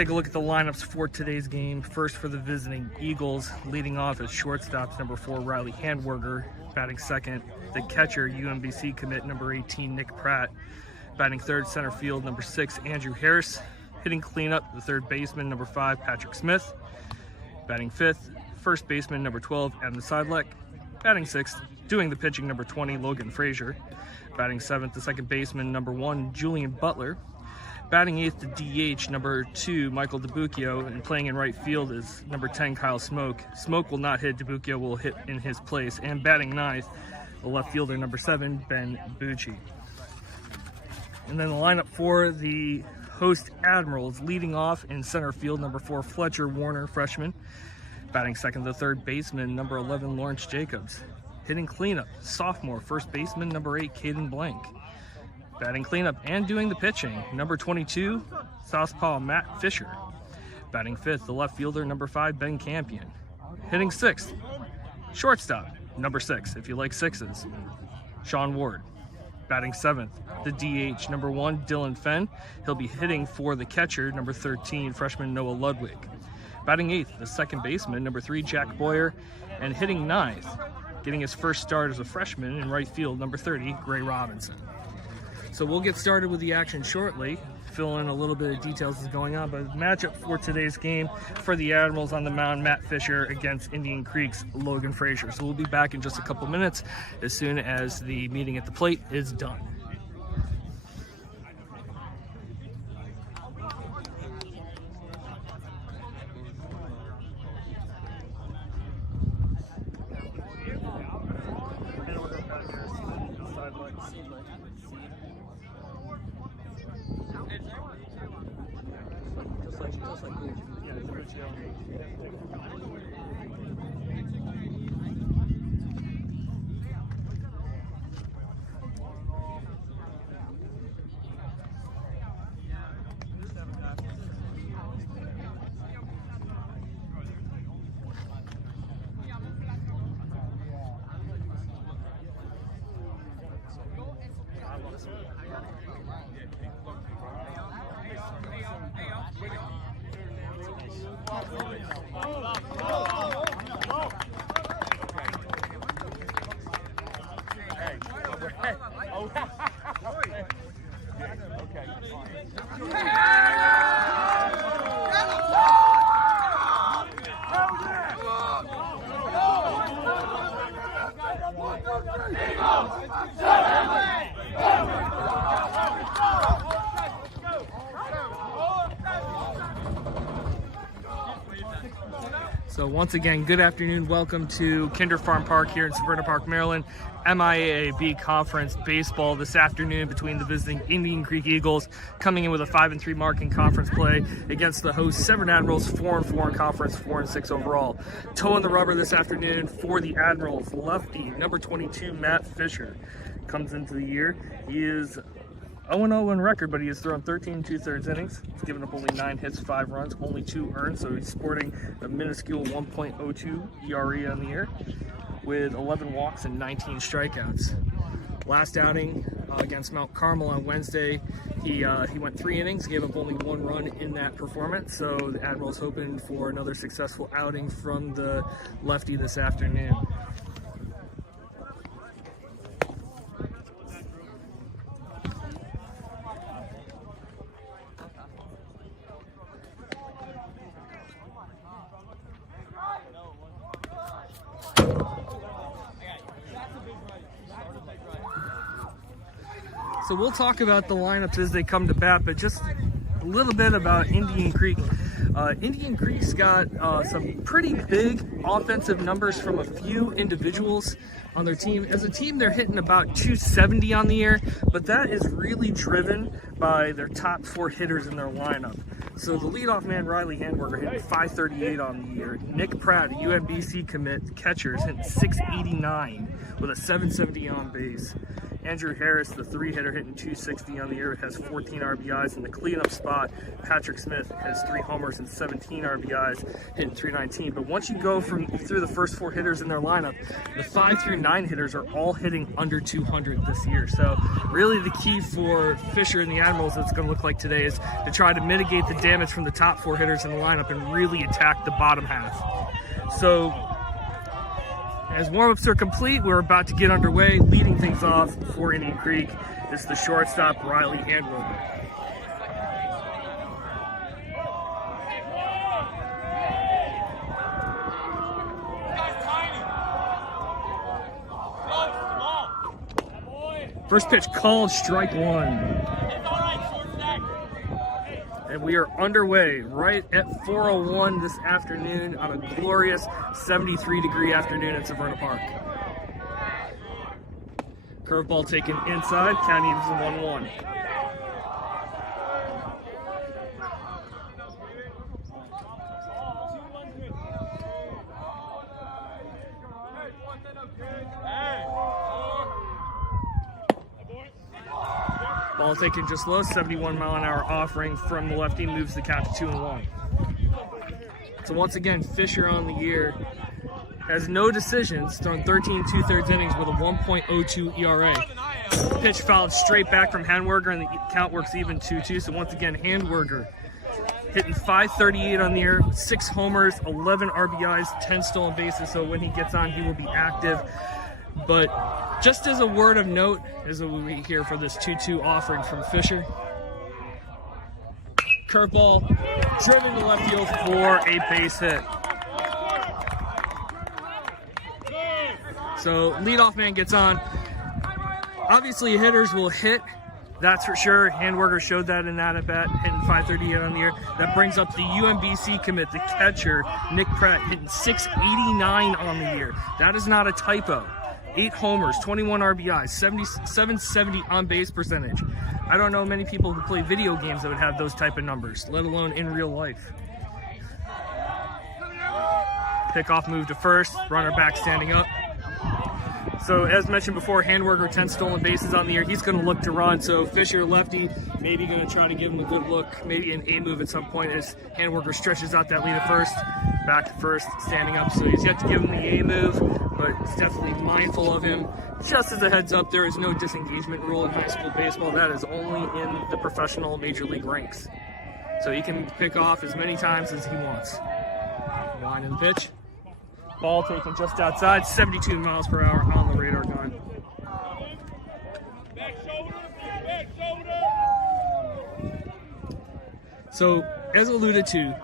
take a look at the lineups for today's game. First for the visiting Eagles, leading off as shortstops, number 4, Riley Handwerger. Batting second, the catcher, UMBC commit, number 18, Nick Pratt. Batting third, center field, number 6, Andrew Harris. Hitting cleanup, the third baseman, number 5, Patrick Smith. Batting fifth, first baseman, number 12, Adam Sidelek. Batting sixth, doing the pitching, number 20, Logan Frazier. Batting seventh, the second baseman, number 1, Julian Butler. Batting eighth, the DH, number 2, Michael DiBucchio, and playing in right field is number 10, Kyle Smoke. Smoke will not hit, DiBucchio will hit in his place. And batting ninth, the left fielder, number 7, Ben Bucci. And then the lineup for the host Admirals, leading off in center field, number 4, Fletcher Warner, freshman. Batting second, the third baseman, number 11, Lawrence Jacobs. Hitting cleanup, sophomore, first baseman, number 8, Caden Blank. Batting cleanup and doing the pitching, number 22, southpaw Matt Fisher. Batting fifth, the left fielder, number 5, Ben Campion. Hitting sixth, shortstop, number 6, if you like sixes, Sean Ward. Batting seventh, the DH, number 1, Dylan Fenn. He'll be hitting for the catcher, number 13, freshman Noah Ludwig. Batting eighth, the second baseman, number 3, Jack Boyer. And hitting ninth, getting his first start as a freshman in right field, number 30, Gray Robinson. So we'll get started with the action shortly, fill in a little bit of details that's going on, but matchup for today's game for the Admirals on the mound, Matt Fisher against Indian Creek's Logan Frazier. So we'll be back in just a couple minutes as soon as the meeting at the plate is done. So once again, good afternoon. Welcome to Kinder Farm Park here in Severn Park, Maryland. MIAA Conference baseball this afternoon between the visiting Indian Creek Eagles coming in with a 5-3 mark in conference play against the host Severn Admirals, 4-4 in conference, 4-6 overall. Toe in the rubber this afternoon for the Admirals. Lefty, number 22, Matt Fisher, comes into the year. He is 0-0 in record, but he has thrown 13 2/3 innings. He's given up only 9 hits, 5 runs, only 2 earned, so he's sporting a minuscule 1.02 ERA on the year with 11 walks and 19 strikeouts. Last outing against Mount Carmel on Wednesday, he went 3 innings, gave up only 1 run in that performance, so the Admirals hoping for another successful outing from the lefty this afternoon. So we'll talk about the lineups as they come to bat, but just a little bit about Indian Creek. Indian Creek's got some pretty big offensive numbers from a few individuals on their team. As a team, they're hitting about 270 on the year, but that is really driven by their top 4 hitters in their lineup. So the leadoff man, Riley Handwerger, hitting 538 on the year. Nick Pratt, a UMBC commit, catcher, is hitting 689 with a 770 on base. Andrew Harris, the 3-hitter, hitting 260 on the year, has 14 RBIs. In the cleanup spot, Patrick Smith has 3 homers and 17 RBIs, hitting 319. But once you go through the first 4 hitters in their lineup, the 5 through 9 hitters are all hitting under 200 this year. So really the key for Fisher and the Admirals, that's going to look like today, is to try to mitigate the damage from the top 4 hitters in the lineup and really attack the bottom half. So as warm-ups are complete, we're about to get underway. Leading things off for Indian Creek is the shortstop, Riley Handwerger. First pitch called, strike 1. And we are underway right at 4:01 this afternoon on a glorious 73-degree afternoon at Severn Park. Curveball taken inside, count evens in 1-1. Ball taken just low, 71-mile-an-hour offering from the lefty, moves the count to 2-1. So once again, Fisher on the year has no decisions, thrown 13 2/3 innings with a 1.02 ERA. Pitch fouled straight back from Handwerger, and the count works even 2-2. So once again, Handwerger hitting .538 on the year, 6 homers, 11 RBIs, 10 stolen bases. So when he gets on, he will be active. But just as a word of note, as we hear for this 2-2 offering from Fisher, curveball driven to left field for a base hit. So leadoff man gets on. Obviously hitters will hit, that's for sure. Handwerger showed that in that at bat, hitting .538 on the year. That brings up the UMBC commit, the catcher, Nick Pratt, hitting .689 on the year. That is not a typo. 8 homers, 21 RBIs, 770 on-base percentage. I don't know many people who play video games that would have those type of numbers, let alone in real life. Pickoff move to first, runner back standing up. So as mentioned before, Handwerger 10 stolen bases on the year. He's going to look to run. So Fisher, lefty, maybe going to try to give him a good look, maybe an A move at some point as Handwerger stretches out that lead at first, back to first, standing up. So he's yet to give him the A move, but he's definitely mindful of him. Just as a heads up, there is no disengagement rule in high school baseball. That is only in the professional major league ranks. So he can pick off as many times as he wants. Line in the pitch. Ball taken just outside, 72 miles per hour on the radar gun. So, as alluded to,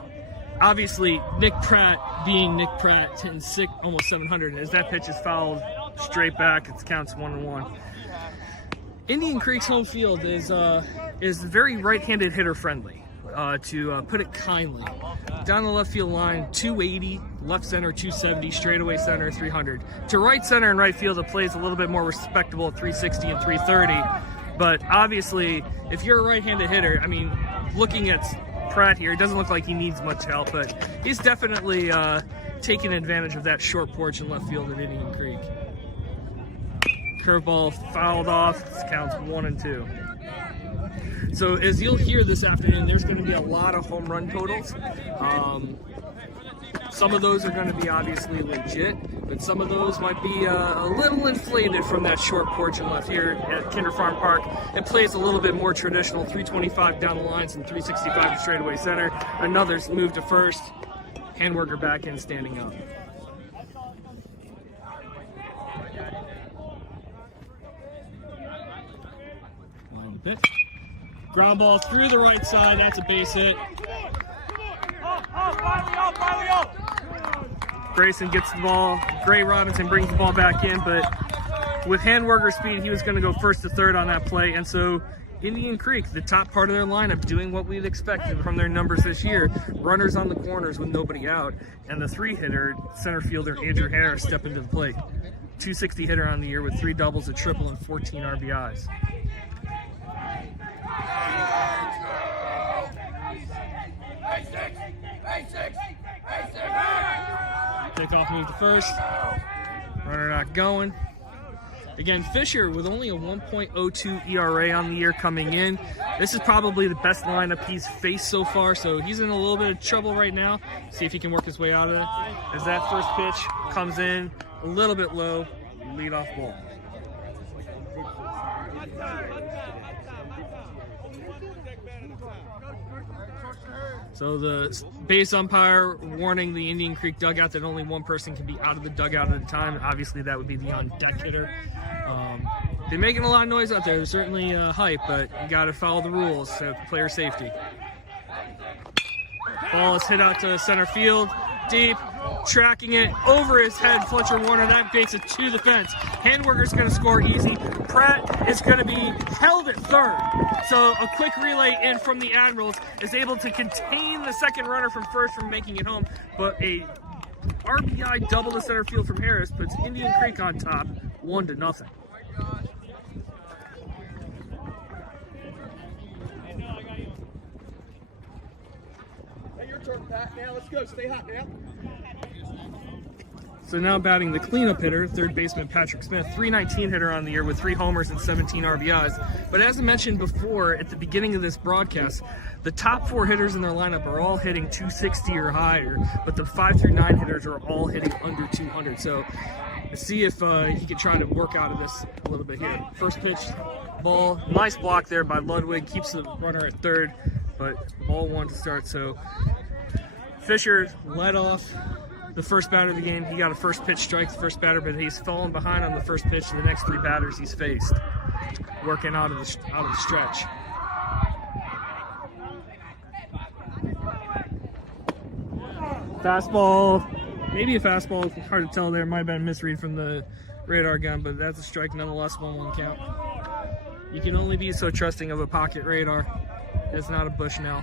obviously Nick Pratt being Nick Pratt, hitting almost 700, as that pitch is fouled straight back, it counts 1-1. Indian Creek's home field is very right-handed hitter friendly, to put it kindly. Down the left field line, 280, left center 270, straightaway center 300. To right center and right field, it plays a little bit more respectable at 360 and 330. But obviously, if you're a right-handed hitter, I mean, looking at Pratt here, it doesn't look like he needs much help, but he's definitely taking advantage of that short porch in left field at Indian Creek. Curveball fouled off, this counts 1-2. So as you'll hear this afternoon, there's going to be a lot of home run totals. Some of those are going to be obviously legit, but some of those might be a little inflated from that short porch and left here at Kinder Farm Park. It plays a little bit more traditional, 325 down the lines and 365 to straightaway center. Another move to first. Handwerger back in, standing up. Line the pitch. Ground ball through the right side, that's a base hit. Grayson gets the ball. Gray Robinson brings the ball back in, but with Handwerger's speed, he was going to go first to third on that play. And so Indian Creek, the top part of their lineup, doing what we'd expected from their numbers this year. Runners on the corners with nobody out. And the 3-hitter, center fielder Andrew Harris, step into the plate. 260 hitter on the year with 3 doubles, a triple, and 14 RBIs. Kickoff move to first. Runner not going. Again, Fisher with only a 1.02 ERA on the year coming in. This is probably the best lineup he's faced so far, so he's in a little bit of trouble right now. See if he can work his way out of it. As that first pitch comes in a little bit low, leadoff ball. So the base umpire warning the Indian Creek dugout that only one person can be out of the dugout at a time. Obviously, that would be the on-deck hitter. They're making a lot of noise out there. They're certainly hype, but you got to follow the rules, so player safety. Ball is hit out to center field, deep, tracking it over his head. Fletcher Warner, that makes it to the fence. Handwerker's going to score easy. Pratt is going to be held at third. So a quick relay in from the Admirals is able to contain the second runner from first from making it home, but a RBI double to center field from Harris puts Indian Creek on top, 1-0. Now let's go. Stay hot now. So now batting the cleanup hitter, third baseman Patrick Smith, 319 hitter on the year with 3 homers and 17 RBIs. But as I mentioned before at the beginning of this broadcast, the top 4 hitters in their lineup are all hitting 260 or higher, but the 5 through 9 hitters are all hitting under 200. So let's see if he can try to work out of this a little bit here. First pitch, ball, nice block there by Ludwig, keeps the runner at third, but ball 1 to start. So Fisher led off the first batter of the game. He got a first pitch strike, the first batter, but he's fallen behind on the first pitch to the next 3 batters he's faced, working out of the stretch. Fastball, maybe a fastball, hard to tell there. Might have been a misread from the radar gun, but that's a strike nonetheless, 1-1 count. You can only be so trusting of a pocket radar. It's not a Bushnell.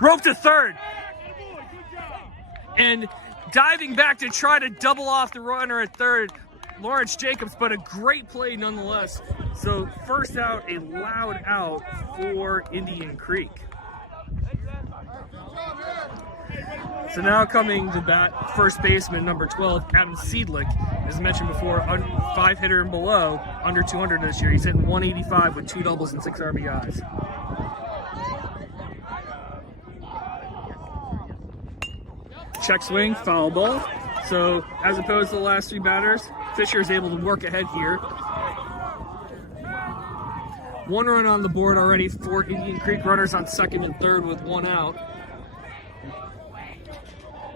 Rope to third, and diving back to try to double off the runner at third, Lawrence Jacobs, but a great play nonetheless. So first out, a loud out for Indian Creek. So now coming to bat, first baseman number 12, Adam Seidlich. As mentioned before, 5 hitter and below, under 200 this year. He's hitting 185 with 2 doubles and 6 RBIs. Check swing, foul ball. So as opposed to the last 3 batters, Fisher is able to work ahead here. 1 run on the board already for Indian Creek. Runners on second and third with 1 out.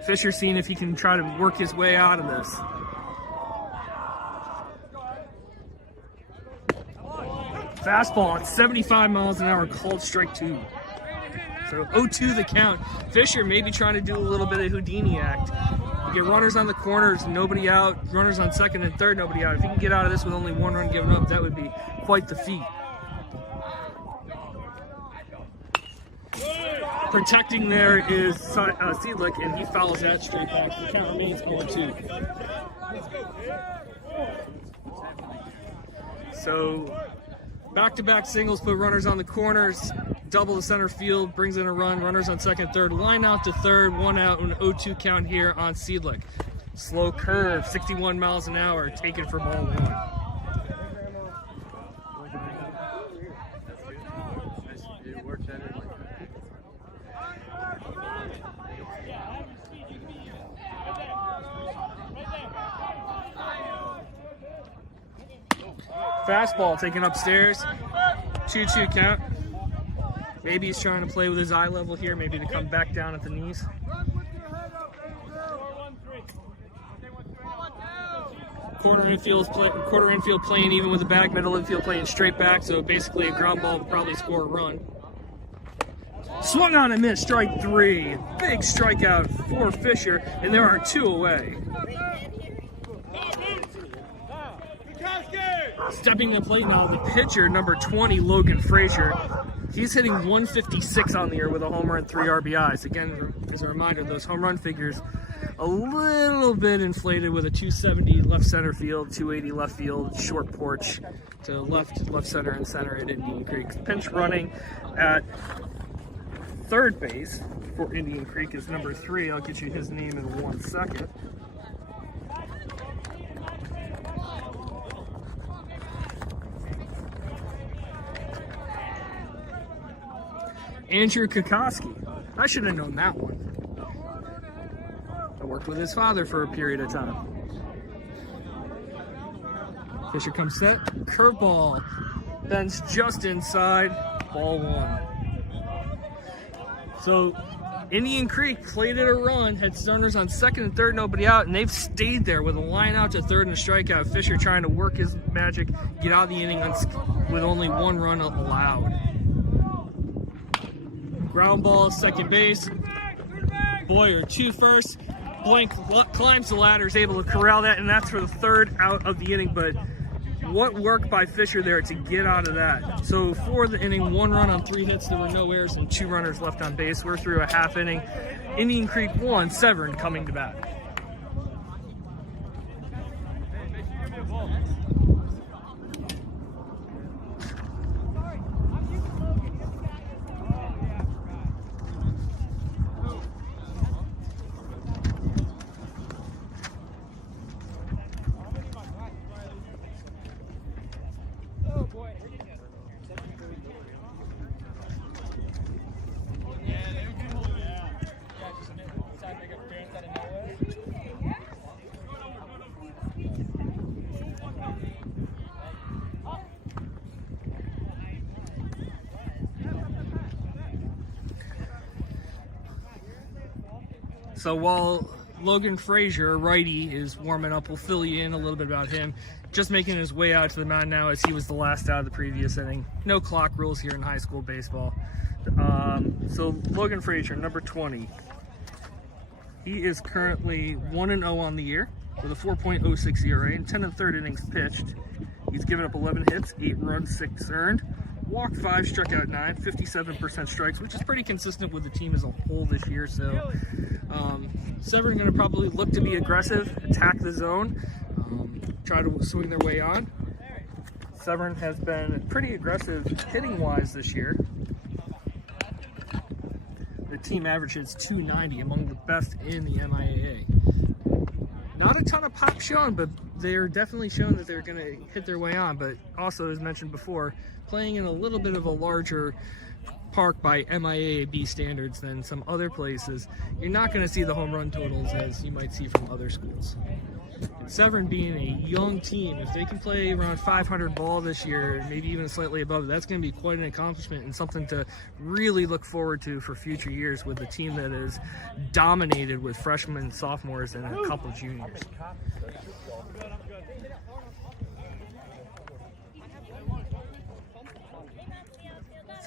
Fisher seeing if he can try to work his way out of this. Fastball at 75 miles an hour, called strike 2. So 0-2 the count. Fisher maybe trying to do a little bit of Houdini act. You get runners on the corners, nobody out. Runners on second and third, nobody out. If he can get out of this with only 1 run given up, that would be quite the feat. Protecting there is Seidlich, and he fouls that straight back. The count remains 0-2. So back-to-back singles put runners on the corners. Double to center field, brings in a run, runners on second, third, line out to third, 1 out, an 0-2 count here on Seidlich. Slow curve, 61 miles an hour, taken for ball 1. Fastball taken upstairs, 2-2 count. Maybe he's trying to play with his eye level here, maybe to come back down at the knees. Quarter infield playing even with the back, middle infield playing straight back, so basically a ground ball would probably score a run. Swung on and missed, strike 3. Big strikeout for Fisher, and there are 2 away. Stepping to the plate now, the pitcher, number 20, Logan Frazier. He's hitting 156 on the year with a homer and 3 RBIs. Again, as a reminder, those home run figures a little bit inflated with a 270 left center field, 280 left field, short porch to left center and center at Indian Creek. Pinch running at third base for Indian Creek is number 3. I'll get you his name in 1 second. Andrew Kokoski. I should have known that one. I worked with his father for a period of time. Fisher comes set, curveball, bends just inside, ball 1. So Indian Creek played it a run, had stunners on second and third, nobody out, and they've stayed there with a line out to third and a strikeout. Fisher trying to work his magic, get out of the inning with only 1 run allowed. Ground ball, second base. Boyer, 2 first. Blank climbs the ladder, is able to corral that, and that's for the 3rd out of the inning. But what work by Fisher there to get out of that. So for the inning, 1 run on 3 hits, there were no errors, and 2 runners left on base. We're through a half inning. Indian Creek 1, Severn coming to bat. So while Logan Frazier, righty, is warming up, we'll fill you in a little bit about him. Just making his way out to the mound now as he was the last out of the previous inning. No clock rules here in high school baseball. So Logan Frazier, number 20. He is currently 1-0 on the year with a 4.06 ERA and 10 1/3 innings pitched. He's given up 11 hits, 8 runs, 6 earned. Walked 5, struck out 9, 57% strikes, which is pretty consistent with the team as a whole this year. So Severn going to probably look to be aggressive, attack the zone, try to swing their way on. Severn has been pretty aggressive hitting-wise this year. The team average hits .290, among the best in the MIAA. Not a ton of pop shown, but they're definitely shown that they're going to hit their way on. But also, as mentioned before, playing in a little bit of a larger park by MIAB standards than some other places, you're not going to see the home run totals as you might see from other schools. And Severn being a young team, if they can play around 500 ball this year, maybe even slightly above, that's going to be quite an accomplishment and something to really look forward to for future years with a team that is dominated with freshmen and sophomores and a couple juniors.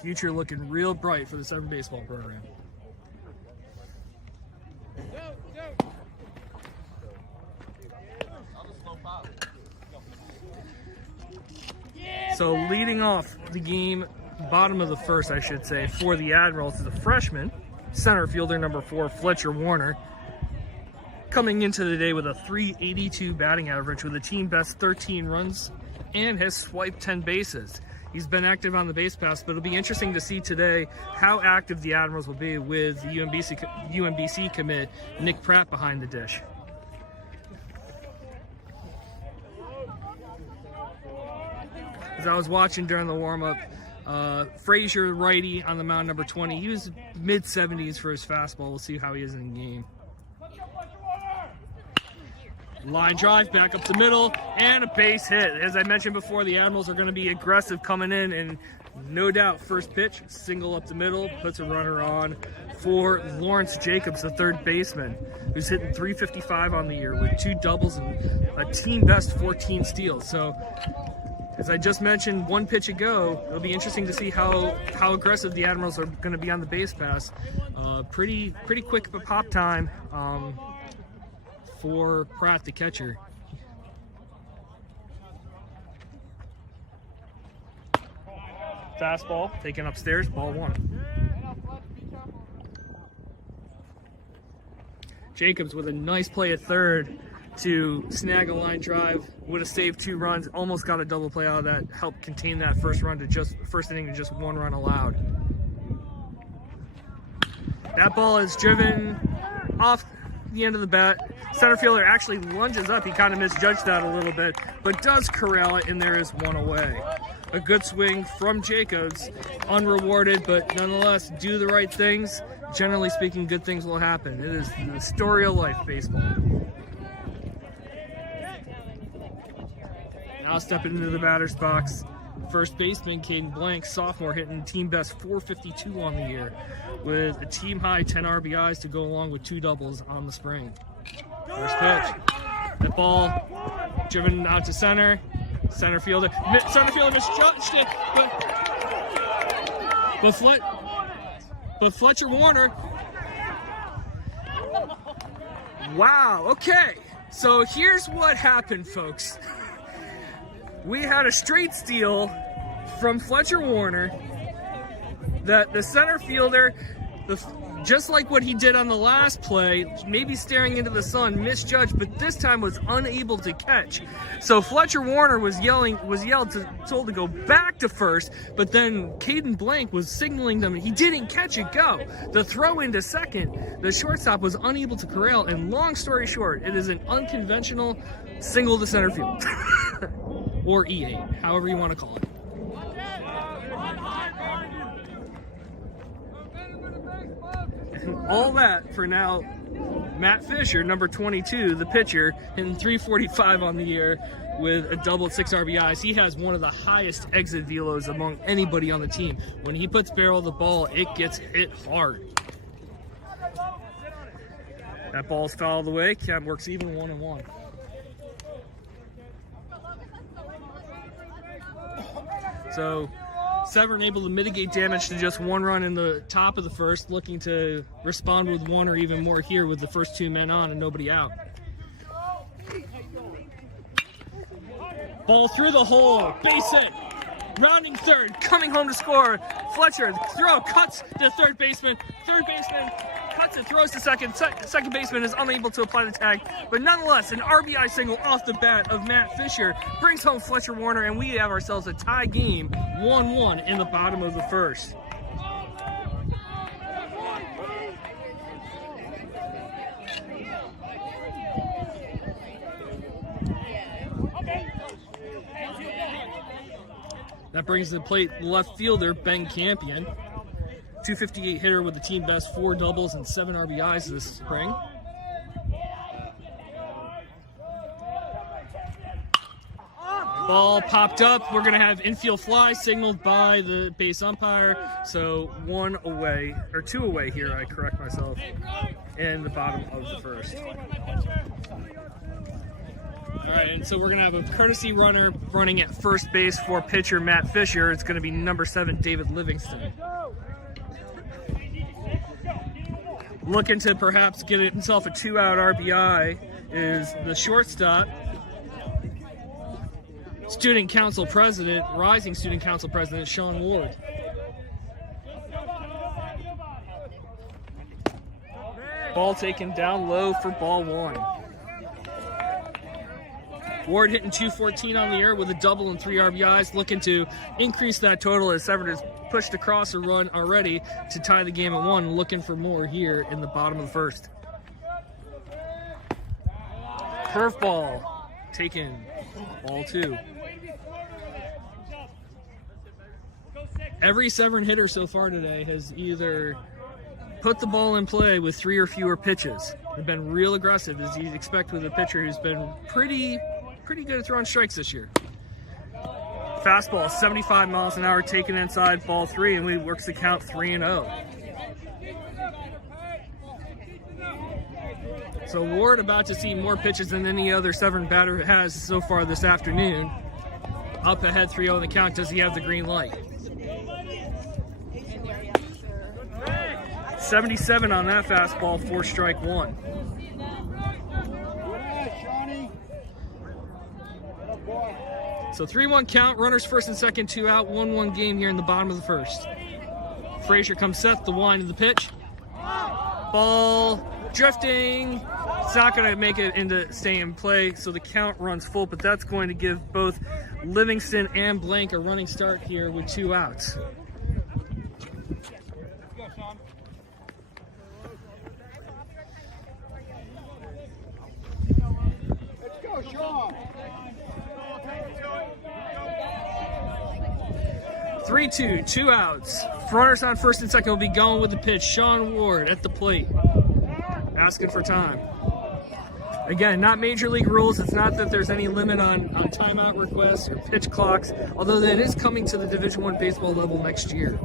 Future looking real bright for the Severn baseball program. So leading off the game, bottom of the first, I should say, for the Admirals is a freshman, center fielder number 4, Fletcher Warner, coming into the day with a .382 batting average with a team best 13 runs and has swiped 10 bases. He's been active on the base pass, but it'll be interesting to see today how active the Admirals will be with the UMBC commit Nick Pratt behind the dish. As I was watching during the warm-up, Frazier, righty, on the mound, number 20. He was mid-70s for his fastball. We'll see how he is in the game. Line drive, back up the middle, and a base hit. As I mentioned before, the Admirals are going to be aggressive coming in, and no doubt, first pitch, single up the middle, puts a runner on for Lawrence Jacobs, the third baseman, who's hitting .355 on the year with 2 doubles and a team best 14 steals. So, as I just mentioned 1 pitch ago, it'll be interesting to see how aggressive the Admirals are going to be on the base pass. Pretty quick pop time for Pratt, the catcher. Fastball taken upstairs, ball 1. Jacobs with a nice play at third to snag a line drive, would have saved 2 runs, almost got a double play out of that, helped contain that first inning to just 1 run allowed. That ball is driven off the end of the bat. Center fielder actually lunges up. He kind of misjudged that a little bit, but does corral it, and there is one away. A good swing from Jacobs, unrewarded, but nonetheless, do the right things. Generally speaking, good things will happen. It is the story of life, baseball. Now stepping into the batter's box, first baseman Caden Blank, sophomore, hitting team best .452 on the year, with a team high 10 RBIs to go along with 2 doubles on the spring. First pitch. That ball driven out to center. Center fielder misjudged it, but Fletcher Warner. Wow. Okay. So here's what happened, folks. We had a straight steal from Fletcher Warner that the center fielder, just like what he did on the last play, maybe staring into the sun, misjudged, but this time was unable to catch. So Fletcher Warner was told to go back to first, but then Caden Blank was signaling them he didn't catch it, go. The throw into second, the shortstop was unable to corral, and long story short, it is an unconventional single to center field. Or E8, however you want to call it. And all that for now, Matt Fisher, number 22, the pitcher, hitting .345 on the year with a double at 6 RBIs. He has one of the highest exit velos among anybody on the team. When he puts barrel of the ball, it gets hit hard. That ball's fouled away. Count works even, 1-1. So Severn able to mitigate damage to just 1 run in the top of the first, looking to respond with 1 or even more here with the first 2 men on and nobody out. Ball through the hole, base hit, rounding third, coming home to score. Fletcher, throw, cuts to third baseman cuts it, throws to second. Second baseman is unable to apply the tag, but nonetheless, an RBI single off the bat of Matt Fisher brings home Fletcher Warner, and we have ourselves a tie game, 1-1 in the bottom of the first. That brings to the plate left fielder Ben Campion, .258 hitter with the team best 4 doubles and 7 RBIs this spring. Ball popped up. We're going to have infield fly signaled by the base umpire. So 1 away, or 2 away here, I correct myself, in the bottom of the first. All right, and so we're going to have a courtesy runner running at first base for pitcher Matt Fisher. It's going to be number 7, David Livingston. Looking to perhaps get himself a 2-out RBI is the shortstop, student council president, rising student council president, Sean Ward. Ball taken down low for ball 1. Ward hitting .214 on the air with a double and 3 RBIs, looking to increase that total as Severn has pushed across a run already to tie the game at 1, looking for more here in the bottom of the first. Curveball taken, ball 2. Every Severn hitter so far today has either put the ball in play with 3 or fewer pitches. They've been real aggressive, as you'd expect with a pitcher who's been pretty good at throwing strikes this year. Fastball, 75 miles an hour, taken inside, ball 3, and we works the count 3-0. So Ward about to see more pitches than any other Severn batter has so far this afternoon. Up ahead 3-0 in the count. Does he have the green light? 77 on that fastball, 4 strike 1. So 3-1 count, runners first and second, 2 out, 1-1 game here in the bottom of the first. Frazier comes set, the wind of the pitch. Ball drifting. It's not going to make it into stay in play, so the count runs full, but that's going to give both Livingston and Blank a running start here with 2 outs. Sean. 3-2, 2 outs. Runners on first and second will be going with the pitch. Sean Ward at the plate, asking for time. Again, not major league rules. It's not that there's any limit on timeout requests or pitch clocks, although that is coming to the Division I baseball level next year.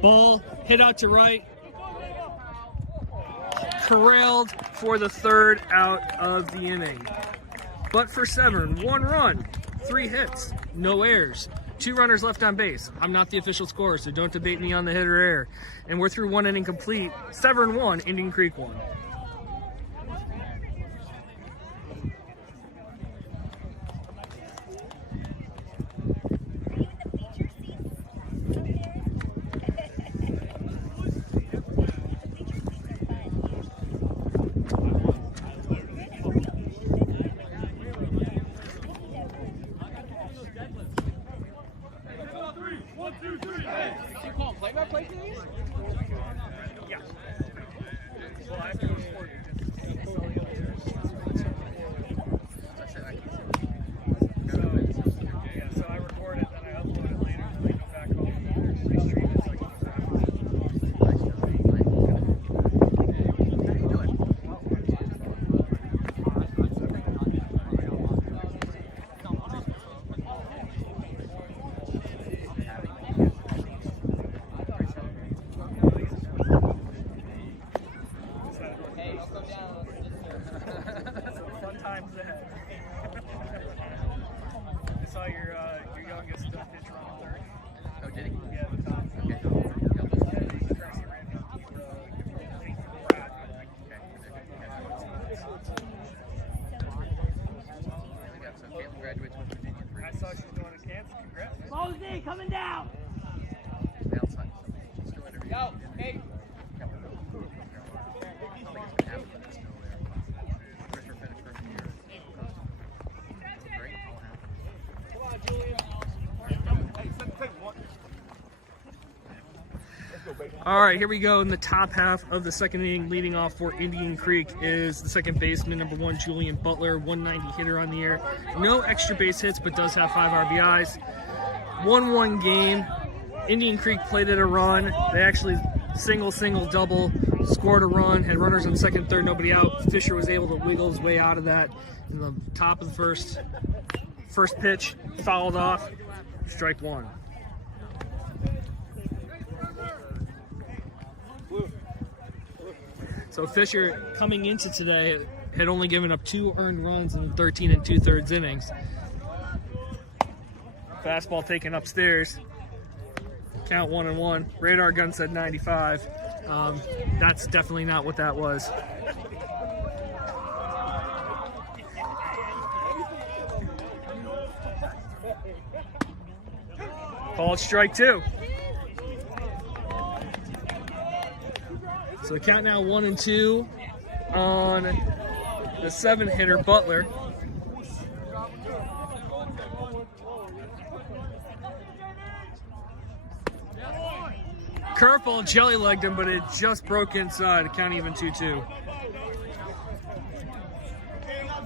Ball hit out to right. Corralled for the third out of the inning. But for Severn, 1 run, 3 hits, no errors, 2 runners left on base. I'm not the official scorer, so don't debate me on the hit or error. And we're through 1 inning complete. Severn 1, Indian Creek 1. Yeah. Well, I have to record you. So I record it, then I upload it later, and then I go back home and restream it so I can fun times ahead. I saw your youngest pitcher on the third. Oh, did he? Yeah, the top. Okay. Tracy ran down to So Caitlin graduates with Virginia. I saw she's going to Kansas. Congrats. Mosey, coming down. Outside. She's still interviewing. Go, hey. All right, here we go. In the top half of the second inning, leading off for Indian Creek is the second baseman, number 1, Julian Butler, 190 hitter on the year. No extra base hits, but does have 5 RBIs. 1-1 game. Indian Creek played at a run. They actually single, double, scored a run, had runners on second, third, nobody out. Fisher was able to wiggle his way out of that in the top of the first pitch, fouled off, strike 1. So Fisher, coming into today, had only given up 2 earned runs in 13 2/3 innings. Fastball taken upstairs. Count 1-1. Radar gun said 95. That's definitely not what that was. Called strike 2. So the count now 1-2 on the 7 hitter Butler. Curveball jelly legged him, but it just broke inside. Count even 2-2.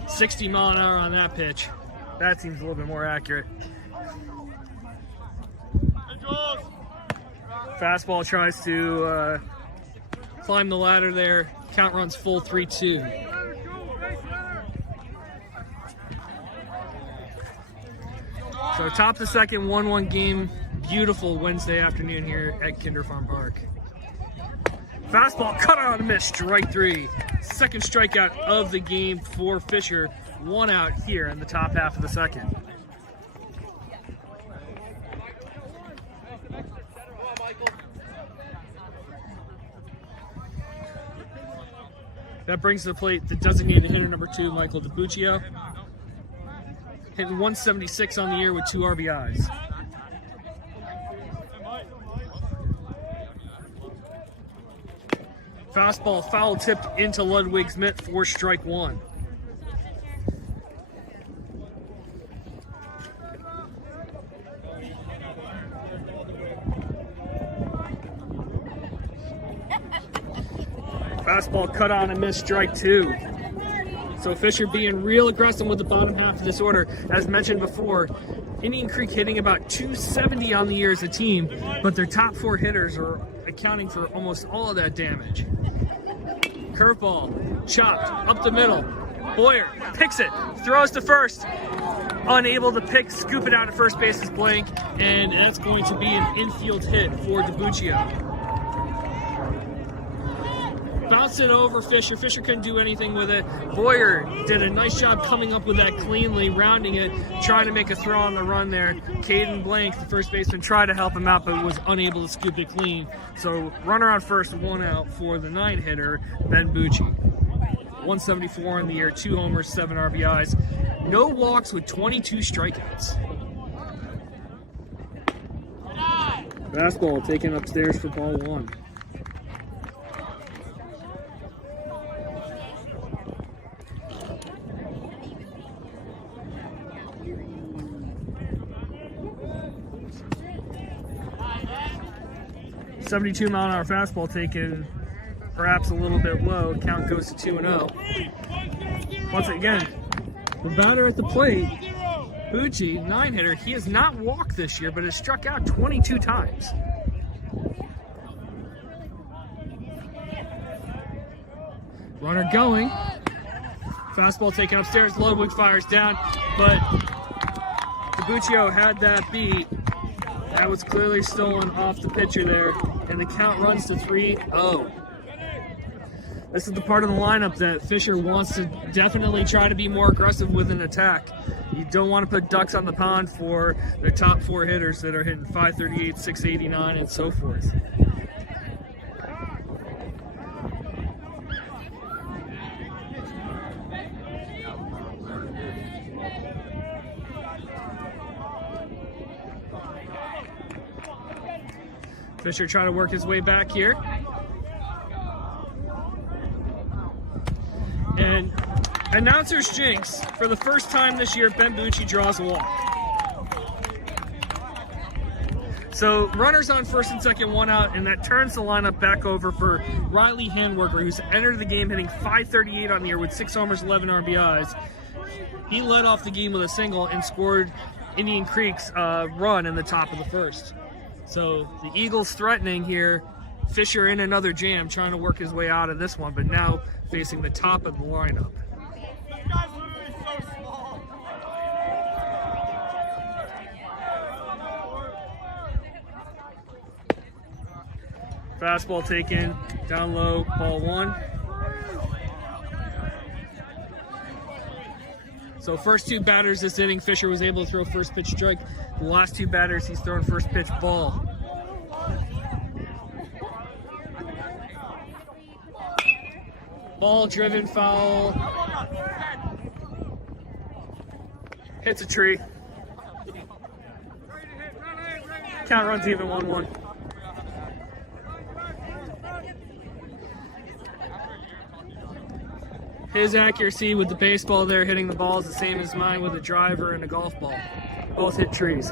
60 mile an hour on that pitch. That seems a little bit more accurate. Fastball tries to climb the ladder there. Count runs full 3-2. So top of the second, 1-1 game. Beautiful Wednesday afternoon here at Kinder Farm Park. Fastball cut on a miss, strike 3. Second strikeout of the game for Fisher. 1 out here in the top half of the second. That brings to the plate the designated hitter number 2, Michael DiBuccio. Hitting 176 on the year with 2 RBIs. Fastball foul tipped into Ludwig's mitt for strike 1. Fastball cut on and missed, strike 2. So Fisher being real aggressive with the bottom half of this order. As mentioned before, Indian Creek hitting about 270 on the year as a team, but their top 4 hitters are accounting for almost all of that damage. Curveball, chopped, up the middle. Boyer picks it, throws to first. Unable to pick, scoop it out at first base is Blank, and that's going to be an infield hit for DiBuccio. Bounced it over Fisher. Fisher couldn't do anything with it. Boyer did a nice job coming up with that cleanly, rounding it, trying to make a throw on the run there. Caden Blank, the first baseman, tried to help him out, but was unable to scoop it clean. So runner on first, 1 out for the 9-hitter, Ben Bucci. 174 in the year, 2 homers, 7 RBIs. No walks with 22 strikeouts. Fastball taken upstairs for ball 1. .72-mile-an-hour fastball taken perhaps a little bit low. Count goes to 2-0. Once again, the batter at the plate, Bucci, 9-hitter, he has not walked this year, but has struck out 22 times. Runner going. Fastball taken upstairs. Ludwig fires down, but DiBuccio had that beat. That was clearly stolen off the pitcher there, and the count runs to 3-0. This is the part of the lineup that Fisher wants to definitely try to be more aggressive with an attack. You don't want to put ducks on the pond for their top 4 hitters that are hitting 538, 689, and so forth. Fisher trying to work his way back here. And announcer's jinx, for the first time this year, Ben Bucci draws a walk. So runners on first and second, 1 out, and that turns the lineup back over for Riley Handwerker, who's entered the game hitting .538 on the year with 6 homers, 11 RBIs. He led off the game with a single and scored Indian Creek's run in the top of the first. So the Eagles threatening here. Fisher in another jam, trying to work his way out of this one, but now facing the top of the lineup. Fastball taken, down low, ball 1. So first 2 batters this inning, Fisher was able to throw first pitch strike. The last 2 batters, he's throwing first pitch ball. Ball driven foul. Hits a tree. Count runs even, 1-1. His accuracy with the baseball there, hitting the ball, is the same as mine with a driver and a golf ball. Both hit trees.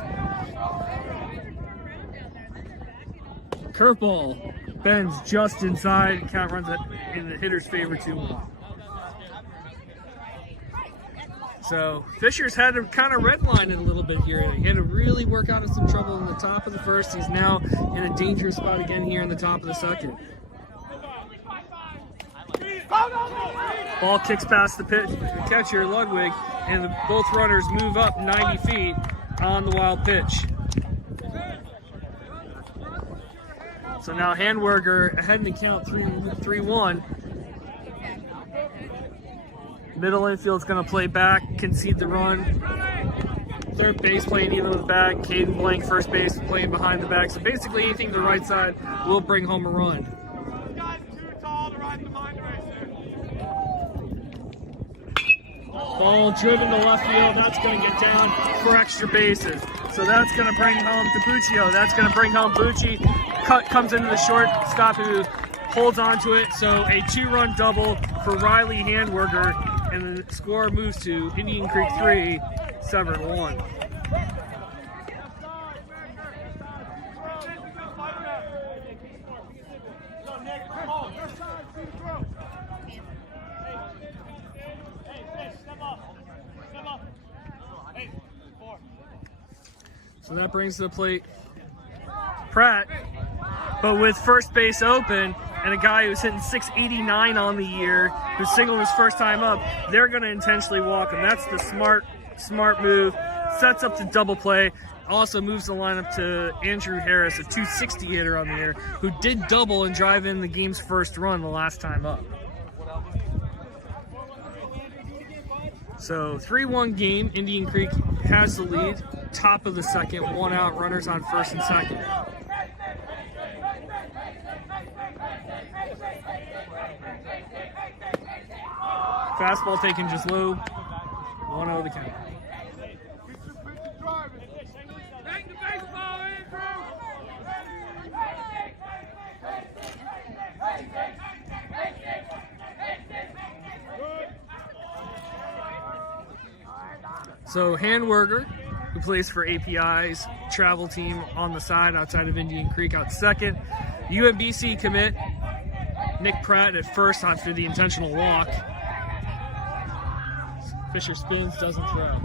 Curveball bends just inside. Count runs it in the hitter's favor, 2-1. So Fisher's had to kind of redline it a little bit here. He had to really work out some trouble in the top of the first. He's now in a dangerous spot again here in the top of the second. Ball kicks past the catcher, Ludwig, and both runners move up 90 feet on the wild pitch. So now Handwerker ahead in the count, 3-1. Middle infield's going to play back, concede the run. Third base playing even with the bag. Caden Blank, first base, playing behind the bag. So basically anything to the right side will bring home a run. Ball driven to left field. That's going to get down for extra bases. So that's going to bring home DiBuccio. That's going to bring home Bucci. Comes into the shortstop who holds on to it. So a 2-run double for Riley Handwerker. And the score moves to Indian Creek 3, Severn 1. So that brings to the plate Pratt, but with first base open and a guy who's hitting 689 on the year, who singled his first time up, they're going to intentionally walk him. That's the smart move. Sets up the double play. Also moves the lineup to Andrew Harris, a 260 hitter on the year, who did double and drive in the game's first run the last time up. So 3-1 game. Indian Creek has the lead. Top of the second, 1 out, runners on first and second. Fastball taken just low. 1-0 the count. So Handwerger, who plays for API's travel team on the side outside of Indian Creek, out second. UMBC commit Nick Pratt at first after the intentional walk. Fisher spins, doesn't throw.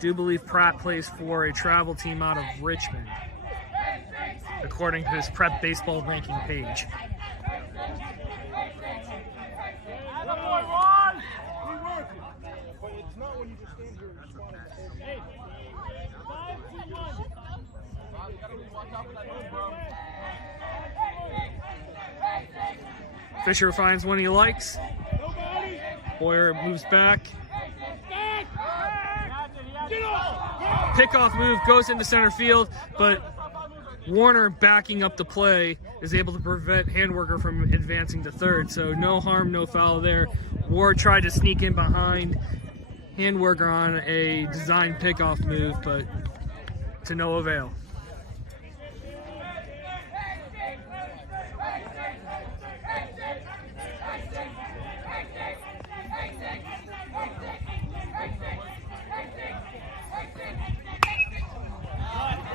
Do believe Pratt plays for a travel team out of Richmond, according to his prep baseball ranking page. Fisher finds one he likes. Boyer moves back. Pickoff move goes into center field, but Warner, backing up the play, is able to prevent Handwerger from advancing to third. So no harm, no foul there. Ward tried to sneak in behind Handwerger on a design pickoff move, but to no avail.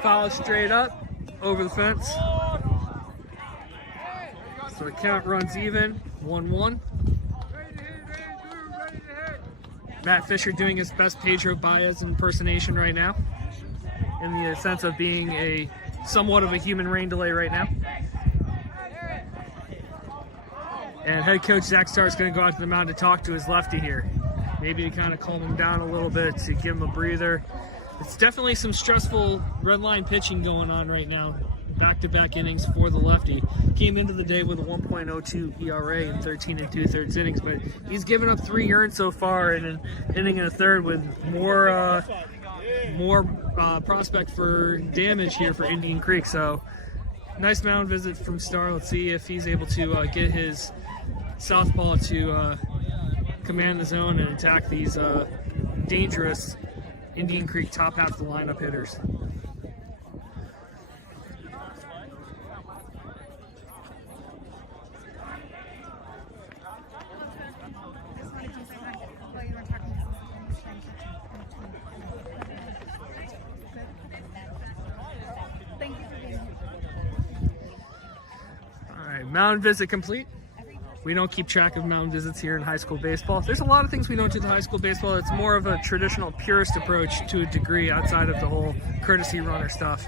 Foul straight up, over the fence. So the count runs even, 1-1. Matt Fisher doing his best Pedro Baez impersonation right now, in the sense of being a somewhat of a human rain delay right now. And head coach Zach Starr is going to go out to the mound to talk to his lefty here. Maybe to kind of calm him down a little bit, to give him a breather. It's definitely some stressful red line pitching going on right now. Back-to-back innings for the lefty. Came into the day with a 1.02 ERA in 13 2/3 innings, but he's given up 3 earned so far in an inning and a third, with more prospect for damage here for Indian Creek. So nice mound visit from Starr. Let's see if he's able to get his southpaw to command the zone and attack these dangerous Indian Creek top half of the lineup hitters. All right, mound visit complete. We don't keep track of mound visits here in high school baseball. There's a lot of things we don't do in high school baseball. It's more of a traditional purist approach to a degree outside of the whole courtesy runner stuff.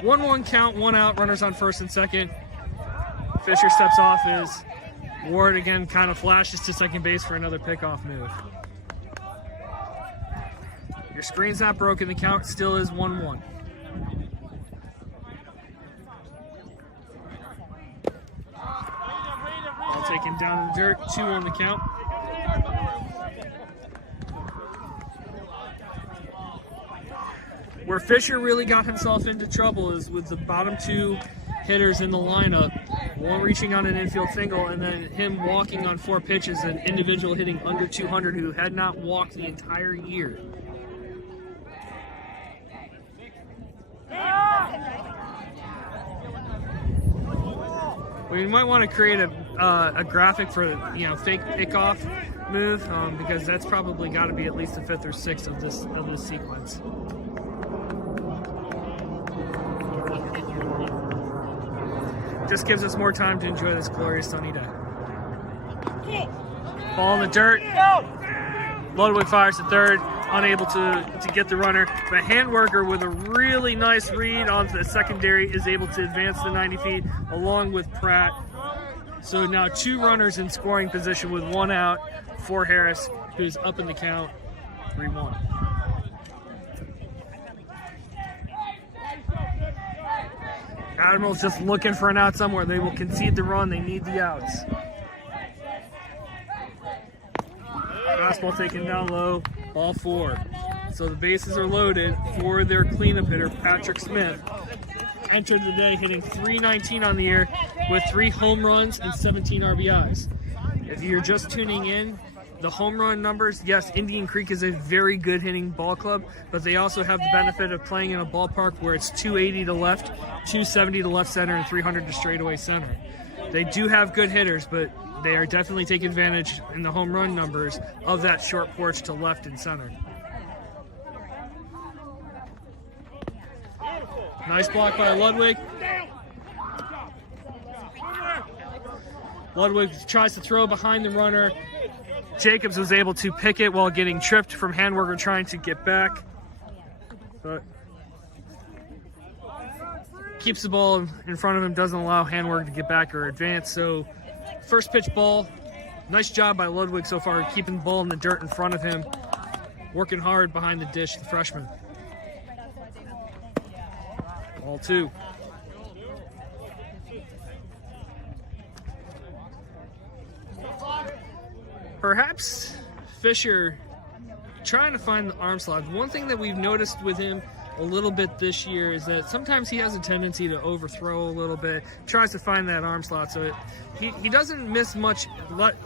1-1 count, 1 out, runners on first and second. Fisher steps off as Ward again kind of flashes to second base for another pickoff move. Your screen's not broken, the count still is 1-1. Taken down in the dirt, 2 on the count. Where Fisher really got himself into trouble is with the bottom 2 hitters in the lineup, one reaching on an infield single, and then him walking on 4 pitches, an individual hitting under 200 who had not walked the entire year. We might want to create a graphic for fake pickoff move because that's probably got to be at least the 5th or 6th of this sequence. Just gives us more time to enjoy this glorious sunny day. Ball in the dirt, Ludwig fires to third, unable to get the runner. But Handwerker, with a really nice read onto the secondary, is able to advance the 90 feet along with Pratt. So now 2 runners in scoring position with 1 out for Harris, who's up in the count 3-1. Admirals just looking for an out somewhere. They will concede the run. They need the outs. Fastball taken down low, ball 4. So the bases are loaded for their cleanup hitter, Patrick Smith. Entered the day hitting .319 on the year with 3 home runs and 17 RBIs. If you're just tuning in, the home run numbers, yes, Indian Creek is a very good hitting ball club, but they also have the benefit of playing in a ballpark where it's 280 to left, 270 to left center, and 300 to straightaway center. They do have good hitters, but they are definitely taking advantage in the home run numbers of that short porch to left and center. Nice block by Ludwig. Ludwig tries to throw behind the runner. Jacobs was able to pick it while getting tripped from Handwerker trying to get back. But keeps the ball in front of him, doesn't allow Handwerker to get back or advance. So first pitch ball. Nice job by Ludwig so far, keeping the ball in the dirt in front of him. Working hard behind the dish, the freshman. Ball 2. Perhaps Fisher trying to find the arm slot. One thing that we've noticed with him a little bit this year is that sometimes he has a tendency to overthrow a little bit, tries to find that arm slot. So he doesn't miss much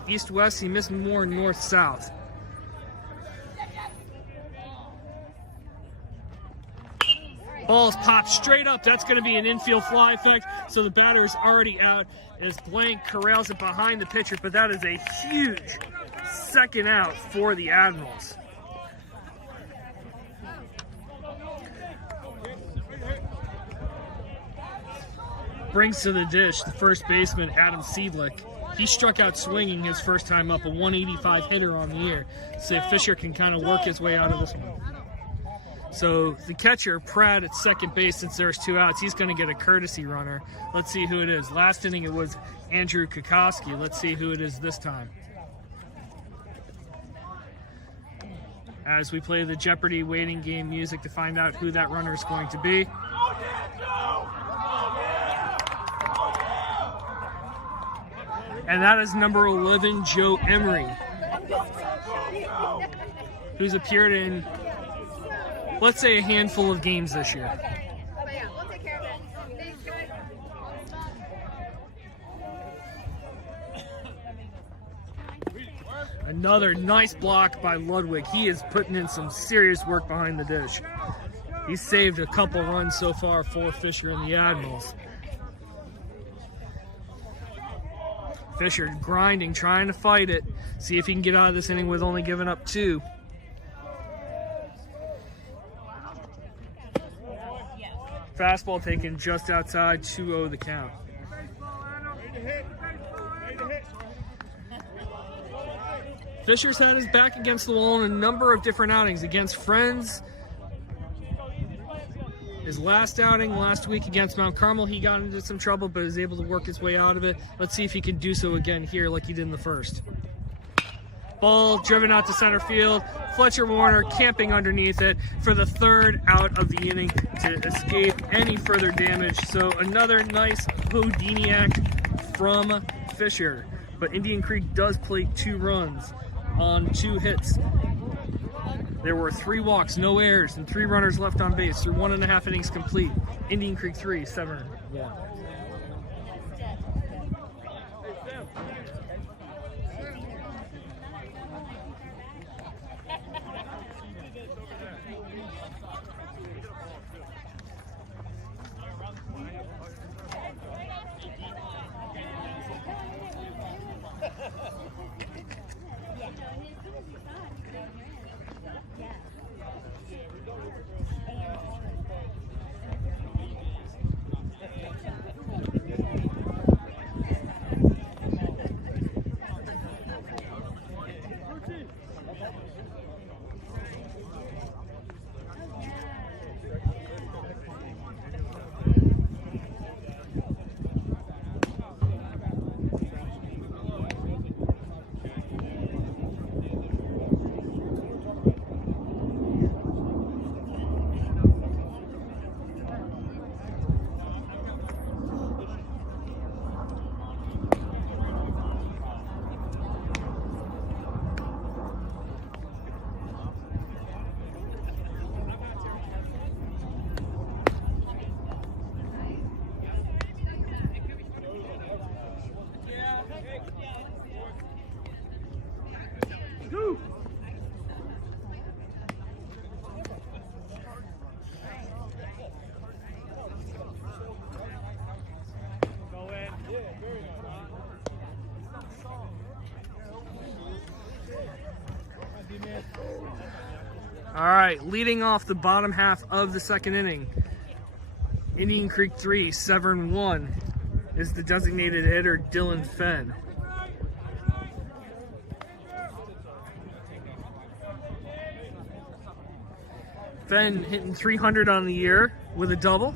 east-west, he missed more north-south. Ball's popped straight up. That's going to be an infield fly effect. So the batter is already out as Blank corrals it behind the pitcher, but that is a huge second out for the Admirals. Brings to the dish the first baseman, Adam Seidlick. He struck out swinging his first time up, a 185 hitter on the year. So Fisher can kind of work his way out of this one. So the catcher, Pratt, at second base, since there's 2 outs, he's going to get a courtesy runner. Let's see who it is. Last inning it was Andrew Kokoski. Let's see who it is this time. As we play the Jeopardy waiting game music to find out who that runner is going to be. And that is number 11, Joe Emery, who's appeared in, let's say, a handful of games this year. Another nice block by Ludwig. He is putting in some serious work behind the dish. He's saved a couple runs so far for Fisher and the Admirals. Fisher grinding, trying to fight it. See if he can get out of this inning with only giving up 2. Fastball taken just outside, 2-0 the count. Fisher's had his back against the wall in a number of different outings. Against Friends, his last outing last week against Mount Carmel, he got into some trouble but was able to work his way out of it. Let's see if he can do so again here like he did in the first. Ball driven out to center field. Fletcher Warner camping underneath it for the 3rd out of the inning to escape any further damage. So another nice Houdini act from Fisher. But Indian Creek does play 2 runs on 2 hits. There were 3 walks, no errors, and 3 runners left on base through 1.5 innings complete. Indian Creek 3, Severn 1. All right, leading off the bottom half of the second inning, Indian Creek 3, Severn 1 is the designated hitter, Dylan Fenn. Fenn hitting 300 on the year with a double.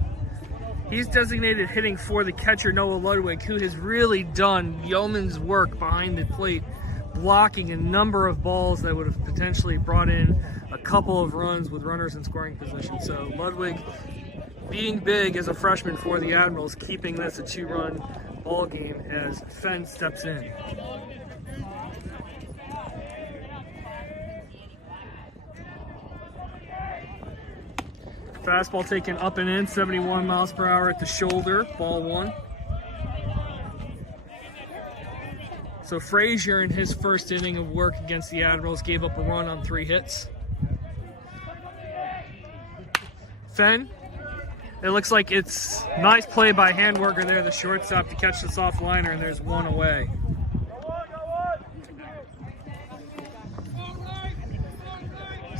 He's designated hitting for the catcher, Noah Ludwig, who has really done yeoman's work behind the plate, blocking a number of balls that would have potentially brought in a couple of runs with runners in scoring position. So Ludwig being big as a freshman for the Admirals, keeping this a 2-run ball game as Fenn steps in. Fastball taken up and in, 71 miles per hour at the shoulder, ball 1. So Frazier in his first inning of work against the Admirals gave up a run on 3 hits. Fenn, it looks like it's nice play by Handwerker there, the shortstop, to catch the soft liner, and there's 1 away.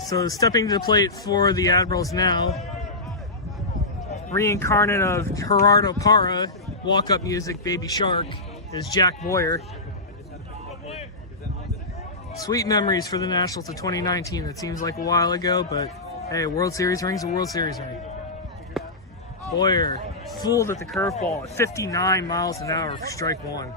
So stepping to the plate for the Admirals now, reincarnate of Gerardo Parra, walk-up music, Baby Shark, is Jack Boyer. Sweet memories for the Nationals of 2019. That seems like a while ago, but hey, World Series ring's a World Series ring. Boyer fooled at the curveball at 59 miles an hour for strike 1.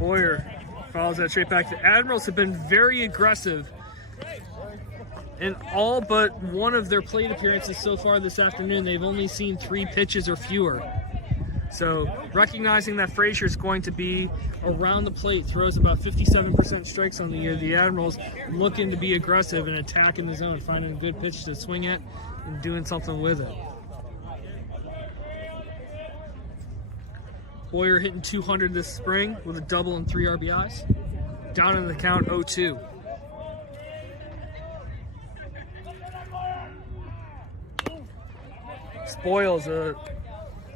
Boyer follows that straight back. The Admirals have been very aggressive in all but one of their plate appearances so far this afternoon. They've only seen 3 pitches or fewer. So recognizing that Frazier's going to be around the plate, throws about 57% strikes on the year, the Admirals looking to be aggressive and attacking the zone, finding a good pitch to swing at and doing something with it. Boyer hitting 200 this spring with a double and 3 RBIs. Down in the count, 0-2. Spoils a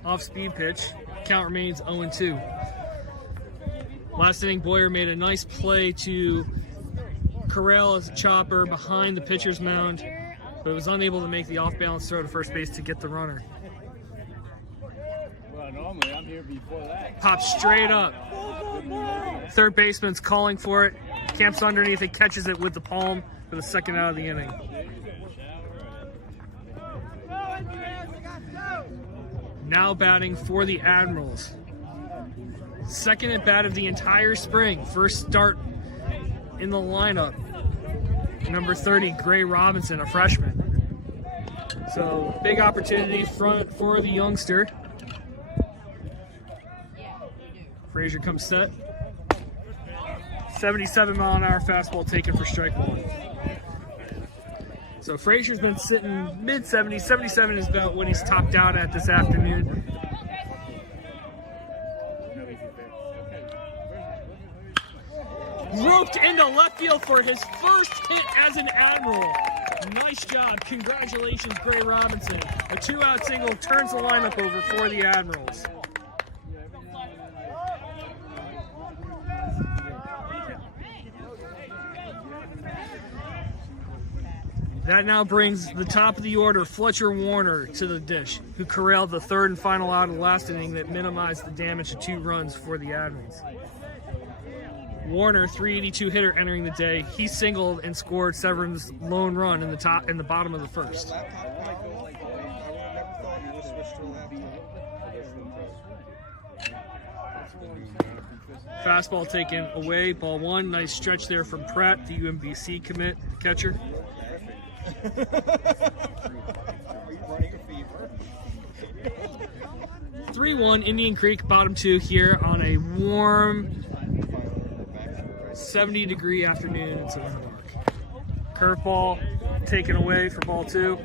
off-speed pitch. Count remains 0-2. Last inning, Boyer made a nice play to corral as a chopper behind the pitcher's mound, but was unable to make the off-balance throw to first base to get the runner. Well, normally I'm here before that. Pops straight up. Third baseman's calling for it. Camps underneath it, catches it with the palm for the second out of the inning. Now batting for the Admirals. Second at bat of the entire spring. First start in the lineup. Number 30, Gray Robinson, a freshman. So big opportunity front for the youngster. Frazier comes set. 77 mile an hour fastball taken for strike 1. So Frazier's been sitting mid-70s. 77 is about what he's topped out at this afternoon. Roped into left field for his first hit as an Admiral. Nice job. Congratulations, Gray Robinson. A 2-out single turns the lineup over for the Admirals. That now brings the top of the order, Fletcher Warner, to the dish, who corralled the third and final out of the last inning that minimized the damage to 2 runs for the Admirals. Warner, 382 hitter entering the day. He singled and scored Severn's lone run in the bottom of the first. Fastball taken away, ball 1. Nice stretch there from Pratt, the UMBC commit, the catcher. 3-1 Indian Creek, bottom 2 here on a warm 70-degree afternoon in Severn Park. Curveball taken away for ball 2.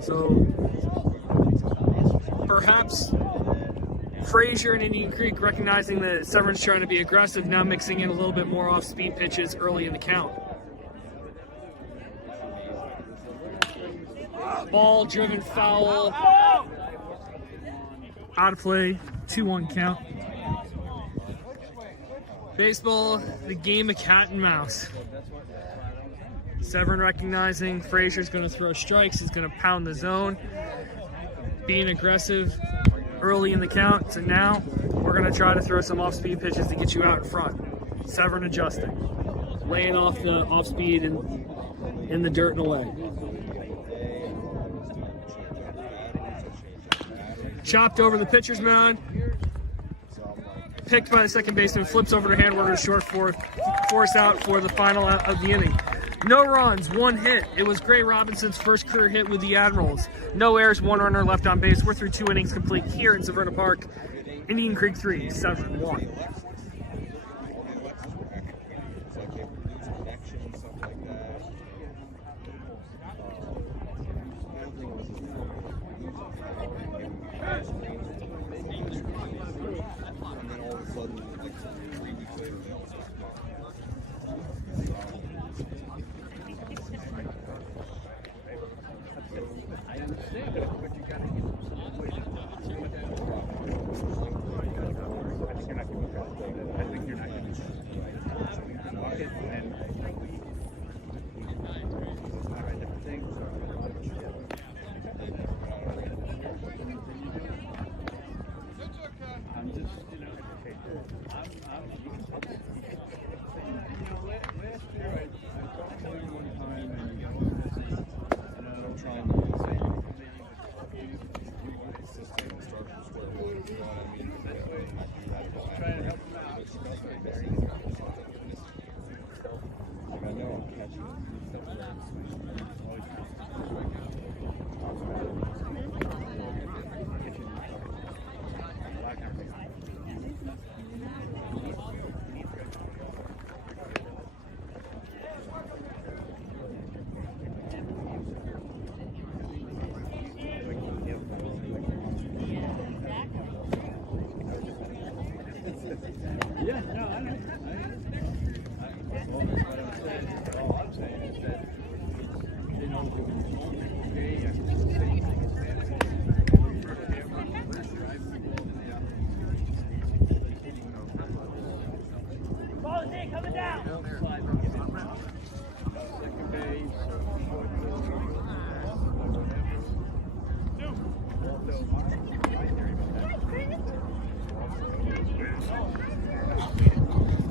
So perhaps Frazier and Indian Creek, recognizing that Severn's trying to be aggressive, now mixing in a little bit more off-speed pitches early in the count. Ball driven foul. Out of play, 2-1 count. Baseball, the game of cat and mouse. Severn recognizing Frazier's going to throw strikes, he's going to pound the zone. Being aggressive early in the count, so now we're going to try to throw some off-speed pitches to get you out in front. Severn adjusting, laying off the off-speed in the dirt and away. Chopped over the pitcher's mound, picked by the second baseman, flips over to Handwerker to short force out for the final out of the inning. No runs, 1 hit. It was Gray Robinson's first career hit with the Admirals. No errors, 1 runner left on base. We're through 2 innings complete here in Severn Park. Indian Creek 3, Severn 1.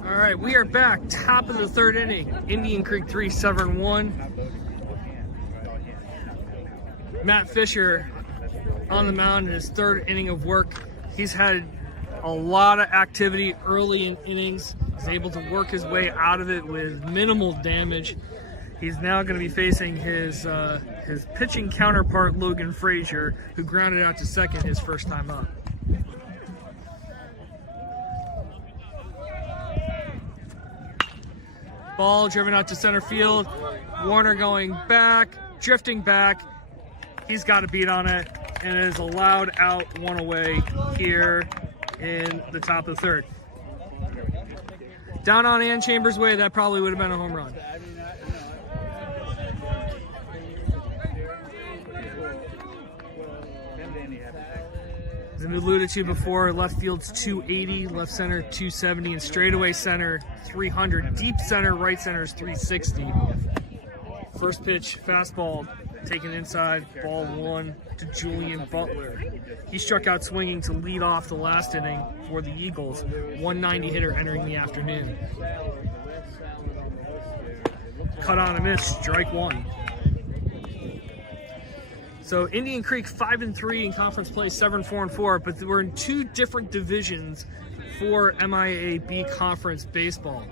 All right, we are back, top of the 3rd inning. Indian Creek 3, Severn 1. Matt Fisher on the mound in his 3rd inning of work. He's had a lot of activity early in innings. He's able to work his way out of it with minimal damage. He's now going to be facing his pitching counterpart, Logan Frazier, who grounded out to second his first time up. Ball driven out to center field. Warner going back, drifting back. He's got a beat on it, and it is allowed out 1 away here in the top of the 3rd. Down on Ann Chambers' way, that probably would have been a home run. As I alluded to before, left field's 280, left center 270, and straightaway center 300. Deep center, right center is 360. First pitch, fastball, taken inside, ball 1 to Julian Butler. He struck out swinging to lead off the last inning for the Eagles. 190 hitter entering the afternoon. Cut on a miss, strike 1. So Indian Creek 5-3 in conference play, Severn 4-4, but we're in 2 different divisions for MIAB conference baseball.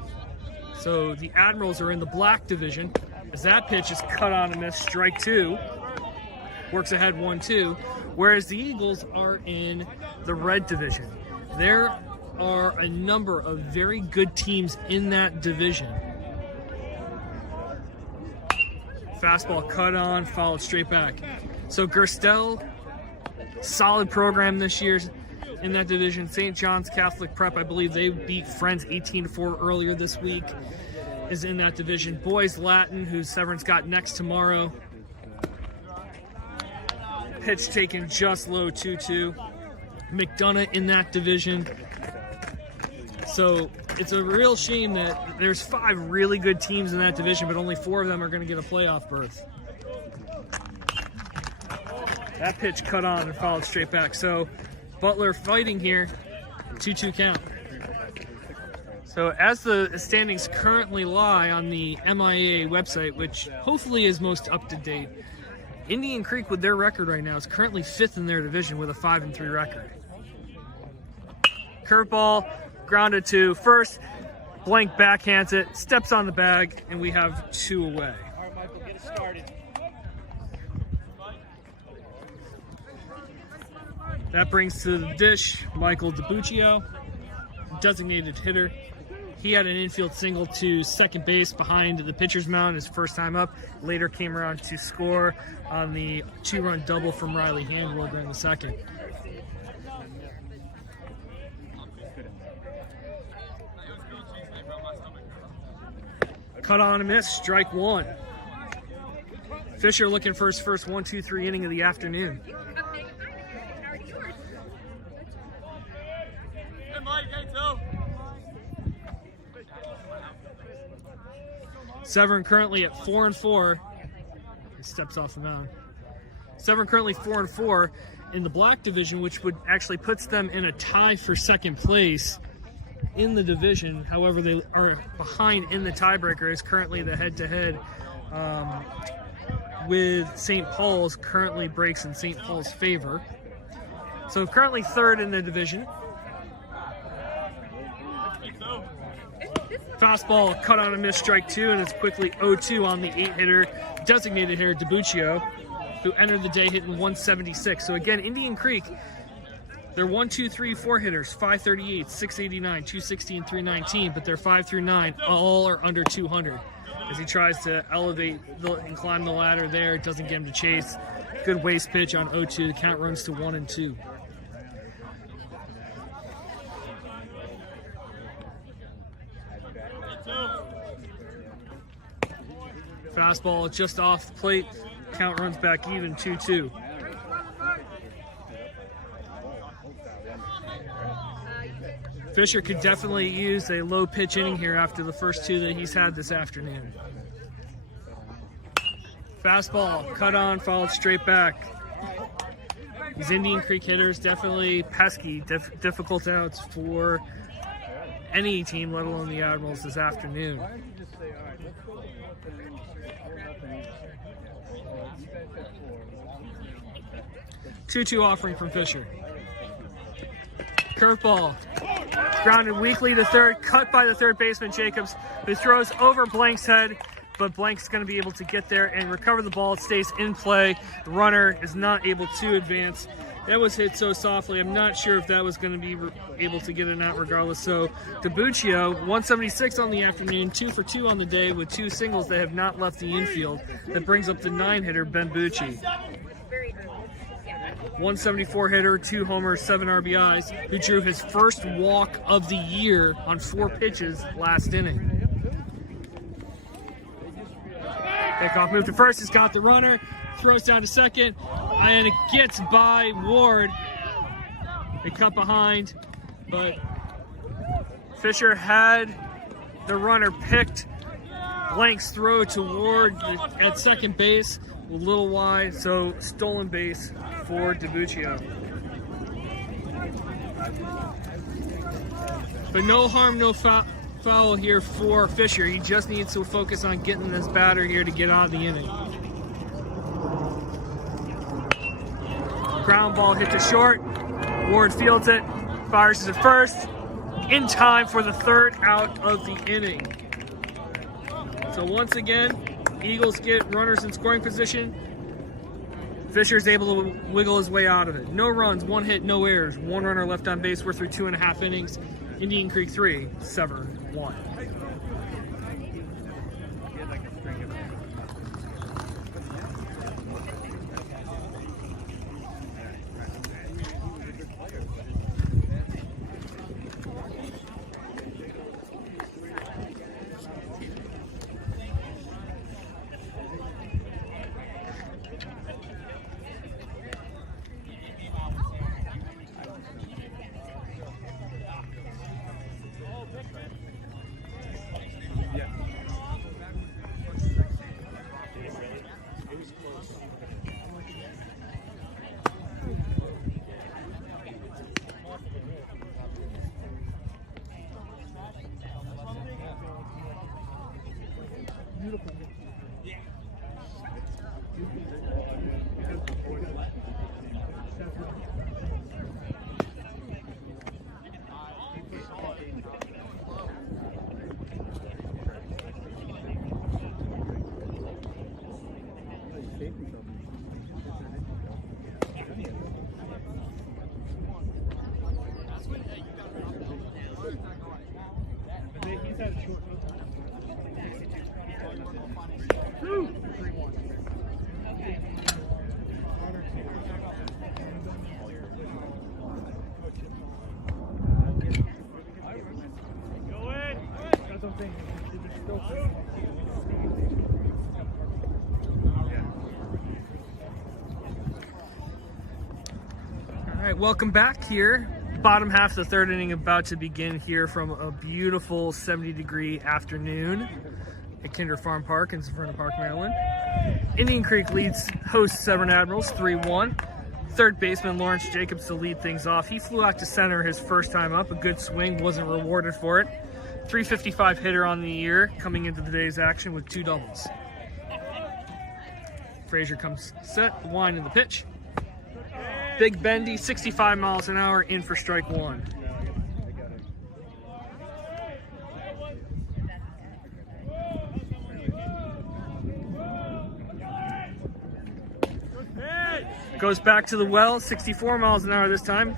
So the Admirals are in the black division, as that pitch is cut on a miss, strike 2, works ahead 1-2, whereas the Eagles are in the red division. There are a number of very good teams in that division. Fastball cut on, followed straight back. So Gerstel, solid program this year in that division. St. John's Catholic Prep, I believe they beat Friends 18-4 earlier this week, is in that division. Boys Latin, who Severn's got next tomorrow, pitch taken just low, 2-2. McDonough in that division. So it's a real shame that there's 5 really good teams in that division, but only 4 of them are going to get a playoff berth. That pitch cut on and fouled straight back. So Butler fighting here, 2-2 count. So as the standings currently lie on the MIA website, which hopefully is most up to date, Indian Creek with their record right now is currently 5th in their division with a 5-3 record. Curveball, grounded to first, Blank backhands it, steps on the bag, and we have 2 away. All right, Michael, get it started. That brings to the dish Michael DiBuccio, designated hitter. He had an infield single to second base behind the pitcher's mound his first time up. Later came around to score on the 2-run double from Riley Handwerger in the second. Cut on a miss, strike 1. Fisher looking for his first 1-2-3 inning of the afternoon. Severn currently at 4-4. He steps off the mound. Severn currently 4-4 in the black division, which would actually puts them in a tie for second place in the division. However, they are behind in the tiebreaker. Is currently the head-to-head with St. Paul's. Currently breaks in St. Paul's favor. So currently 3rd in the division. Fastball cut on a miss, strike 2, and it's quickly 0-2 on the 8-hitter, designated hitter DiBuccio, who entered the day hitting 176. So again, Indian Creek, they're 1, 2, 3, 4 hitters, 538, 689, 260, and 319, but they're 5 through 9, all are under 200. As he tries to elevate and climb the ladder there, it doesn't get him to chase. Good waste pitch on 0-2. The count runs to 1-2. Fastball just off the plate. Count runs back even, 2-2. Fisher could definitely use a low pitch inning here after the first 2 that he's had this afternoon. Fastball cut on, followed straight back. These Indian Creek hitters definitely pesky, difficult outs for any team, let alone the Admirals this afternoon. 2-2 offering from Fisher. Curveball. Grounded weakly to third, cut by the third baseman Jacobs, who throws over Blank's head, but Blank's going to be able to get there and recover the ball. It stays in play. The runner is not able to advance. That was hit so softly, I'm not sure if that was going to be able to get it out regardless. So DiBuccio, 176 on the afternoon, 2 for 2 on the day with 2 singles that have not left the infield. That brings up the 9-hitter, Ben Bucci. 174 hitter, 2 homers, 7 RBIs, who drew his first walk of the year on 4 pitches last inning. Pickoff move to first, has got the runner, throws down to second, and it gets by Ward. They cut behind, but Fisher had the runner picked. Blank's throw to Ward at second base, a little wide, so stolen base for DiBuccio. But no harm, no foul here for Fisher. He just needs to focus on getting this batter here to get out of the inning. Ground ball hit to short. Ward fields it, fires it first, in time for the 3rd out of the inning. So once again, Eagles get runners in scoring position. Fisher's able to wiggle his way out of it. No runs, 1 hit, no errors. 1 runner left on base. We're through 2.5 innings. Indian Creek 3, Severn 1. All right, welcome back here. Bottom half of the third inning about to begin here from a beautiful 70-degree afternoon at Kinder Farm Park in Severn Park, Maryland. Indian Creek leads host Severn Admirals 3-1. Third baseman Lawrence Jacobs to lead things off. He flew out to center his first time up. A good swing, wasn't rewarded for it. 355 hitter on the year coming into today's action with 2 doubles. Frazier comes set, the wind in the pitch. Big bendy, 65 miles an hour, in for strike 1. Goes back to the well, 64 miles an hour this time,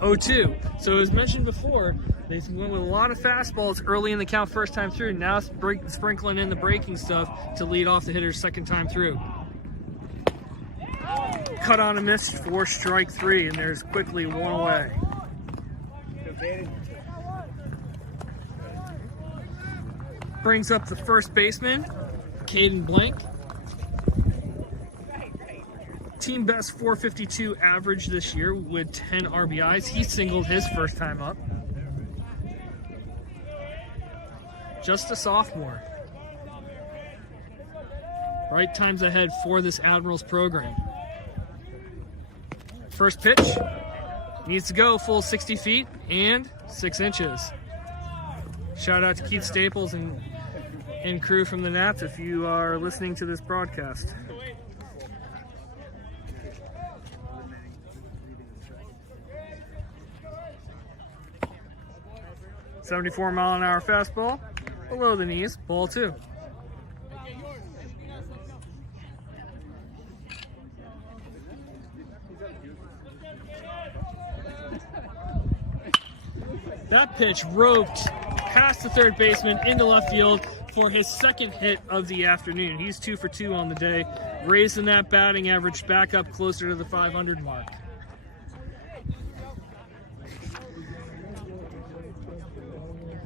0-2. So as mentioned before, they went with a lot of fastballs early in the count first time through. Now sprinkling in the breaking stuff to lead off the hitter's second time through. Cut on a miss for strike 3, and there's quickly 1 away. Brings up the first baseman, Caden Blank. Team best 452 average this year with 10 RBIs. He singled his first time up. Just a sophomore. Right times ahead for this Admirals program. First pitch needs to go full 60 feet and 6 inches. Shout out to Keith Staples and crew from the Nats if you are listening to this broadcast. .74-mile-an-hour fastball, below the knees, ball 2. That pitch roped past the third baseman into left field for his second hit of the afternoon. He's 2 for 2 on the day, raising that batting average back up closer to the 500 mark.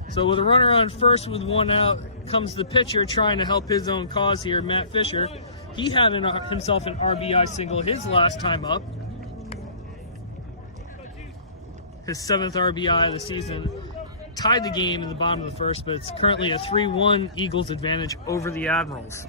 So with a runner on first with 1 out comes the pitcher trying to help his own cause here, Matt Fisher. He had himself an RBI single his last time up. His 7th RBI of the season. Tied the game in the bottom of the first, but it's currently a 3-1 Eagles advantage over the Admirals.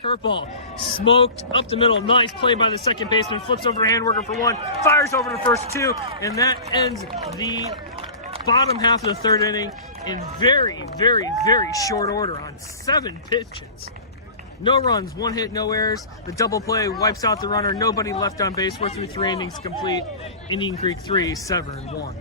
Curveball, smoked up the middle. Nice play by the second baseman. Flips over to Handwerker for 1. Fires over to first 2. And that ends the bottom half of the third inning in very, very, very short order on 7 pitches. No runs, 1 hit, no errors. The double play wipes out the runner. Nobody left on base. We're through 3 innings complete. Indian Creek 3, Severn 1.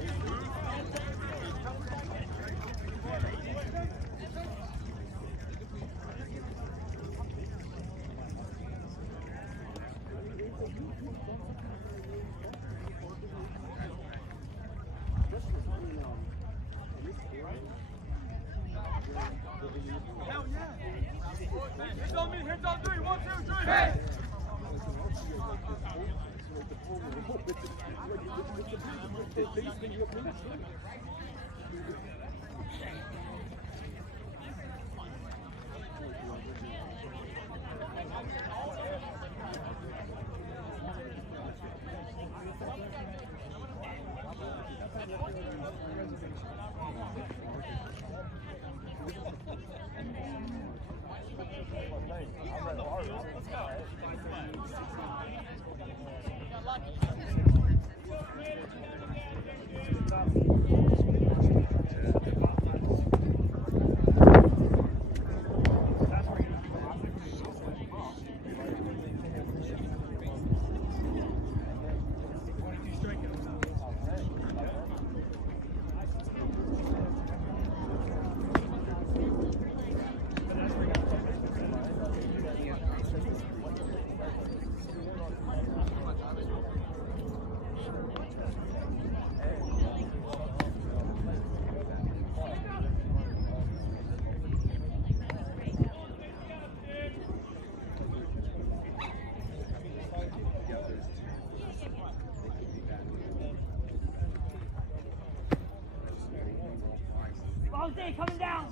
coming down.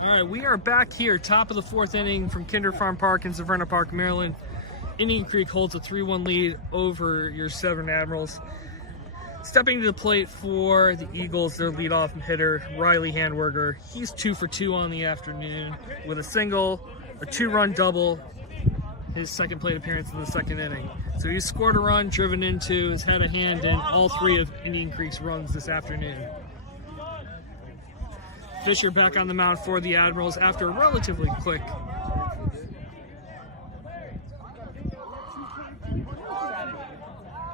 All right, we are back here, top of the 4th inning from Kinder Farm Park in Severn Park, Maryland. Indian Creek holds a 3-1 lead over your Severn Admirals. Stepping to the plate for the Eagles, their leadoff hitter, Riley Handwerger. He's 2 for 2 on the afternoon with a single, a 2-run double, his second plate appearance in the 2nd inning. So he's scored a run, driven into, has had a hand in all 3 of Indian Creek's runs this afternoon. Fisher back on the mound for the Admirals after a relatively quick.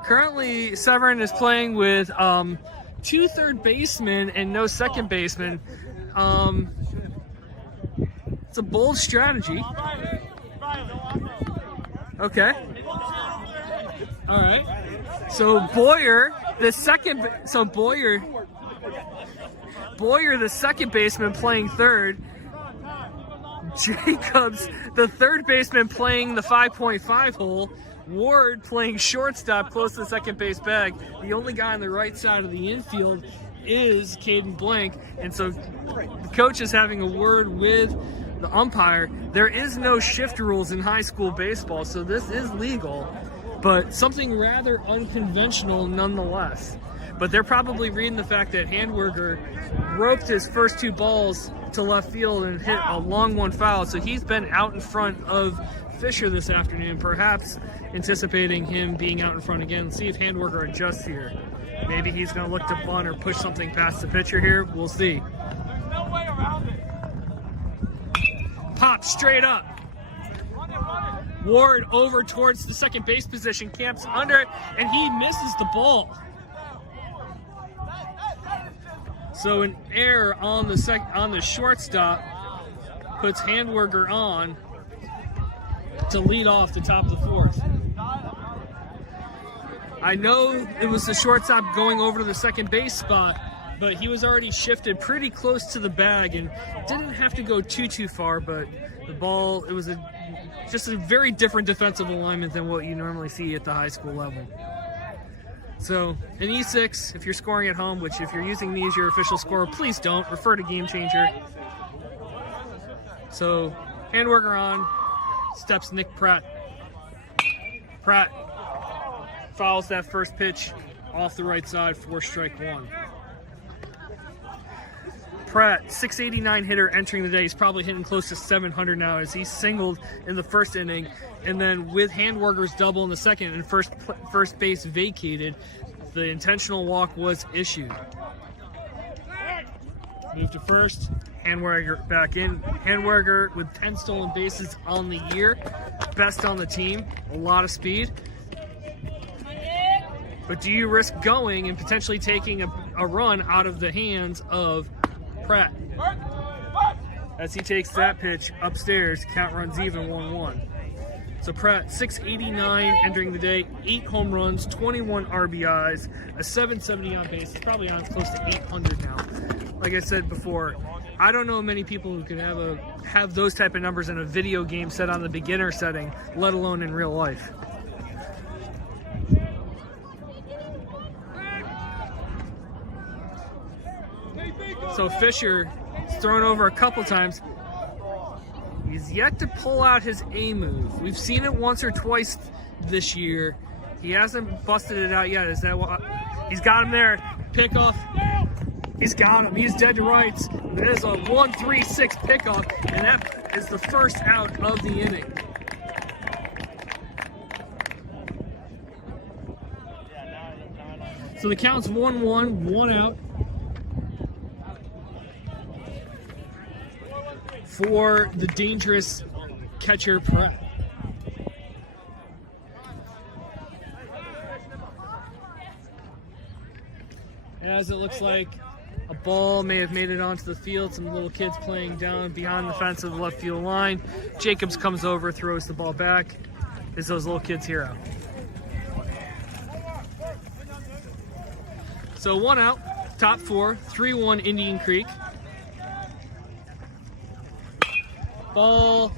Currently, Severn is playing with 2 third basemen and no second baseman. It's a bold strategy. Okay. All right. So Boyer, the second baseman playing third. Jacobs, the third baseman playing the 5.5 hole. Ward playing shortstop close to the second base bag. The only guy on the right side of the infield is Caden Blank. And so the coach is having a word with the umpire. There is no shift rules in high school baseball, so this is legal, but something rather unconventional nonetheless. But they're probably reading the fact that Handwerger roped his first 2 balls to left field and hit a long one foul, so he's been out in front of Fisher this afternoon, perhaps anticipating him being out in front again. Let's see if Handwerger adjusts here. Maybe he's going to look to bunt or push something past the pitcher here. We'll see. There's no way around it. Pop straight up. Ward over towards the second base position, camps under it, and he misses the ball. So an error on the shortstop puts Handwerger on to lead off the top of the 4th. I know it was the shortstop going over to the second base spot, but he was already shifted pretty close to the bag and didn't have to go too far, but the ball, it was just a very different defensive alignment than what you normally see at the high school level. So an E6, if you're scoring at home, which if you're using me as your official scorer, please don't, refer to Game Changer. So Handwerger on, steps Nick Pratt. Pratt fouls that first pitch off the right side for strike 1. Pratt, 689 hitter entering the day. He's probably hitting close to 700 now as he singled in the 1st inning. And then with Handwerger's double in the 2nd and first base vacated, the intentional walk was issued. Move to 1st. Handwerger back in. Handwerger with 10 stolen bases on the year. Best on the team. A lot of speed. But do you risk going and potentially taking a run out of the hands of Pratt? As he takes that pitch upstairs, count runs even 1-1. So Pratt, 689 entering the day, 8 home runs, 21 RBIs, a 770 on base. He's probably on close to 800 now. Like I said before, I don't know many people who can have those type of numbers in a video game set on the beginner setting, let alone in real life. So Fisher is thrown over a couple times. He's yet to pull out his A move. We've seen it once or twice this year. He hasn't busted it out yet. Is that what? He's got him there. Pickoff. He's got him. He's dead to rights. It is a 1-3-6 pickoff, and that is the first out of the inning. So the count's 1-1, 1 out for the dangerous catcher Pratt. As it looks like a ball may have made it onto the field, some little kids playing down behind the fence of the left field line. Jacobs comes over, throws the ball back. Is those little kids' hero. So 1 out, top 4, 3-1 Indian Creek. Ball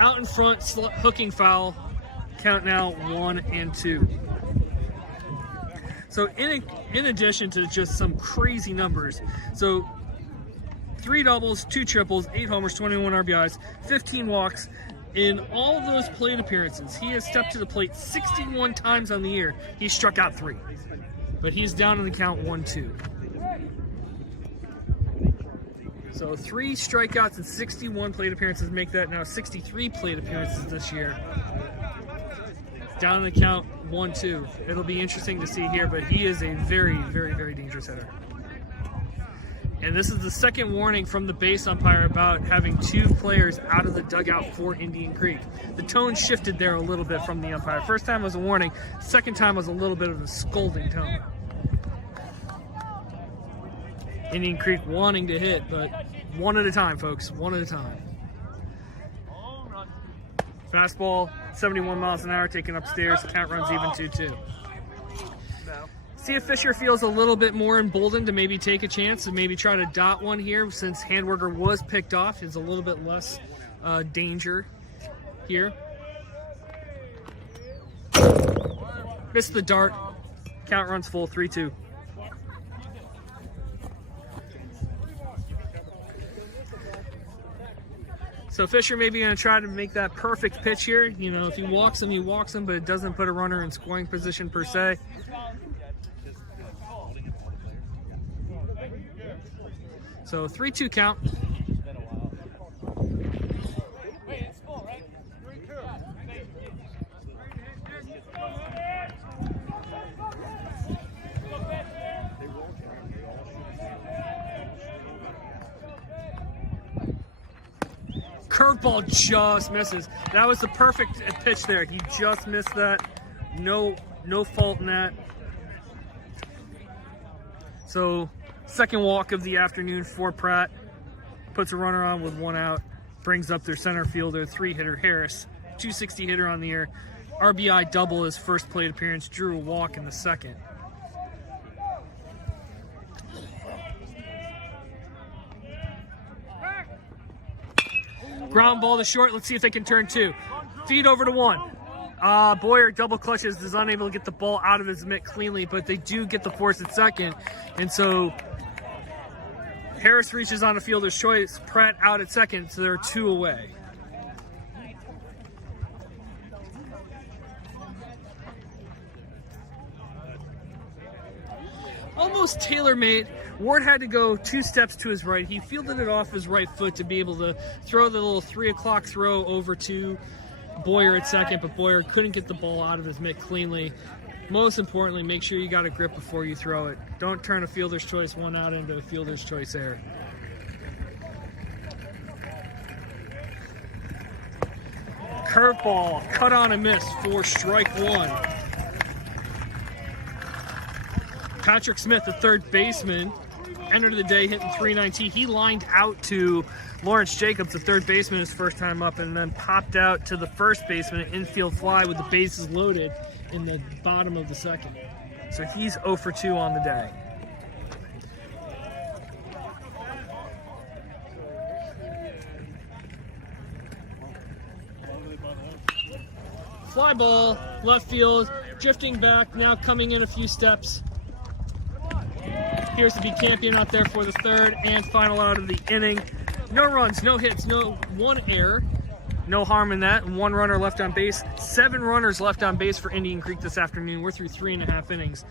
out in front, hooking foul. Count now 1 and 2. So in addition to just some crazy numbers, so 3 doubles, 2 triples, 8 homers, 21 RBIs, 15 walks. In all of those plate appearances, he has stepped to the plate 61 times on the year. He struck out 3, but he's down in the count 1-2. So 3 strikeouts and 61 plate appearances make that now 63 plate appearances this year. Down in the count 1-2. It'll be interesting to see here, but he is a very, very, very dangerous hitter. And this is the second warning from the base umpire about having 2 players out of the dugout for Indian Creek. The tone shifted there a little bit from the umpire. First time was a warning, second time was a little bit of a scolding tone. Indian Creek wanting to hit, but one at a time, folks, one at a time. Fastball, 71 miles an hour, taken upstairs. Count runs even 2-2. See if Fisher feels a little bit more emboldened to maybe take a chance and maybe try to dot one here, since Handwerker was picked off. It's a little bit less danger here. Missed the dart. Count runs full, 3-2. So Fisher may be going to try to make that perfect pitch here. You know, if he walks him, he walks him, but it doesn't put a runner in scoring position per se. So 3-2 count. Curveball just misses. That was the perfect pitch there. He just missed that. No fault in that. So second walk of the afternoon for Pratt. Puts a runner on with 1 out. Brings up their center fielder, 3-hitter Harris. 260 hitter on the year. RBI double his first plate appearance. Drew a walk in the second. Ground ball to short. Let's see if they can turn 2. Feed over to 1. Boyer double clutches, is unable to get the ball out of his mitt cleanly, but they do get the force at second. And so Harris reaches on a fielder's choice. Pratt out at second, so they're 2 away. Almost tailor-made. Ward had to go 2 steps to his right. He fielded it off his right foot to be able to throw the little 3 o'clock throw over to Boyer at second, but Boyer couldn't get the ball out of his mitt cleanly. Most importantly, make sure you got a grip before you throw it. Don't turn a fielder's choice 1 out into a fielder's choice error. Curveball, cut on and miss for strike 1. Patrick Smith, the third baseman, entered the day hitting .319. He lined out to Lawrence Jacobs, the third baseman, his first time up, and then popped out to the first baseman, an infield fly with the bases loaded in the bottom of the second. So he's 0 for 2 on the day. Fly ball, left field, drifting back, now coming in a few steps. Appears to be Campion out there for the third and final out of the inning. No runs, no hits, no 1 error. No harm in that. 1 runner left on base. 7 runners left on base for Indian Creek this afternoon. We're through 3.5 innings.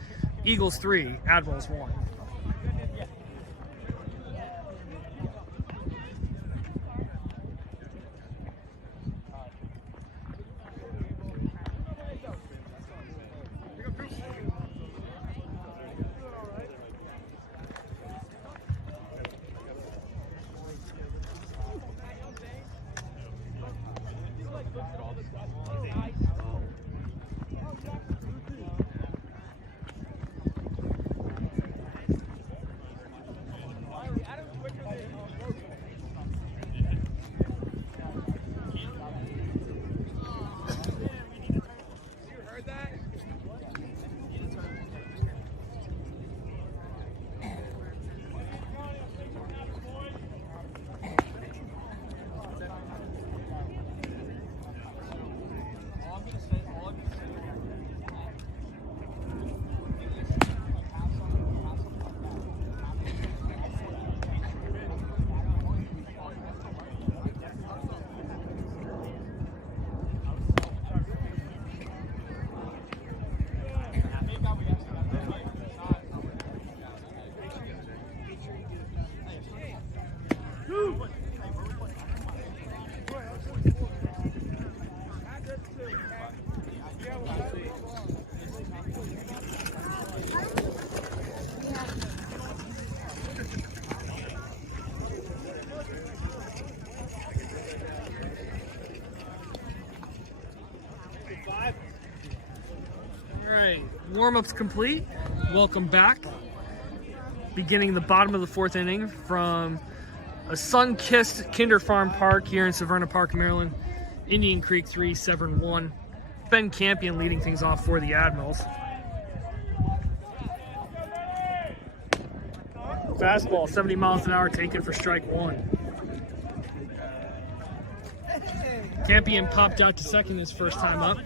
Eagles 3, Admirals 1. All right, warm-up's complete. Welcome back. Beginning the bottom of the 4th inning from a sun-kissed Kinder Farm Park here in Severn Park, Maryland. Indian Creek 3, Severn 1. Ben Campion leading things off for the Admirals. Fastball, 70 miles an hour, taken for strike 1. Campion popped out to second his first time up.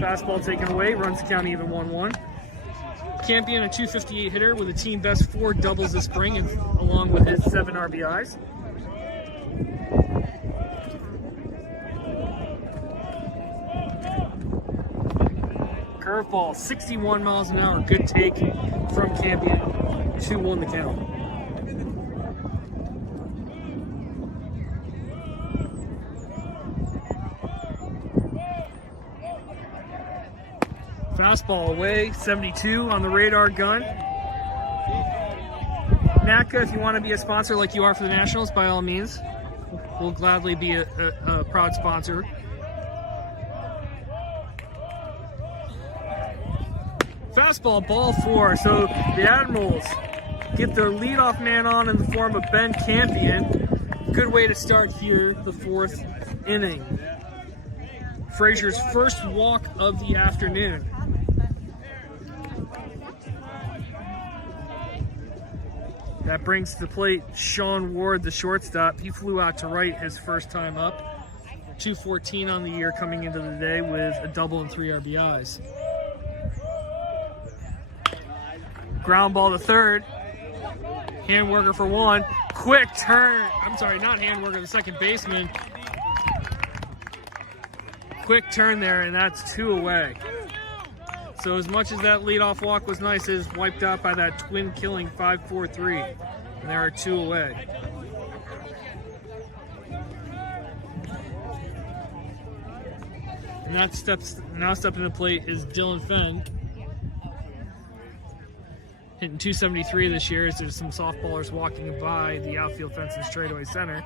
Fastball taken away, runs the count even 1-1. Campion, a .258 hitter with a team best 4 doubles this spring, and along with his 7 RBIs. Curveball, 61 miles an hour, good take from Campion. 2-1 the count. Fastball away, 72 on the radar gun. NACA, if you want to be a sponsor like you are for the Nationals, by all means, we'll gladly be a proud sponsor. Fastball, ball 4. So the Admirals get their leadoff man on in the form of Ben Campion. Good way to start here, the 4th inning. Frazier's first walk of the afternoon. That brings to the plate Sean Ward, the shortstop. He flew out to right his first time up. .214 on the year coming into the day with a double and 3 RBIs. Ground ball to third. Handworker for 1. Quick turn. I'm sorry, not Handworker, the second baseman. Quick turn there, and that's 2 away. So as much as that leadoff walk was nice, it is wiped out by that twin-killing 5-4-3. And there are 2 away. And that now stepping to the plate is Dylan Fenn. Hitting .273 this year as there's some softballers walking by the outfield fence in straightaway center.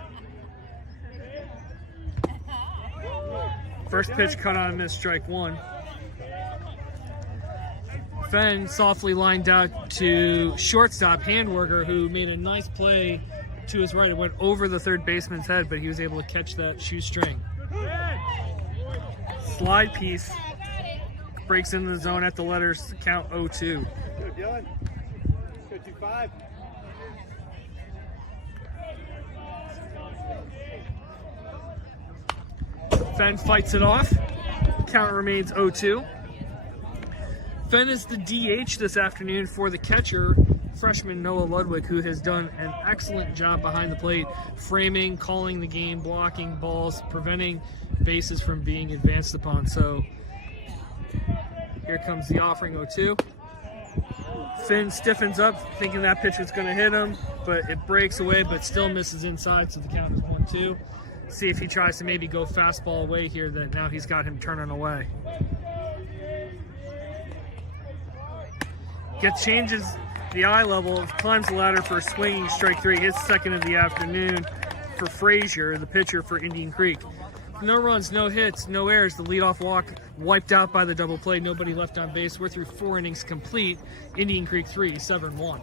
First pitch cut on, missed, strike 1. Fenn softly lined out to shortstop Handworker, who made a nice play to his right. It went over the third baseman's head, but he was able to catch that shoestring. Slide piece breaks into the zone at the letters, count 0-2. Good, Dylan. Good, 2-5. Fenn fights it off. Count remains 0-2. Fenn is the DH this afternoon for the catcher, freshman Noah Ludwig, who has done an excellent job behind the plate, framing, calling the game, blocking balls, preventing bases from being advanced upon. So here comes the offering 0-2. Fenn stiffens up, thinking that pitch was going to hit him, but it breaks away, but still misses inside, so the count is 1-2. See if he tries to maybe go fastball away here, that now he's got him turning away. Changes the eye level, climbs the ladder for a swinging strike 3, his second of the afternoon for Frazier, the pitcher for Indian Creek. No runs, no hits, no errors. The leadoff walk wiped out by the double play. Nobody left on base. We're through 4 innings complete. Indian Creek 3, Severn 1.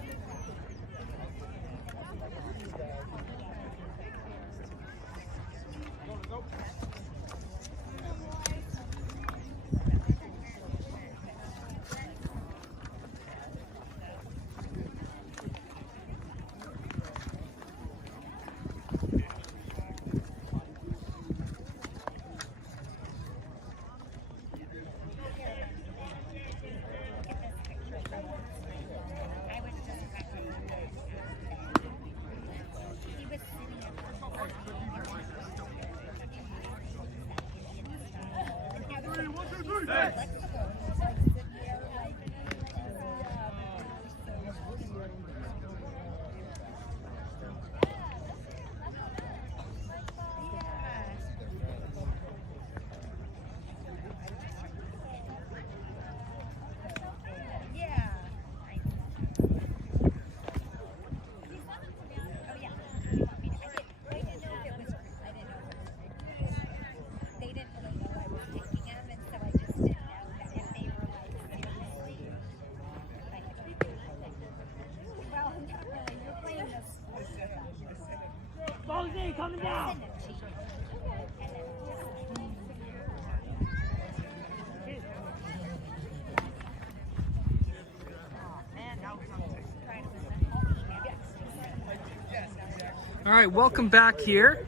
All right, welcome back here.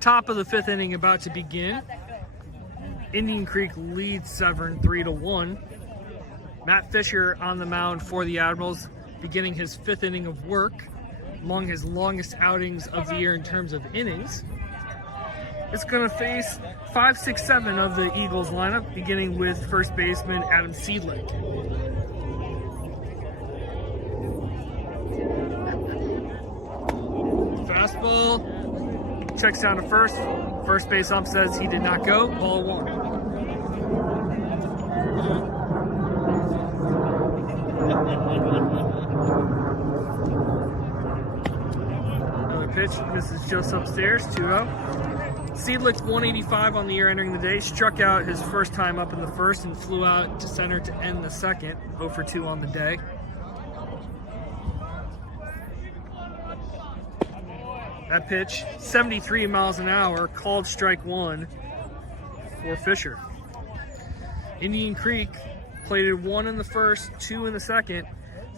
Top of the 5th inning about to begin. Indian Creek leads Severn 3-1. Matt Fisher on the mound for the Admirals, beginning his 5th inning of work, among his longest outings of the year in terms of innings. It's going to face 5, 6, 7 of the Eagles lineup, beginning with first baseman Adam Seidlich. Fastball, checks down to first. First base ump says he did not go. Ball 1. Another pitch misses just upstairs. 2-0. Seidlich 185 on the year entering the day. Struck out his first time up in the first and flew out to center to end the second. 0 for 2 on the day. That pitch, 73 miles an hour, called strike 1 for Fisher. Indian Creek plated 1 in the first, 2 in the second.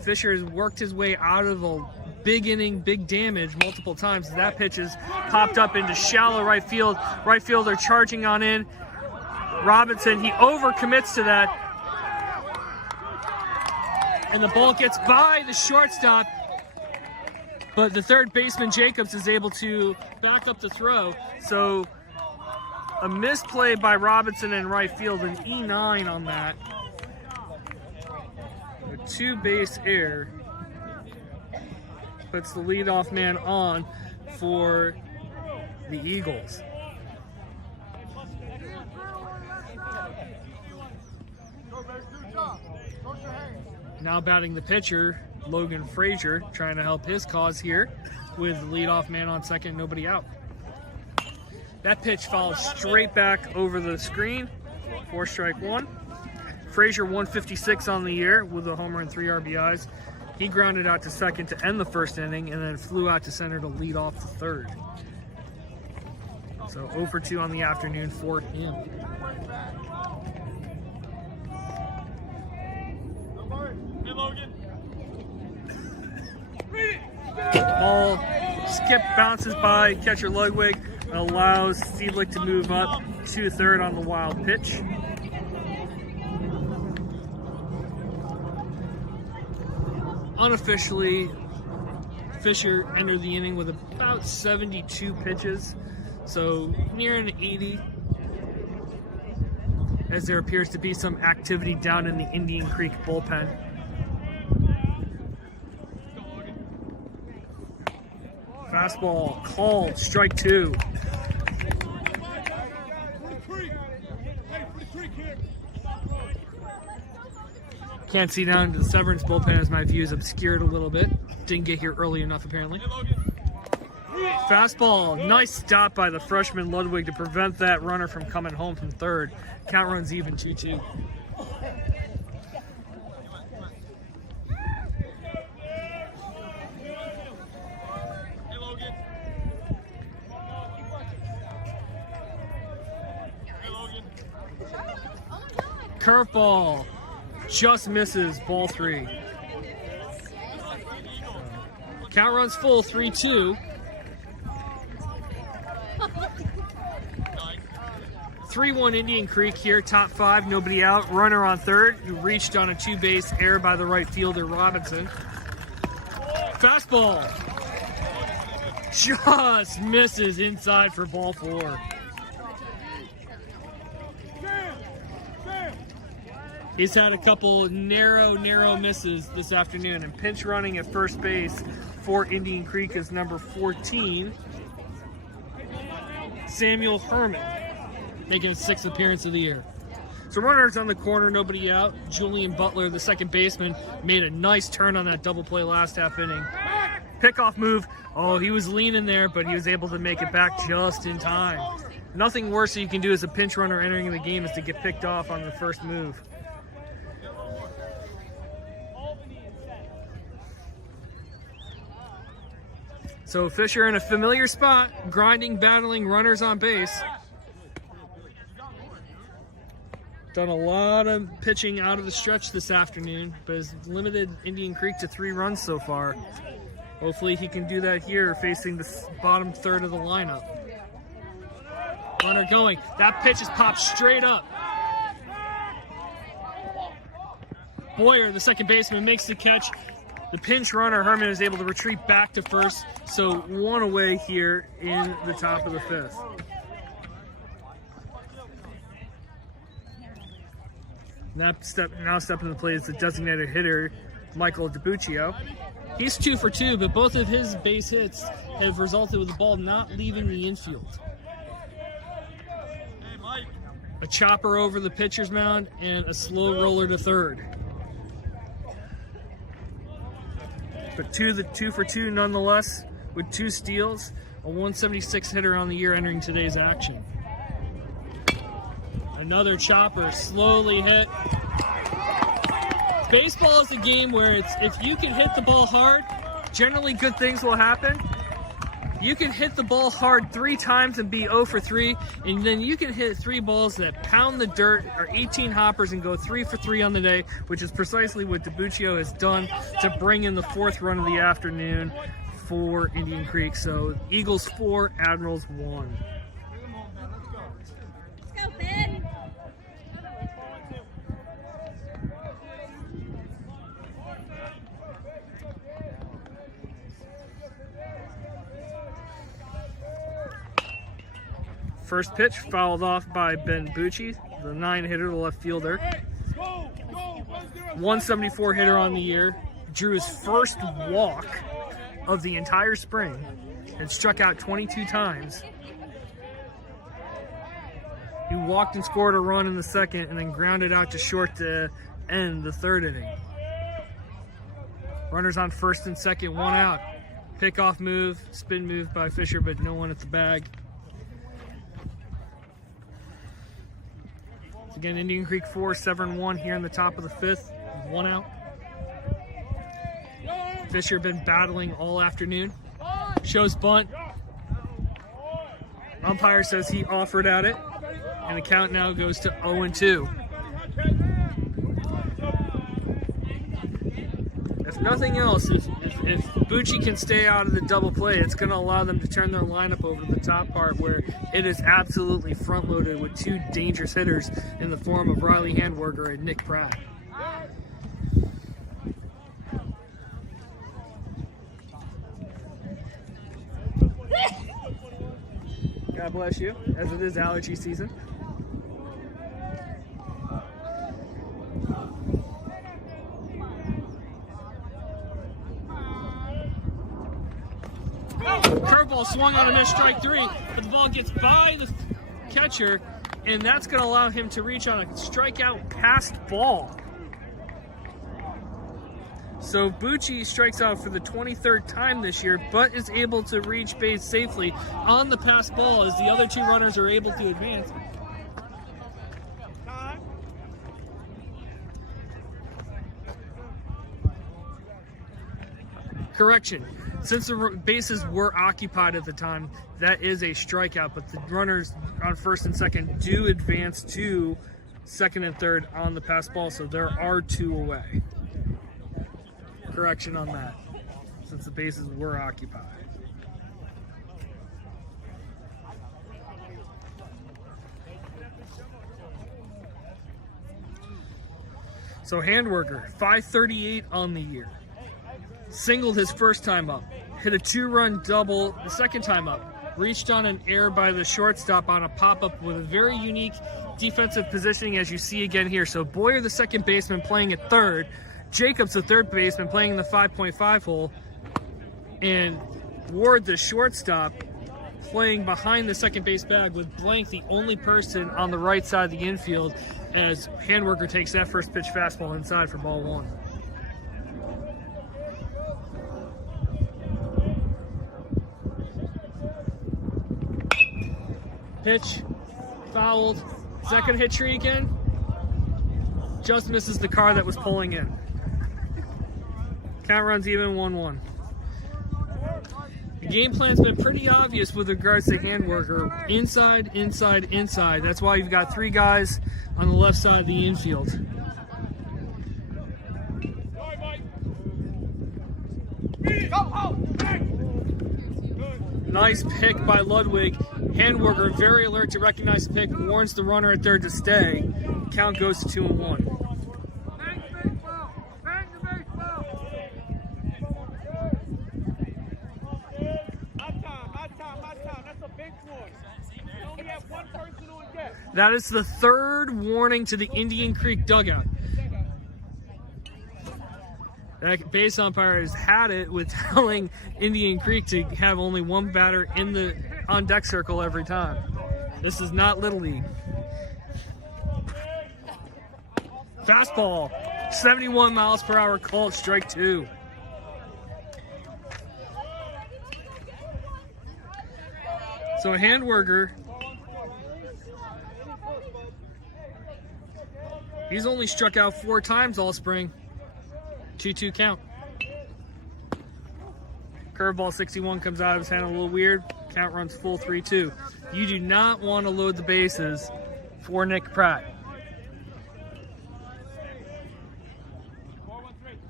Fisher has worked his way out of a big inning, big damage multiple times. That pitch has popped up into shallow right field. Right fielder charging on in. Robinson, he overcommits to that. And the ball gets by the shortstop. But the third baseman, Jacobs, is able to back up the throw. So a misplay by Robinson in right field, an E9 on that. A 2-base error. Puts the leadoff man on for the Eagles. Now batting the pitcher, Logan Frazier, trying to help his cause here with leadoff man on second, nobody out. That pitch fouled straight back over the screen for strike 1. Frazier 156 on the year with a homer and 3 RBIs. He grounded out to second to end the first inning and then flew out to center to lead off the third. So 0 for 2 on the afternoon for him. Ball skip bounces by catcher Ludwig, allows Seidlich to move up to third on the wild pitch. Unofficially, Fisher entered the inning with about 72 pitches, so near an 80, as there appears to be some activity down in the Indian Creek bullpen. Fastball called, strike 2. Can't see down to the Severn's bullpen as my view is obscured a little bit. Didn't get here early enough apparently. Fastball, nice stop by the freshman Ludwig to prevent that runner from coming home from third. Count runs even, 2-2. Curveball just misses, ball 3. Count runs full, 3-2. 3-1 Indian Creek here, top 5, nobody out. Runner on third, who reached on a 2-base error by the right fielder Robinson. Fastball just misses inside for ball 4. He's had a couple narrow misses this afternoon, and pinch running at first base for Indian Creek is number 14, Samuel Herman, making his 6th appearance of the year. So runners on the corner, nobody out. Julian Butler, the second baseman, made a nice turn on that double play last half inning. Pickoff move. Oh, he was leaning there, but he was able to make it back just in time. Nothing worse that you can do as a pinch runner entering the game is to get picked off on the first move. So Fisher in a familiar spot, grinding, battling runners on base. Done a lot of pitching out of the stretch this afternoon, but has limited Indian Creek to 3 runs so far. Hopefully he can do that here facing the bottom third of the lineup. Runner going. That pitch is popped straight up. Boyer, the second baseman, makes the catch. The pinch runner, Herman, is able to retreat back to first. So one away here in the top of the fifth. Now stepping to the plate is the designated hitter, Michael DiBuccio. He's 2 for 2, but both of his base hits have resulted with the ball not leaving the infield. A chopper over the pitcher's mound and a slow roller to third. But 2 for 2 nonetheless, with 2 steals, a 176 hitter on the year entering today's action. Another chopper, slowly hit. Baseball is a game where if you can hit the ball hard, generally good things will happen. You can hit the ball hard 3 times and be 0 for 3, and then you can hit 3 balls that pound the dirt, or 18 hoppers, and go 3 for 3 on the day, which is precisely what DiBuccio has done to bring in the 4th run of the afternoon for Indian Creek. So Eagles 4, Admirals 1. Let's go, Ben. First pitch fouled off by Ben Bucci, the 9-hitter, the left fielder. 174 hitter on the year. Drew his first walk of the entire spring and struck out 22 times. He walked and scored a run in the second and then grounded out to short to end the 3rd inning. Runners on first and second, 1 out. Pickoff move, spin move by Fisher, but no one at the bag. Again, Indian Creek 4, Severn 1 here in the top of the 5th, 1 out. Fisher been battling all afternoon. Shows bunt. Umpire says he offered at it, and the count now goes to 0-2. If nothing else, if Bucci can stay out of the double play, it's going to allow them to turn their lineup over to the top part where it is absolutely front-loaded with 2 dangerous hitters in the form of Riley Handwerker and Nick Pratt. God bless you, as it is allergy season. Curveball swung on a miss, strike 3, but the ball gets by the catcher, and that's going to allow him to reach on a strikeout past ball. So Bucci strikes out for the 23rd time this year, but is able to reach base safely on the pass ball as the other 2 runners are able to advance. Correction. Since the bases were occupied at the time, that is a strikeout, but the runners on first and second do advance to second and third on the pass ball, so there are 2 away. Correction on that, since the bases were occupied. So Handwerker, 538 on the year. Singled his first time up, hit a 2-run double the second time up, reached on an error by the shortstop on a pop-up with a very unique defensive positioning as you see again here. So Boyer, the second baseman, playing at third, Jacobs, the third baseman, playing in the 5.5 hole, and Ward, the shortstop, playing behind the second base bag with Blank, the only person on the right side of the infield, as Handwerker takes that first pitch fastball inside for ball 1. Pitch, fouled. Is that going to hit tree again? Just misses the car that was pulling in. Count runs even, 1-1. The game plan's been pretty obvious with regards to Handwerker. Inside, inside, inside. That's why you've got 3 guys on the left side of the infield. Nice pick by Ludwig. Handwerker, very alert to recognize the pick, warns the runner at third to stay. Count goes to 2-1. That is the third warning to the Indian Creek dugout. That base umpire has had it with telling Indian Creek to have only one batter in the on deck circle every time. This is not Little League. Fastball, 71 miles per hour, called strike 2. So Handwerker, he's only struck out 4 times all spring. 2-2 count. Curveball 61 comes out of his hand a little weird. Count runs full 3-2. You do not want to load the bases for Nick Pratt.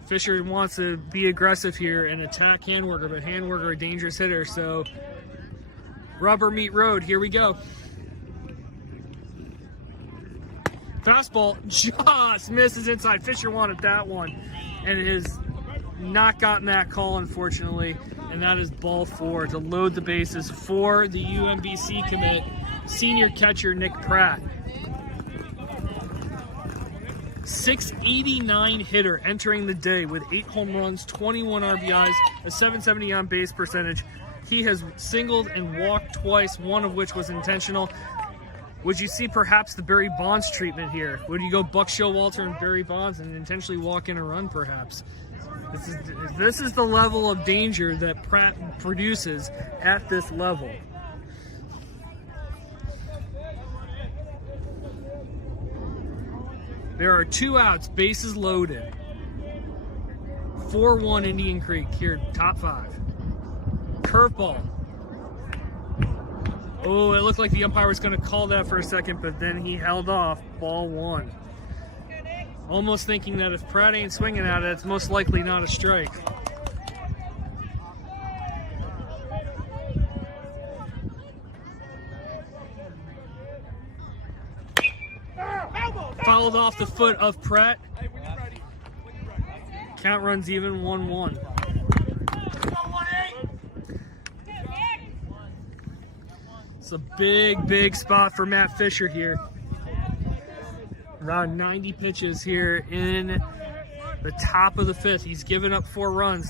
Fisher wants to be aggressive here and attack Handwerker, but Handwerker a dangerous hitter, so rubber meet road. Here we go. Fastball just misses inside. Fisher wanted that one and has not gotten that call, unfortunately. And that is ball 4 to load the bases for the UMBC commit, senior catcher Nick Pratt. 689 hitter entering the day with 8 home runs, 21 RBIs, a 770 on base percentage. He has singled and walked twice, one of which was intentional. Would you see perhaps the Barry Bonds treatment here? Would you go Buck Showalter and Barry Bonds and intentionally walk in a run perhaps? This is the level of danger that Pratt produces at this level. There are 2 outs, bases loaded. 4-1 Indian Creek here, top 5. Curveball. Oh, it looked like the umpire was going to call that for a second, but then he held off. Ball 1. Almost thinking that if Pratt ain't swinging at it, it's most likely not a strike. Fouled off the foot of Pratt. Count runs even, 1-1. It's a big spot for Matt Fisher here. Around 90 pitches here in the top of the 5th. He's given up 4 runs.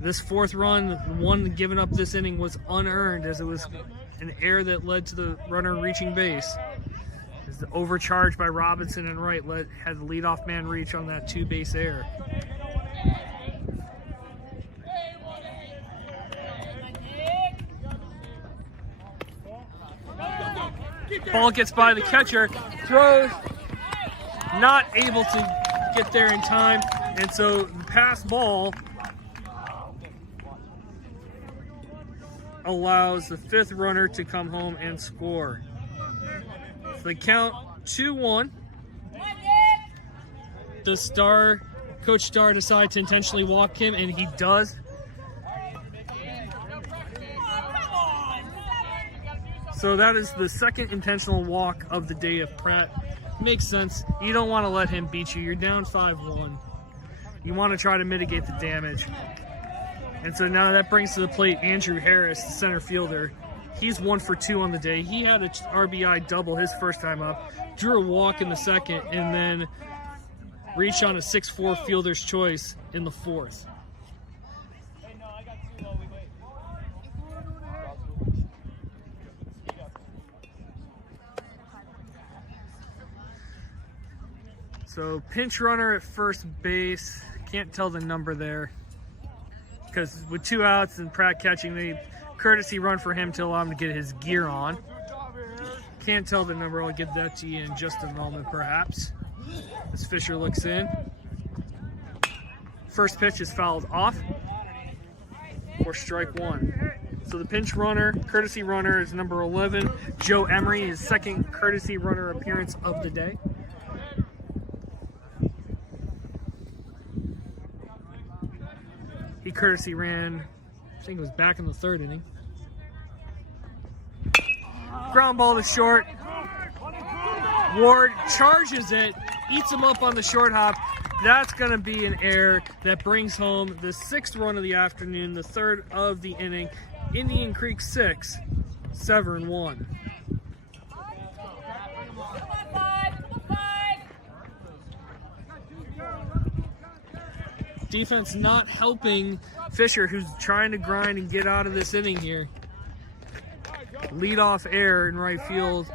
This 4th run, the one given up this inning, was unearned as it was an error that led to the runner reaching base. As the overcharge by Robinson and Wright had the leadoff man reach on that 2-base error. Ball gets by the catcher, throws, not able to get there in time, and so the pass ball allows the 5th runner to come home and score. So the count 2-1. Does Coach Starr decide to intentionally walk him, and he does. So that is the 2nd intentional walk of the day of Pratt. Makes sense. You don't want to let him beat you. You're down 5-1. You want to try to mitigate the damage. And so now that brings to the plate Andrew Harris, the center fielder. He's 1 for 2 on the day. He had an RBI double his first time up, drew a walk in the 2nd, and then reached on a 6-4 fielder's choice in the 4th. So pinch runner at first base. Can't tell the number there because with 2 outs and Pratt catching, the courtesy run for him to allow him to get his gear on. Can't tell the number. I'll give that to you in just a moment perhaps. As Fisher looks in. First pitch is fouled off for strike 1. So the pinch runner, courtesy runner, is number 11, Joe Emery, his 2nd courtesy runner appearance of the day. He courtesy ran, I think it was back in the 3rd inning. ground ball to short. Ward charges it, eats him up on the short hop. That's going to be an error that brings home the 6th run of the afternoon, the 3rd of the inning. Indian Creek 6, Severn 1. Defense not helping Fisher, who's trying to grind and get out of this inning here. Leadoff error in right field.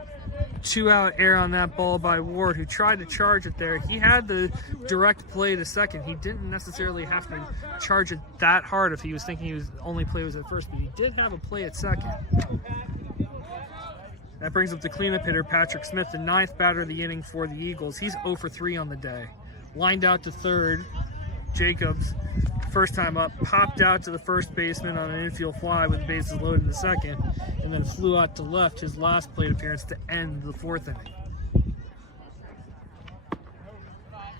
2-out error on that ball by Ward, who tried to charge it there. He had the direct play to second. He didn't necessarily have to charge it that hard if he was thinking his only play was at first, but he did have a play at second. That brings up the cleanup hitter, Patrick Smith, the 9th batter of the inning for the Eagles. He's 0 for 3 on the day. Lined out to third. Jacobs, first time up, popped out to the first baseman on an infield fly with the bases loaded in the second, and then flew out to left, his last plate appearance to end the 4th inning.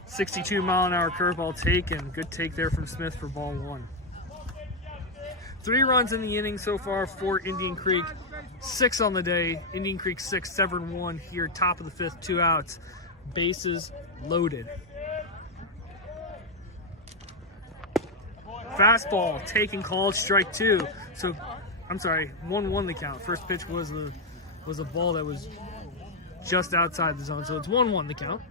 62-mile-an-hour curveball taken. Good take there from Smith for ball 1. 3 runs in the inning so far for Indian Creek. 6 on the day. Indian Creek 6, Severn 1 here, top of the 5th, 2 outs. Bases loaded. Fastball taken, called, strike 2. So, I'm sorry, 1-1 the count. First pitch was a ball that was just outside the zone, so it's 1-1 the count.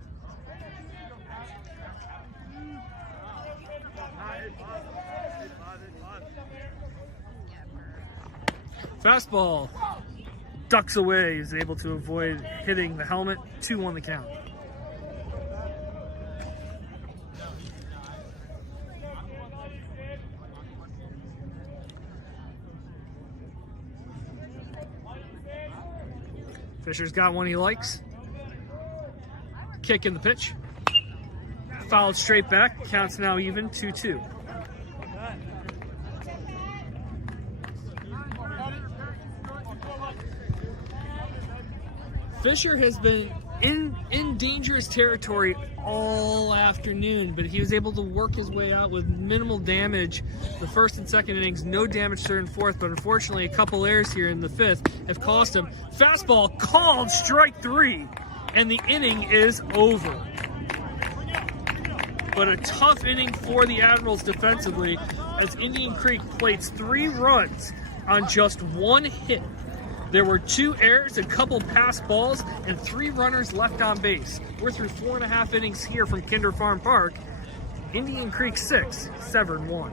Fastball ducks away, is able to avoid hitting the helmet. 2-1 the count. Fisher's got one he likes. Kick in the pitch. Fouled straight back. Counts now even, 2-2. Fisher has been in dangerous territory all afternoon, but he was able to work his way out with minimal damage the 1st and 2nd innings, no damage 3rd and 4th, but unfortunately a couple errors here in the 5th have cost him. Fastball called, strike 3, and the inning is over. But a tough inning for the Admirals defensively as Indian Creek plates 3 runs on just 1 hit. There were 2 errors, a couple pass balls, and 3 runners left on base. We're through 4.5 innings here from Kinder Farm Park. Indian Creek 6, Severn 1.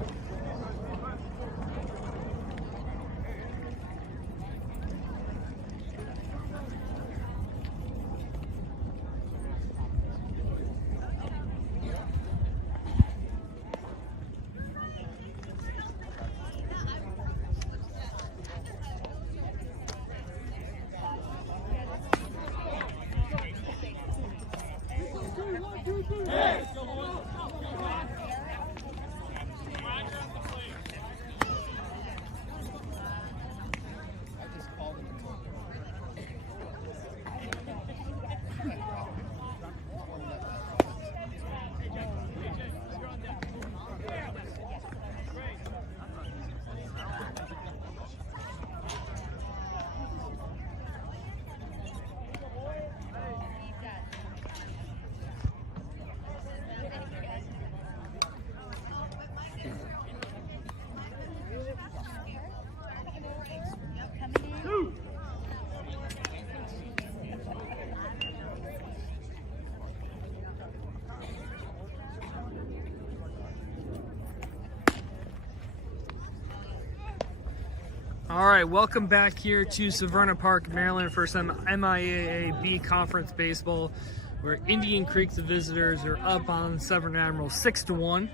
All right, welcome back here to Severn Park, Maryland for some MIAA B Conference baseball, where Indian Creek, the visitors, are up on Severn Admiral 6-1.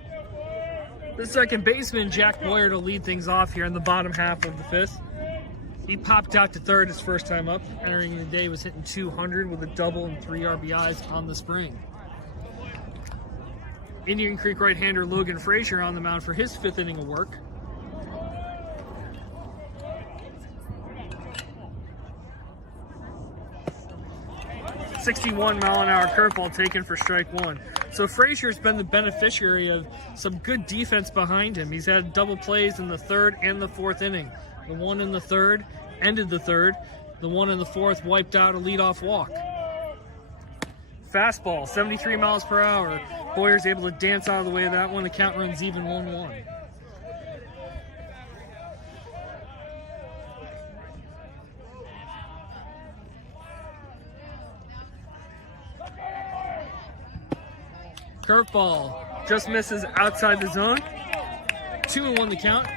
The second baseman, Jack Boyer, to lead things off here in the bottom half of the 5th. He popped out to third his first time up. Entering the day was hitting 200 with a double and 3 RBIs on the spring. Indian Creek right-hander Logan Frazier on the mound for his 5th inning of work. .61-mile-an-hour curveball taken for strike 1. So Frazier's been the beneficiary of some good defense behind him. He's had double plays in the 3rd and the 4th inning. The one in the 3rd ended the 3rd. The one in the fourth wiped out a leadoff walk. Fastball, 73 miles per hour. Boyer's able to dance out of the way of that one. The count runs even 1-1. Curveball just misses outside the zone. 2-1 the count.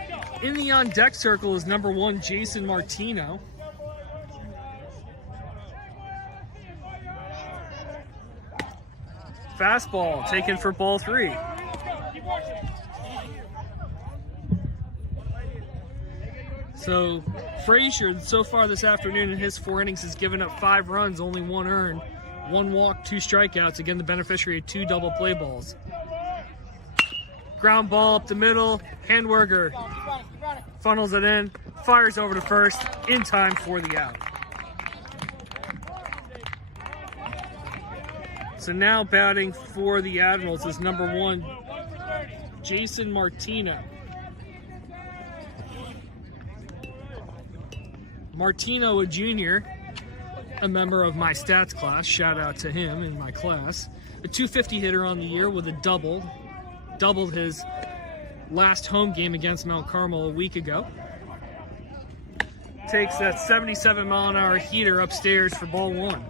In the on deck circle is number 1, Jason Martino. Fastball taken for ball 3. So Frazier, so far this afternoon in his 4 innings, has given up 5 runs, only 1 earned, 1 walk, 2 strikeouts. Again, the beneficiary of 2 double play balls. Ground ball up the middle. Handwerker funnels it in, fires over to first in time for the out. So now batting for the Admirals is number 1, Jason Martino. Martino, a junior, a member of my stats class. Shout out to him in my class. A 250 hitter on the year with a doubled his last home game against Mount Carmel a week ago. Takes that 77 mile an hour heater upstairs for ball 1.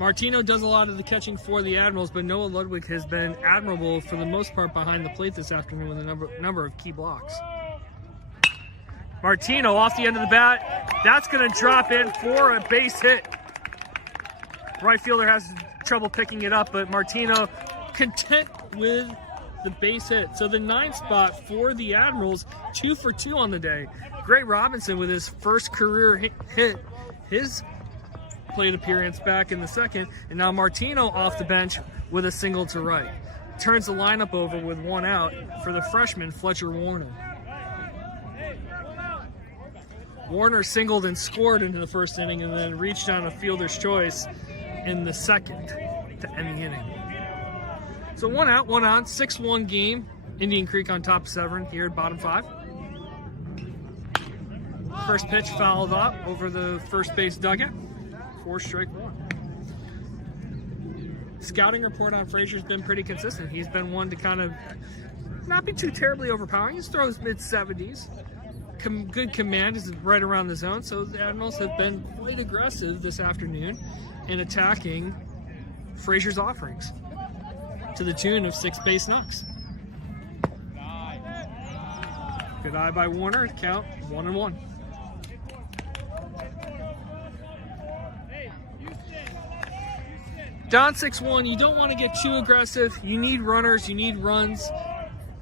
Martino does a lot of the catching for the Admirals, but Noah Ludwig has been admirable for the most part behind the plate this afternoon with a number of key blocks. Martino off the end of the bat. That's going to drop in for a base hit. Right fielder has trouble picking it up, but Martino content with the base hit. So the 9th spot for the Admirals, 2 for 2 on the day. Gray Robinson with his first career hit, his plate appearance back in the 2nd, and now Martino off the bench with a single to right. Turns the lineup over with 1 out for the freshman Fletcher Warner. Warner singled and scored into the 1st inning and then reached on a fielder's choice in the 2nd to end the inning. So 1 out, 1 on, 6-1 game. Indian Creek on top of Severn here at bottom 5. First pitch fouled up over the first base dugout. 4 strike 1. Scouting report on Frazier's been pretty consistent. He's been one to kind of not be too terribly overpowering. He throws mid-70s. Good command is right around the zone. So the Admirals have been quite aggressive this afternoon in attacking Frazier's offerings to the tune of 6 base knocks. Good eye by Warner. Count 1-1. Down 6-1, you don't want to get too aggressive. You need runners, you need runs.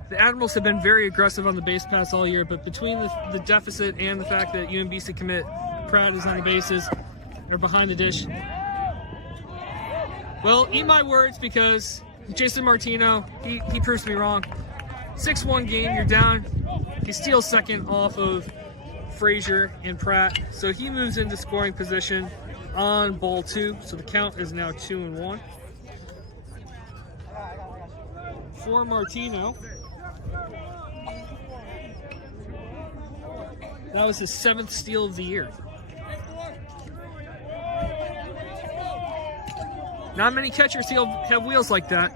The Admirals have been very aggressive on the base pass all year, but between the deficit and the fact that UMBC commit Pratt is on the bases, or behind the dish, well, eat my words, because Jason Martino, he proves me wrong. 6-1 game, you're down. He steals 2nd off of Frazier and Pratt, so he moves into scoring position on ball 2, so the count is now 2-1 for Martino. That was his 7th steal of the year. Not many catchers have wheels like that.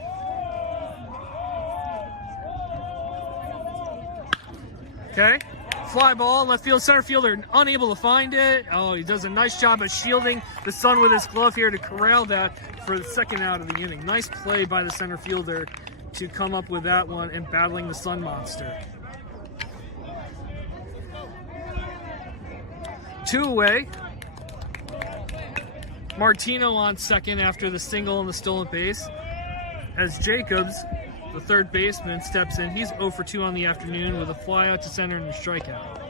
Okay. Fly ball, left field, center fielder unable to find it. Oh, he does a nice job of shielding the sun with his glove here to corral that for the 2nd out of the inning. Nice play by the center fielder to come up with that one and battling the sun monster. 2 away. Martino on 2nd after the single and the stolen base. As Jacobs, the 3rd baseman, steps in. He's 0 for 2 on the afternoon with a fly out to center and a strikeout.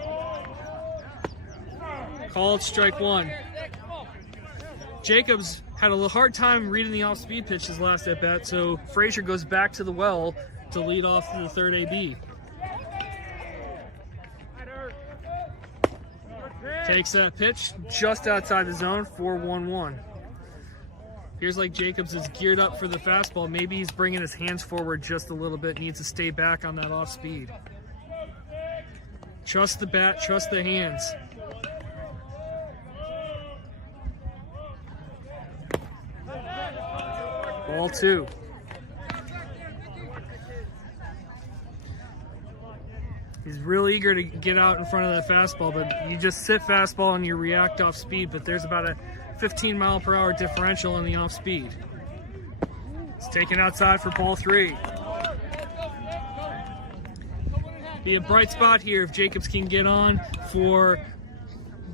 Called strike 1. Jacobs had a hard time reading the off-speed pitch his last at-bat, so Frazier goes back to the well to lead off the 3rd AB. Takes that pitch just outside the zone for 1-1. Here's like Jacobs is geared up for the fastball. Maybe he's bringing his hands forward just a little bit. Needs to stay back on that off speed. Trust the bat, trust the hands. Ball 2. He's really eager to get out in front of that fastball, but you just sit fastball and you react off speed, but there's about a 15-mile-per-hour differential in the off speed. It's taken outside for ball 3. Be a bright spot here if Jacobs can get on for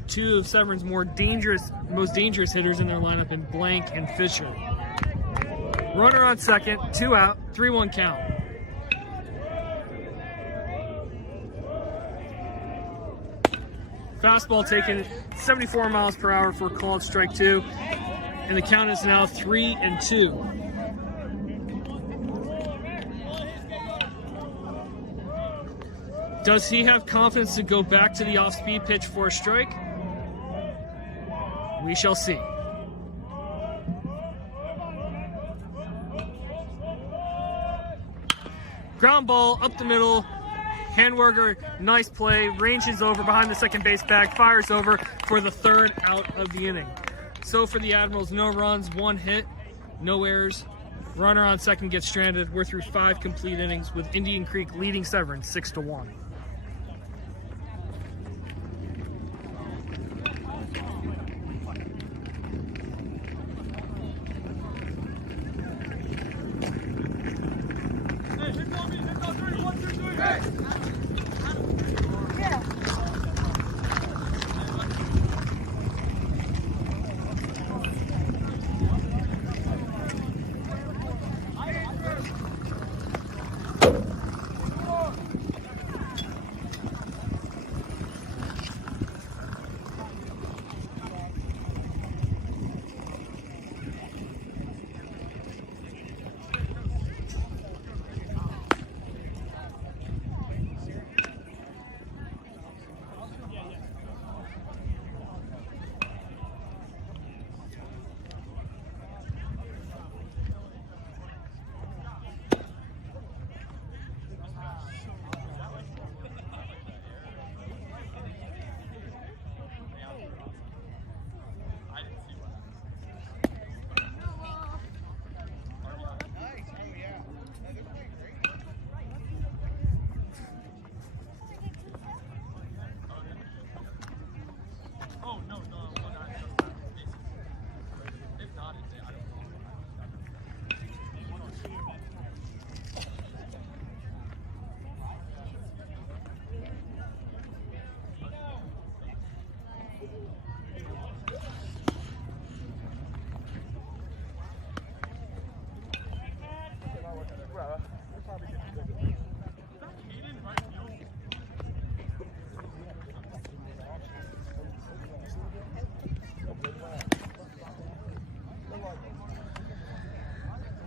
two of Severn's most dangerous hitters in their lineup in Blank and Fisher. Runner on second, 2 out, 3-1 count. Fastball taken 74 miles per hour for called strike 2, and the count is now 3-2. Does he have confidence to go back to the off-speed pitch for a strike? We shall see. Ground ball up the middle. Handwerger, nice play, ranges over behind the second base bag, fires over for the 3rd out of the inning. So for the Admirals, no runs, 1 hit, no errors. Runner on second gets stranded. We're through 5 complete innings with Indian Creek leading Severn 6-1.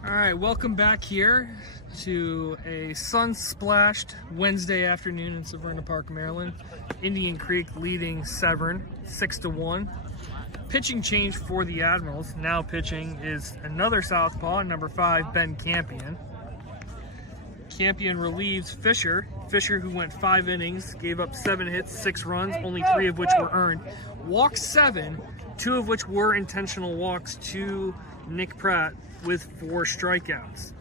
All right, welcome back here to a sun-splashed Wednesday afternoon in Severna Park, Maryland. Indian Creek leading Severn 6-1. Pitching change for the Admirals. Now pitching is another southpaw, number 5, Ben Campion. Campion relieves Fisher. Fisher, who went 5 innings, gave up 7 hits, 6 runs, only 3 of which were earned. Walked 7, 2 of which were intentional walks to Nick Pratt with 4 strikeouts.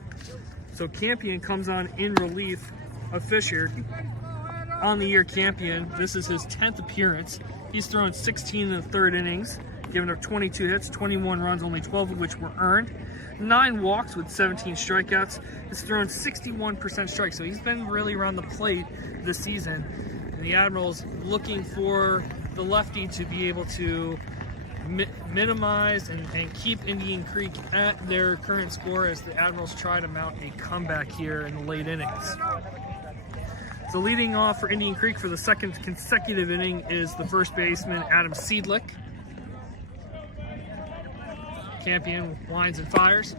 So Campion comes on in relief of Fisher. On the year, Campion, this is his 10th appearance. He's thrown 16 in the 3rd innings, giving up 22 hits, 21 runs, only 12 of which were earned. 9 walks with 17 strikeouts. He's thrown 61% strikes, so he's been really around the plate this season. And the Admirals looking for the lefty to be able to minimize and keep Indian Creek at their current score as the Admirals try to mount a comeback here in the late innings. So leading off for Indian Creek for the 2nd consecutive inning is the first baseman, Adam Seidlick. Campion winds and fires.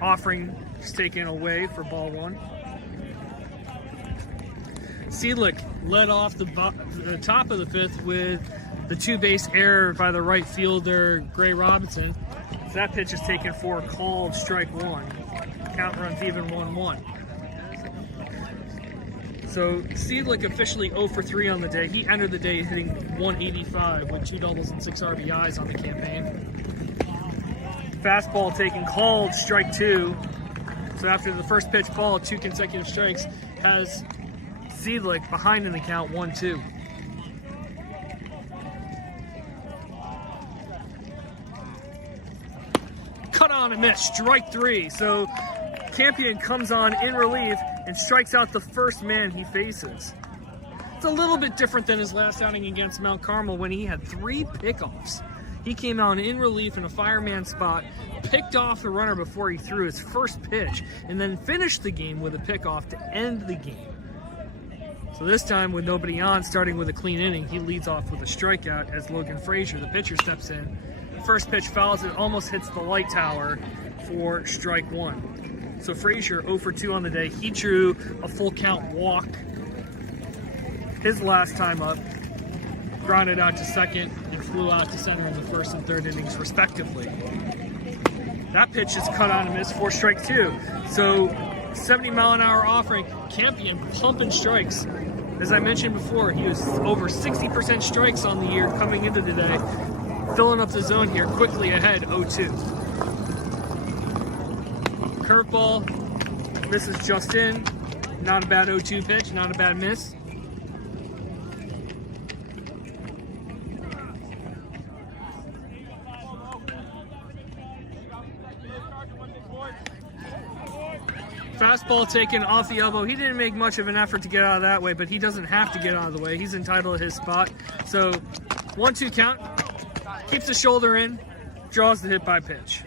Offering is taken away for ball 1. Seidlick led off the top of the 5th with the 2-base error by the right fielder, Gray Robinson. So that pitch is taken for called strike 1. Count runs even 1-1. So Seidlick officially 0 for 3 on the day. He entered the day hitting 185 with 2 doubles and 6 RBIs on the campaign. Fastball taken, called, strike 2. So after the first pitch ball, 2 consecutive strikes, has Seedlick behind in the count, 1-2. Cut on and miss, strike 3. So Campion comes on in relief and strikes out the first man he faces. It's a little bit different than his last outing against Mount Carmel when he had 3 pickoffs. He came on in relief in a fireman spot, picked off the runner before he threw his first pitch, and then finished the game with a pickoff to end the game. So this time, with nobody on, starting with a clean inning, he leads off with a strikeout as Logan Frazier, the pitcher, steps in. First pitch fouls it, almost hits the light tower for strike 1. So Frazier 0 for 2 on the day. He drew a full count walk his last time up, grounded out to second, and flew out to center in the first and third innings, respectively. That pitch is cut on and missed for strike 2. So 70-mile-an-hour offering, Campion pumping strikes. As I mentioned before, he was over 60% strikes on the year coming into today, filling up the zone here quickly ahead, 0-2. Curveball, misses just in. Not a bad 0-2 pitch, not a bad miss. Fastball taken off the elbow. He didn't make much of an effort to get out of that way, but he doesn't have to get out of the way. He's entitled to his spot. So 1-2 count. Keeps the shoulder in, draws the hit by pitch.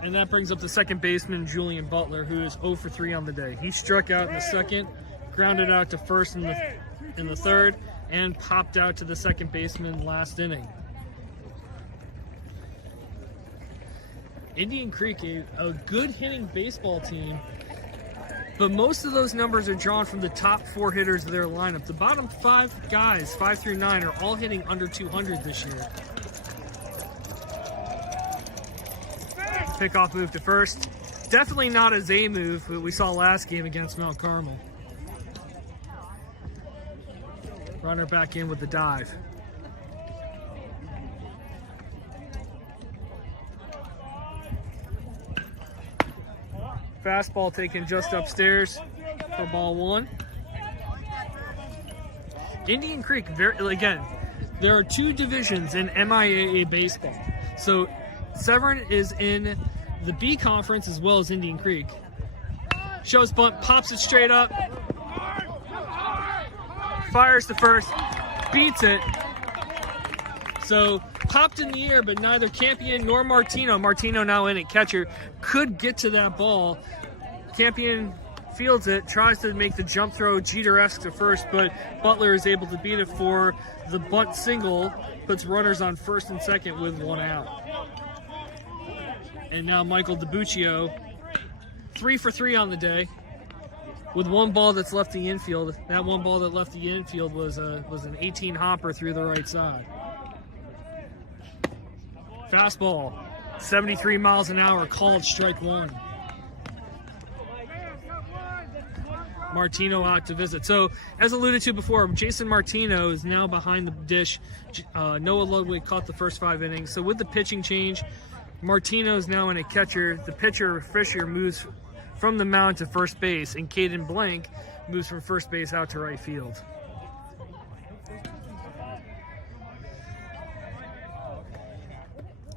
And that brings up the second baseman, Julian Butler, who is 0 for 3 on the day. He struck out in the second, grounded out to first in the third, and popped out to the second baseman last inning. Indian Creek, a good hitting baseball team, but most of those numbers are drawn from the top 4 hitters of their lineup. The bottom 5 guys, 5 through 9, are all hitting under 200 this year. Pickoff move to first. Definitely not a Zay move that we saw last game against Mount Carmel. Runner back in with the dive. Fastball taken just upstairs for ball 1. Indian Creek, again, there are 2 divisions in MIAA baseball. So Severn is in the B conference as well as Indian Creek. Shows bunt, pops it straight up, fires to first, beats it. So popped in the air, but neither Campion nor Martino now in at catcher, could get to that ball. Campion fields it, tries to make the jump throw Jeter-esque to first, but Butler is able to beat it for the bunt single, puts runners on first and second with 1 out. And now Michael DiBuccio, 3 for 3 on the day, with 1 ball that's left the infield. That 1 ball that left the infield was an 18 hopper through the right side. Fastball, 73 miles an hour, called strike 1. Martino out to visit. So, as alluded to before, Jason Martino is now behind the dish. Noah Ludwig caught the first 5 innings. So, with the pitching change, Martino is now in a catcher. The pitcher, Fisher, moves from the mound to first base, and Caden Blank moves from first base out to right field.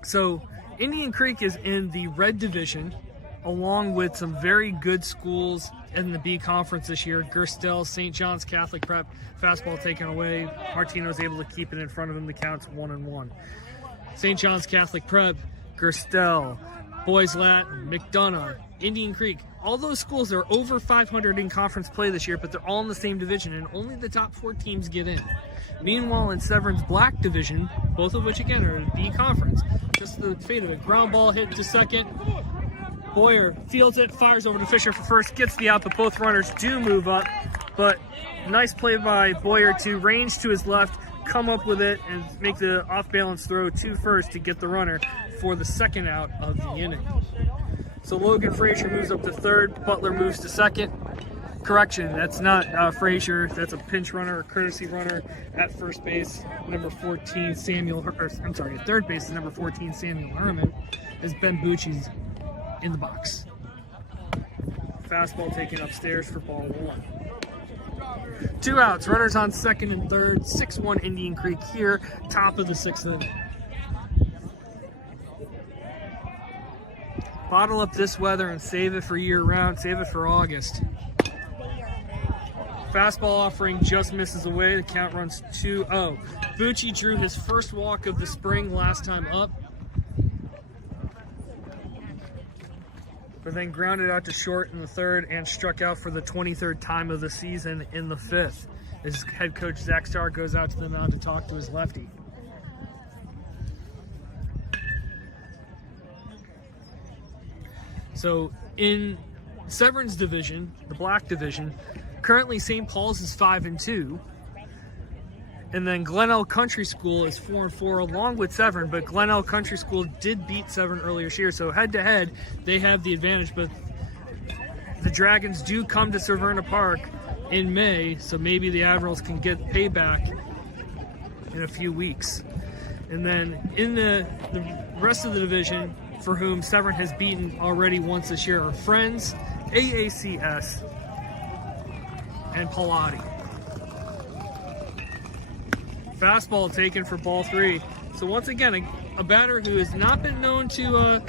So, Indian Creek is in the red division, along with some very good schools in the B conference this year. Gerstel, St. John's Catholic Prep, fastball taken away. Martino's able to keep it in front of him. The count's 1-1. St. John's Catholic Prep, Gerstel, Boys Latin, McDonough, Indian Creek. All those schools are over 500 in conference play this year, but they're all in the same division, and only the top 4 teams get in. Meanwhile, in Severn's black division, both of which again are in B conference, just the fate of it. Ground ball hit to second. Boyer fields it, fires over to Fisher for first, gets the out, but both runners do move up. But nice play by Boyer to range to his left, come up with it, and make the off-balance throw to first to get the runner for the second out of the inning. So Logan Frazier moves up to third, Butler moves to second. Correction, that's not Frazier. That's a pinch runner, a courtesy runner at first base. Number 14, at third base, number 14, Samuel Herman, as Ben Bucci's in the box. Fastball taken upstairs for ball 1. 2 outs, runners on second and third. 6-1 Indian Creek here, top of the 6th inning. Bottle up this weather and save it for year round. Save it for August. Fastball offering just misses away. The count runs 2-0. Bucci drew his first walk of the spring last time up, but then grounded out to short in the 3rd and struck out for the 23rd time of the season in the 5th. As head coach Zach Starr goes out to the mound to talk to his lefty. So in Severn's division, the black division, currently St. Paul's is 5-2, and then Glenelg Country School is 4-4 along with Severn, but Glenelg Country School did beat Severn earlier this year, so head to head they have the advantage. But the Dragons do come to Severn Park in May, so maybe the Admirals can get payback in a few weeks. And then in the rest of the division, for whom Severn has beaten already once this year, are Friends, AACS, and Pallotti. Fastball taken for ball 3. So once again, a batter who has not been known to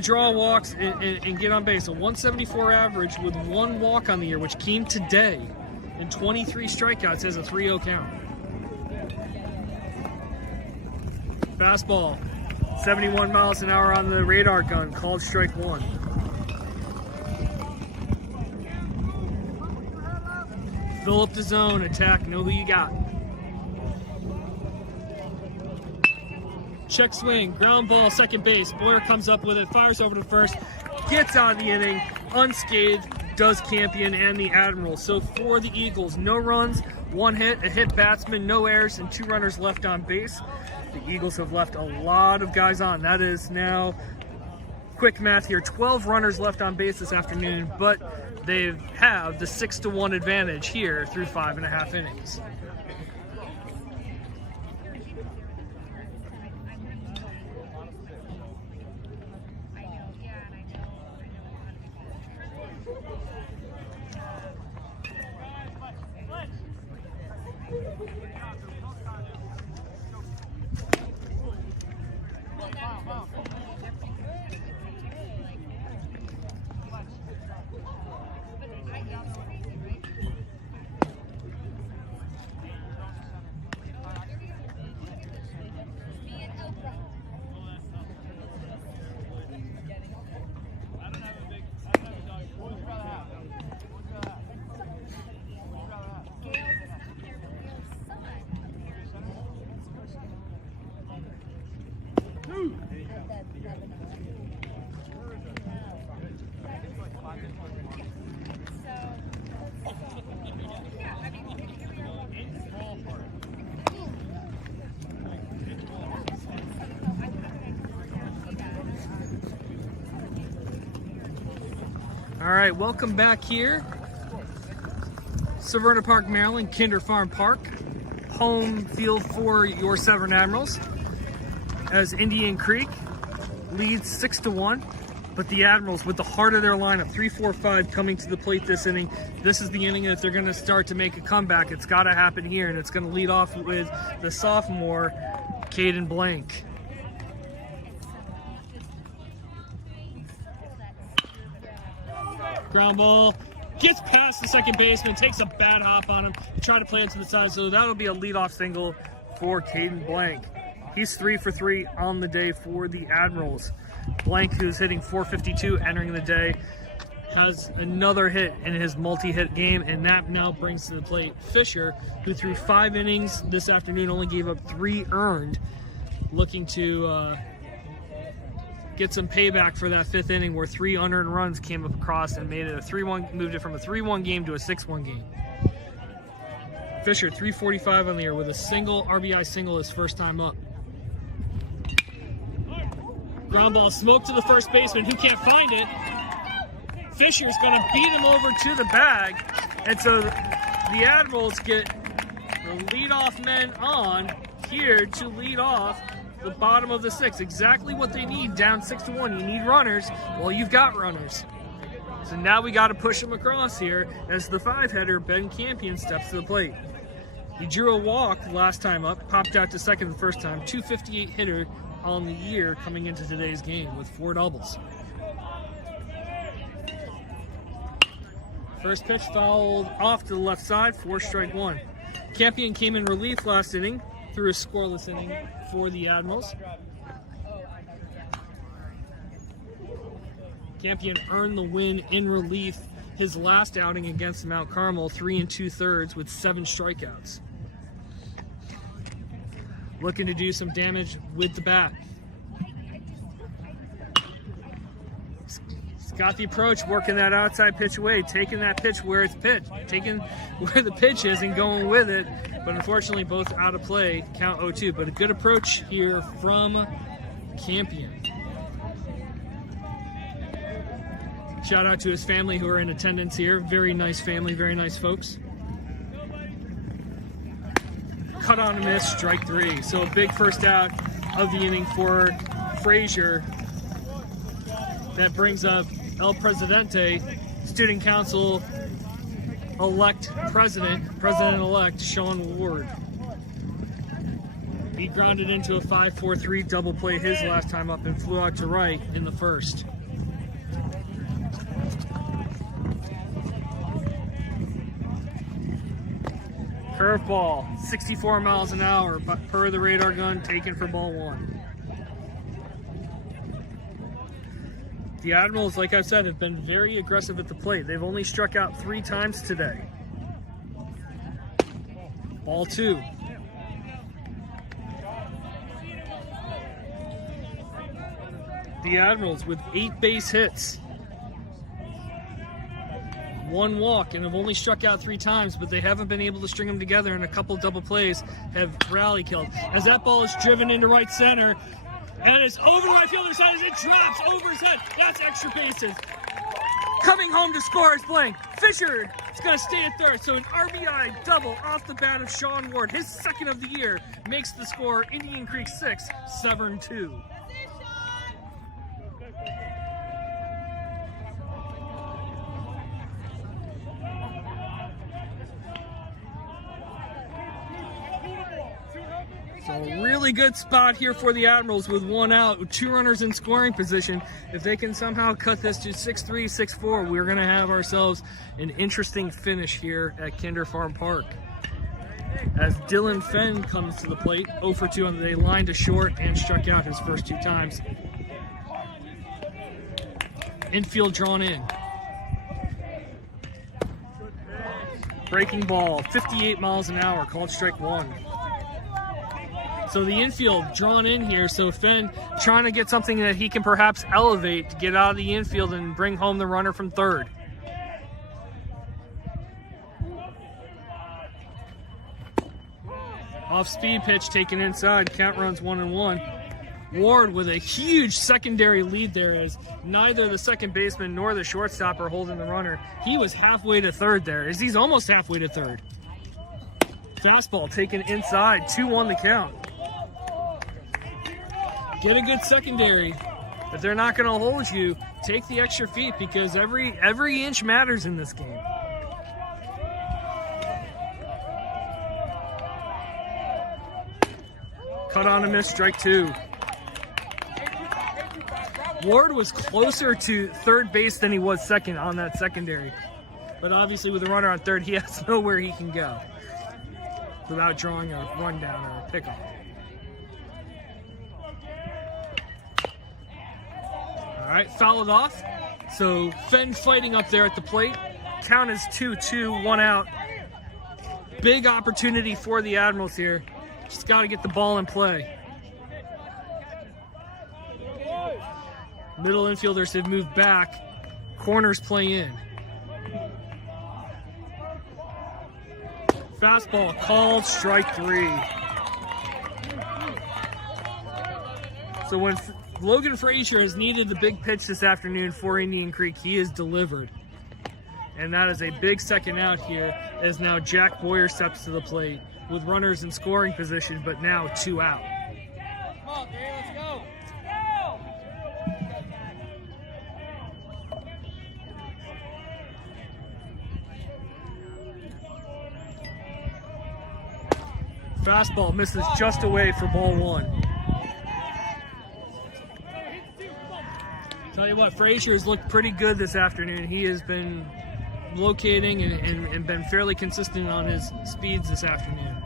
draw walks and get on base. A 174 average with 1 walk on the year, which came today, and 23 strikeouts, has a 3-0 count. Fastball, 71 miles an hour on the radar gun, called strike 1. Fill up the zone, attack, know who you got. Check swing, ground ball, second base. Boyer comes up with it, fires over to first, gets out of the inning, unscathed, does Campion and the Admirals. So for the Eagles, no runs, 1 hit, a hit batsman, no errors, and 2 runners left on base. The Eagles have left a lot of guys on. That is now, quick math here, 12 runners left on base this afternoon, but they have the 6-1 advantage here through 5.5 innings. All right, welcome back here. Severn Park, Maryland, Kinder Farm Park. Home field for your Severn Admirals, as Indian Creek leads 6-1. But the Admirals, with the heart of their lineup, 3-4-5 coming to the plate this inning. This is the inning that they're going to start to make a comeback. It's got to happen here, and it's going to lead off with the sophomore, Caden Blank. Ground ball, gets past the second baseman, takes a bad hop on him to try to play it to the side, so that'll be a leadoff single for Caden Blank. He's 3 for 3 on the day for the Admirals. Blank, who's hitting .452 entering the day, has another hit in his multi-hit game, and that now brings to the plate Fisher, who threw 5 innings this afternoon, only gave up 3 earned, looking to get some payback for that 5th inning where 3 unearned runs came across and made it a 3-1, moved it from a 3-1 game to a 6-1 game. Fisher, 345 on the year with a single RBI single his first time up. Ground ball smoked to the first baseman, who can't find it. Fisher's going to beat him over to the bag. And so the Admirals get the leadoff men on here to lead off the bottom of the sixth. Exactly what they need, down 6-1. You need runners. Well, you've got runners. So now we got to push them across here as the five-header, Ben Campion, steps to the plate. He drew a walk last time up, popped out to second the first time. 258 hitter on the year coming into today's game with 4 doubles. First pitch fouled off to the left side, 4-1. Campion came in relief last inning, through a scoreless inning for the Admirals. Campion earned the win in relief his last outing against Mount Carmel, 3 2/3 with 7 strikeouts. Looking to do some damage with the bat. He's got the approach, working that outside pitch away, taking that pitch where it's pitched, taking where the pitch is and going with it. But unfortunately, both out of play, count 0-2. But a good approach here from Campion. Shout out to his family who are in attendance here. Very nice family, very nice folks. Cut on a miss, strike 3. So a big first out of the inning for Frazier. That brings up El Presidente, Student Council President-elect Sean Ward. He grounded into a 5-4-3 double play his last time up and flew out to right in the first. Curveball, 64 miles an hour, but per the radar gun, taken for ball 1. The Admirals, like I said, have been very aggressive at the plate. They've only struck out 3 times today. Ball 2. The Admirals with 8 base hits, 1 walk, and have only struck out 3 times, but they haven't been able to string them together, and a couple double plays have rally killed. As that ball is driven into right center, and it's over the right fielder's head as it drops over his head. That's extra bases. Coming home to score is blank. Fisher is going to stay at third, so an RBI double off the bat of Sean Ward. His second of the year makes the score Indian Creek 6, Severn 2. So a really good spot here for the Admirals with 1 out, with 2 runners in scoring position. If they can somehow cut this to 6-3, 6-4, we're going to have ourselves an interesting finish here at Kinder Farm Park. As Dylan Fenn comes to the plate, 0 for 2 on the day, lined to short and struck out his first 2 times. Infield drawn in. Breaking ball, 58 miles an hour, called strike 1. So the infield drawn in here, so Fenn trying to get something that he can perhaps elevate to get out of the infield and bring home the runner from third. Off-speed pitch taken inside, count runs 1-1. Ward with a huge secondary lead there as neither the second baseman nor the shortstop are holding the runner. He was halfway to third there, as he's almost halfway to third. Fastball taken inside, 2-1 the count. Get a good secondary. If they're not going to hold you, take the extra feet because every inch matters in this game. Cut on a miss, strike 2. Ward was closer to third base than he was second on that secondary. But obviously with a runner on third, he has to know where he can go without drawing a rundown or a pickoff. All right, fouled off. So Fenn fighting up there at the plate. Count is 2-2, 1 out. Big opportunity for the Admirals here. Just got to get the ball in play. Middle infielders have moved back. Corners play in. Fastball called, strike 3. So when Logan Frazier has needed the big pitch this afternoon for Indian Creek. He has delivered. And that is a big second out here as now Jack Boyer steps to the plate with runners in scoring position, but now 2 out. Come on, Gary, let's go. Fastball misses just away for ball 1. Tell you what, Frazier has looked pretty good this afternoon. He has been locating and been fairly consistent on his speeds this afternoon.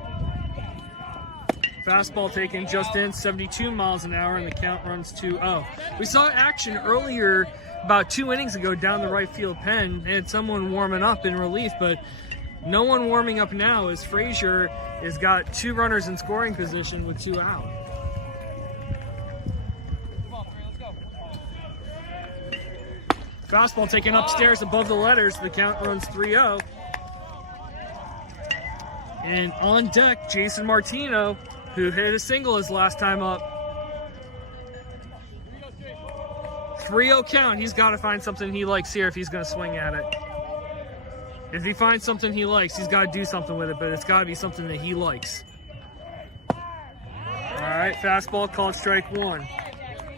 Fastball taken just in, 72 miles an hour, and the count runs 2-0. We saw action earlier about 2 innings ago down the right field pen. They had someone warming up in relief, but no one warming up now as Frazier has got 2 runners in scoring position with 2 out. Fastball taken upstairs above the letters. The count runs 3-0. And on deck, Jason Martino, who hit a single his last time up. 3-0 count. He's got to find something he likes here if he's going to swing at it. If he finds something he likes, he's got to do something with it, but it's got to be something that he likes. All right, fastball called strike 1.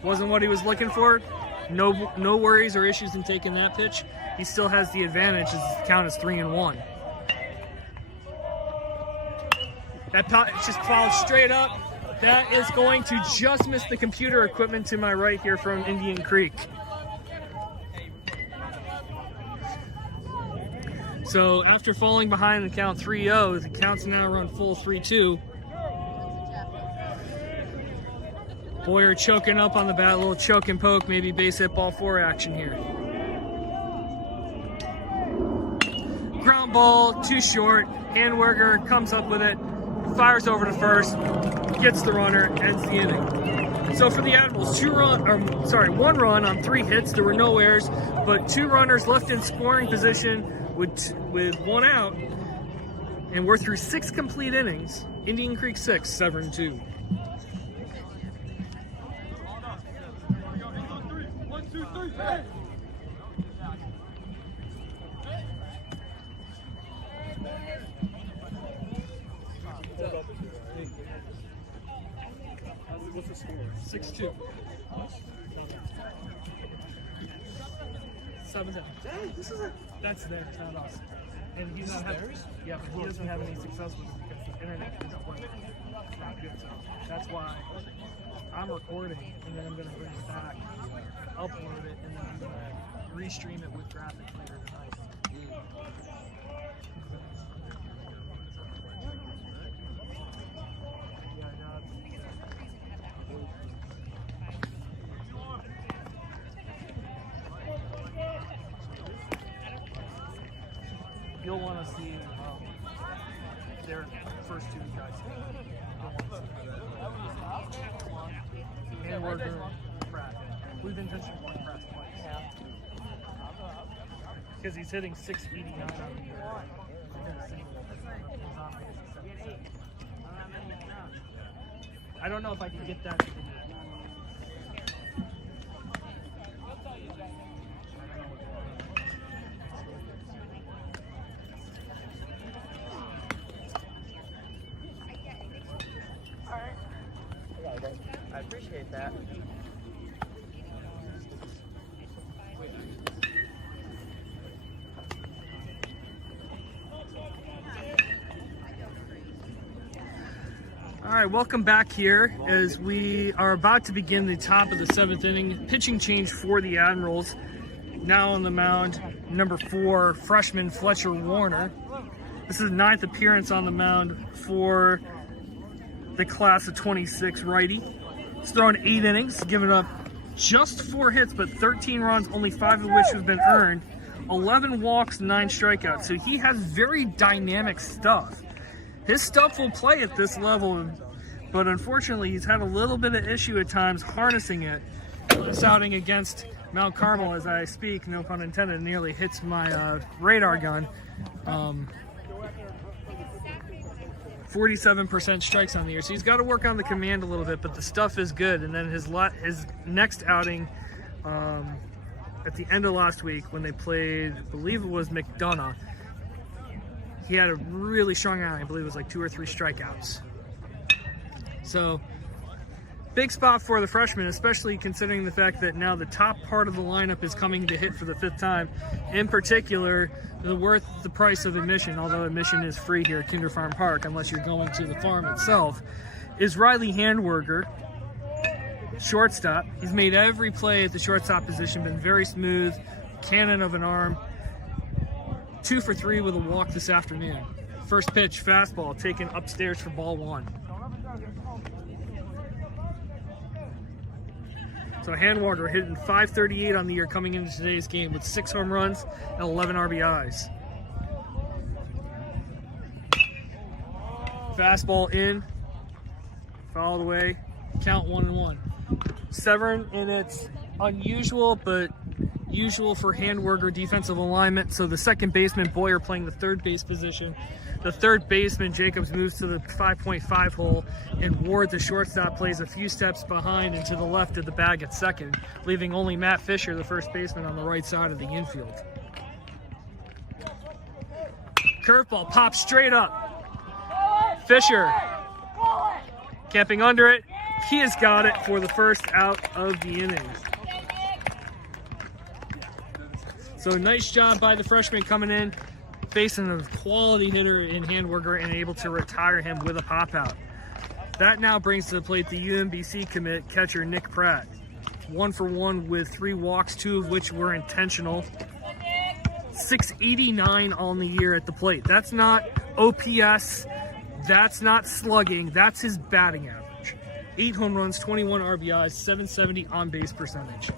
Wasn't what he was looking for. No worries or issues in taking that pitch. He still has the advantage as the count is 3-1. That just fouled straight up. That is going to just miss the computer equipment to my right here from Indian Creek. So after falling behind the count 3-0, the count's now run full 3-2. Boyer choking up on the bat, a little choke and poke, maybe base hit ball 4 action here. Ground ball, too short. Handwerker comes up with it, fires over to first, gets the runner, ends the inning. So for the Admirals, 1 run on 3 hits. There were no errors, but 2 runners left in scoring position with 1 out, and we're through 6 complete innings. Indian Creek 6, Severn 2. What's the score? 6-2. 7 down. That's theirs, not us. And he's not having, yeah, but he doesn't have any success with it because the internet is not good. So that's why I'm recording, and then I'm going to bring it back, upload it, and then I'm going to restream it with graphics later tonight. You'll want to see their first 2 guys. And Worker and Pratt. We've intentionally won Pratt twice. Because he's hitting 689 on the year. I don't know if I can get that. I appreciate that. All right, welcome back here as we are about to begin the top of the 7th inning. Pitching change for the Admirals. Now on the mound, number 4, freshman Fletcher Warner. This is the 9th appearance on the mound for the class of 26 righty. He's thrown 8 innings, given up just 4 hits, but 13 runs, only 5 of which have been earned. 11 walks, 9 strikeouts. So he has very dynamic stuff. His stuff will play at this level, but unfortunately he's had a little bit of issue at times harnessing it. This outing against Mount Carmel, as I speak, no pun intended, nearly hits my radar gun. 47% strikes on the year. So he's got to work on the command a little bit, but the stuff is good. And then his next outing at the end of last week when they played, I believe it was McDonough, he had a really strong outing. I believe it was like 2 or 3 strikeouts. So big spot for the freshman, especially considering the fact that now the top part of the lineup is coming to hit for the 5th time. In particular, worth the price of admission, although admission is free here at Kinder Farm Park unless you're going to the farm itself, is Riley Handwerger, shortstop. He's made every play at the shortstop position, been very smooth, cannon of an arm. 2 for 3 with a walk this afternoon. First pitch, fastball, taken upstairs for ball 1. So Handwerger hitting .538 on the year coming into today's game with 6 home runs and 11 RBIs. Fastball in, fouled away, count 1-1. Severn in its unusual but usual for Handwerger defensive alignment. So the second baseman Boyer playing the third base position. The third baseman Jacobs moves to the 5.5 hole, and Ward, the shortstop, plays a few steps behind and to the left of the bag at second, leaving only Matt Fisher, the first baseman, on the right side of the infield. Curveball pops straight up. Fisher camping under it. He has got it for the first out of the innings. So nice job by the freshman coming in, facing a quality hitter in Handwerger and able to retire him with a pop out. That now brings to the plate the UMBC commit catcher Nick Pratt. 1 for 1 with 3 walks, 2 of which were intentional. .689 on the year at the plate. That's not OPS, that's not slugging, that's his batting average. 8 home runs, 21 RBIs, .770 on base percentage.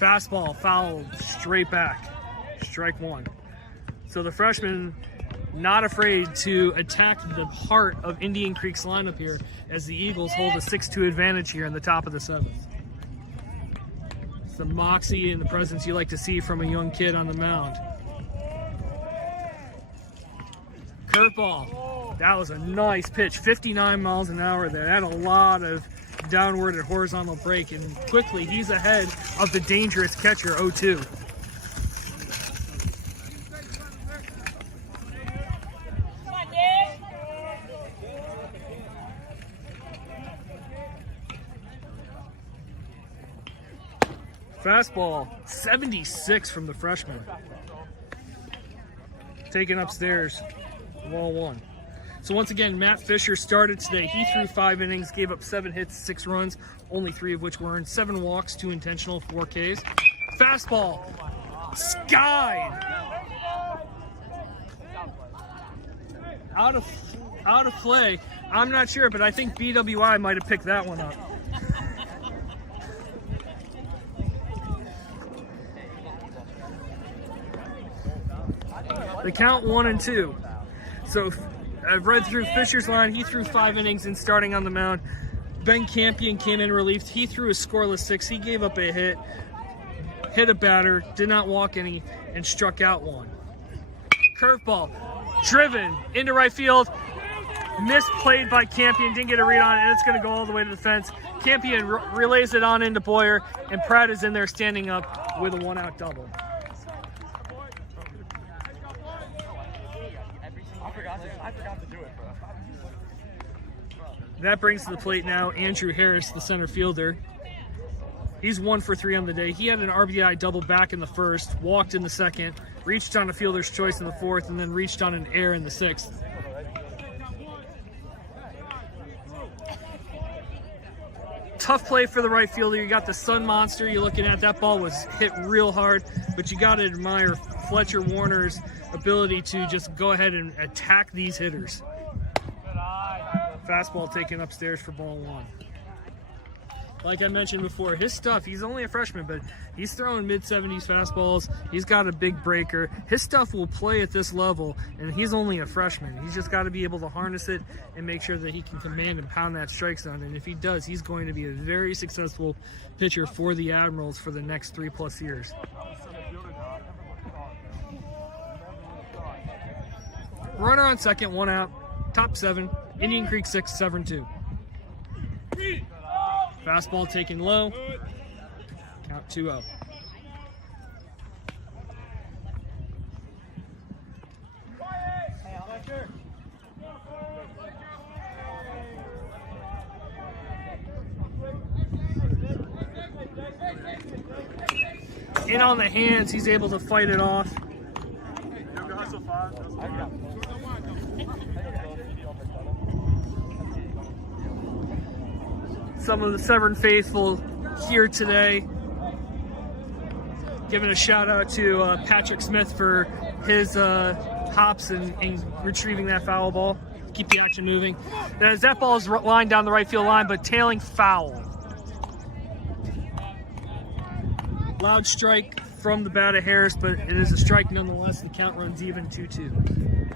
Fastball fouled straight back. Strike 1. So the freshman not afraid to attack the heart of Indian Creek's lineup here as the Eagles hold a 6-2 advantage here in the top of the 7th. It's the moxie and the presence you like to see from a young kid on the mound. Curveball. That was a nice pitch. 59 miles an hour there. That had a lot of downward and horizontal break, and quickly he's ahead of the dangerous catcher 0-2. Fastball, 76 from the freshman. Taken upstairs, ball 1. So once again, Matt Fisher started today. He threw 5 innings, gave up 7 hits, 6 runs, only 3 of which were earned. 7 walks, 2 intentional, 4 Ks. Fastball, skied. Out of play. I'm not sure, but I think BWI might have picked that one up. The count 1-2. So I've read through Fisher's line. He threw 5 innings and starting on the mound. Ben Campion came in relief. He threw a scoreless 6. He gave up a hit a batter, did not walk any, and struck out 1. Curveball, driven into right field. Misplayed by Campion, didn't get a read on it, and it's going to go all the way to the fence. Campion relays it on into Boyer, and Pratt is in there standing up with a 1-out double. I forgot to do it, bro. That brings to the plate now Andrew Harris, the center fielder. He's 1 for 3 on the day. He had an RBI double back in the first, walked in the second, reached on a fielder's choice in the 4th, and then reached on an error in the 6th. Tough play for the right fielder. You got the Sun Monster you're looking at. That ball was hit real hard, but you got to admire Fletcher Warner's ability to just go ahead and attack these hitters. Fastball taken upstairs for ball 1. Like I mentioned before, his stuff, he's only a freshman, but he's throwing mid-70s fastballs. He's got a big breaker. His stuff will play at this level, and he's only a freshman. He's just got to be able to harness it and make sure that he can command and pound that strike zone. And if he does, he's going to be a very successful pitcher for the Admirals for the next 3+ years. Runner on second, 1 out. Top 7. Indian Creek 6, Severn 2. Fastball taken low. Count 2-0. In on the hands, he's able to fight it off. Some of the Severn faithful here today. Giving a shout out to Patrick Smith for his hops and retrieving that foul ball. Keep the action moving. As that ball is lined down the right field line, but tailing foul. Loud strike from the bat of Harris, but it is a strike nonetheless. The count runs even 2-2.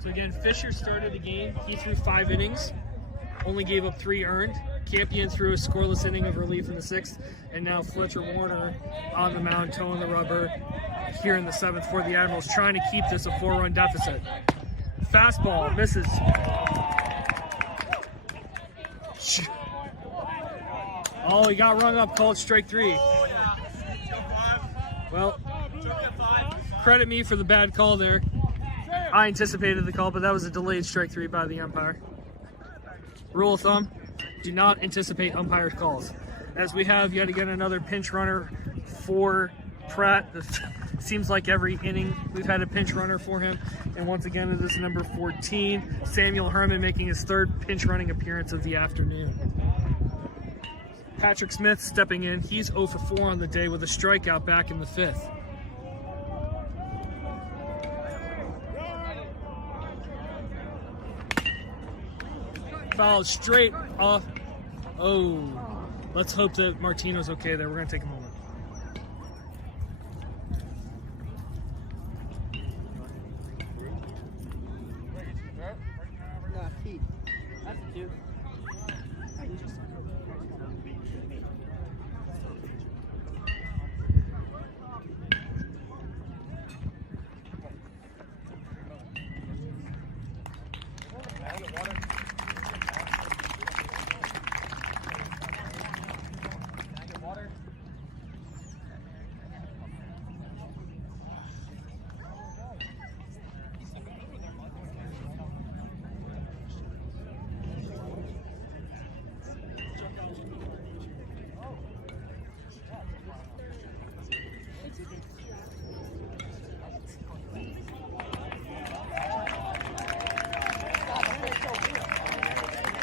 So again, Fisher started the game. He threw 5 innings, only gave up 3 earned. Campion threw a scoreless inning of relief in the 6th, and now Fletcher Warner on the mound, towing the rubber here in the 7th for the Admirals, trying to keep this a 4-run deficit. Fastball misses. Oh, he got rung up, called strike 3. Well, credit me for the bad call there. I anticipated the call, but that was a delayed strike 3 by the umpire. Rule of thumb, do not anticipate umpires' calls. As we have yet again another pinch runner for Pratt. It seems like every inning we've had a pinch runner for him. And once again, it is number 14, Samuel Herman, making his 3rd pinch running appearance of the afternoon. Patrick Smith stepping in. He's 0 for 4 on the day with a strikeout back in the 5th. Foul straight off. Oh, let's hope that Martino's okay there. We're going to take a moment.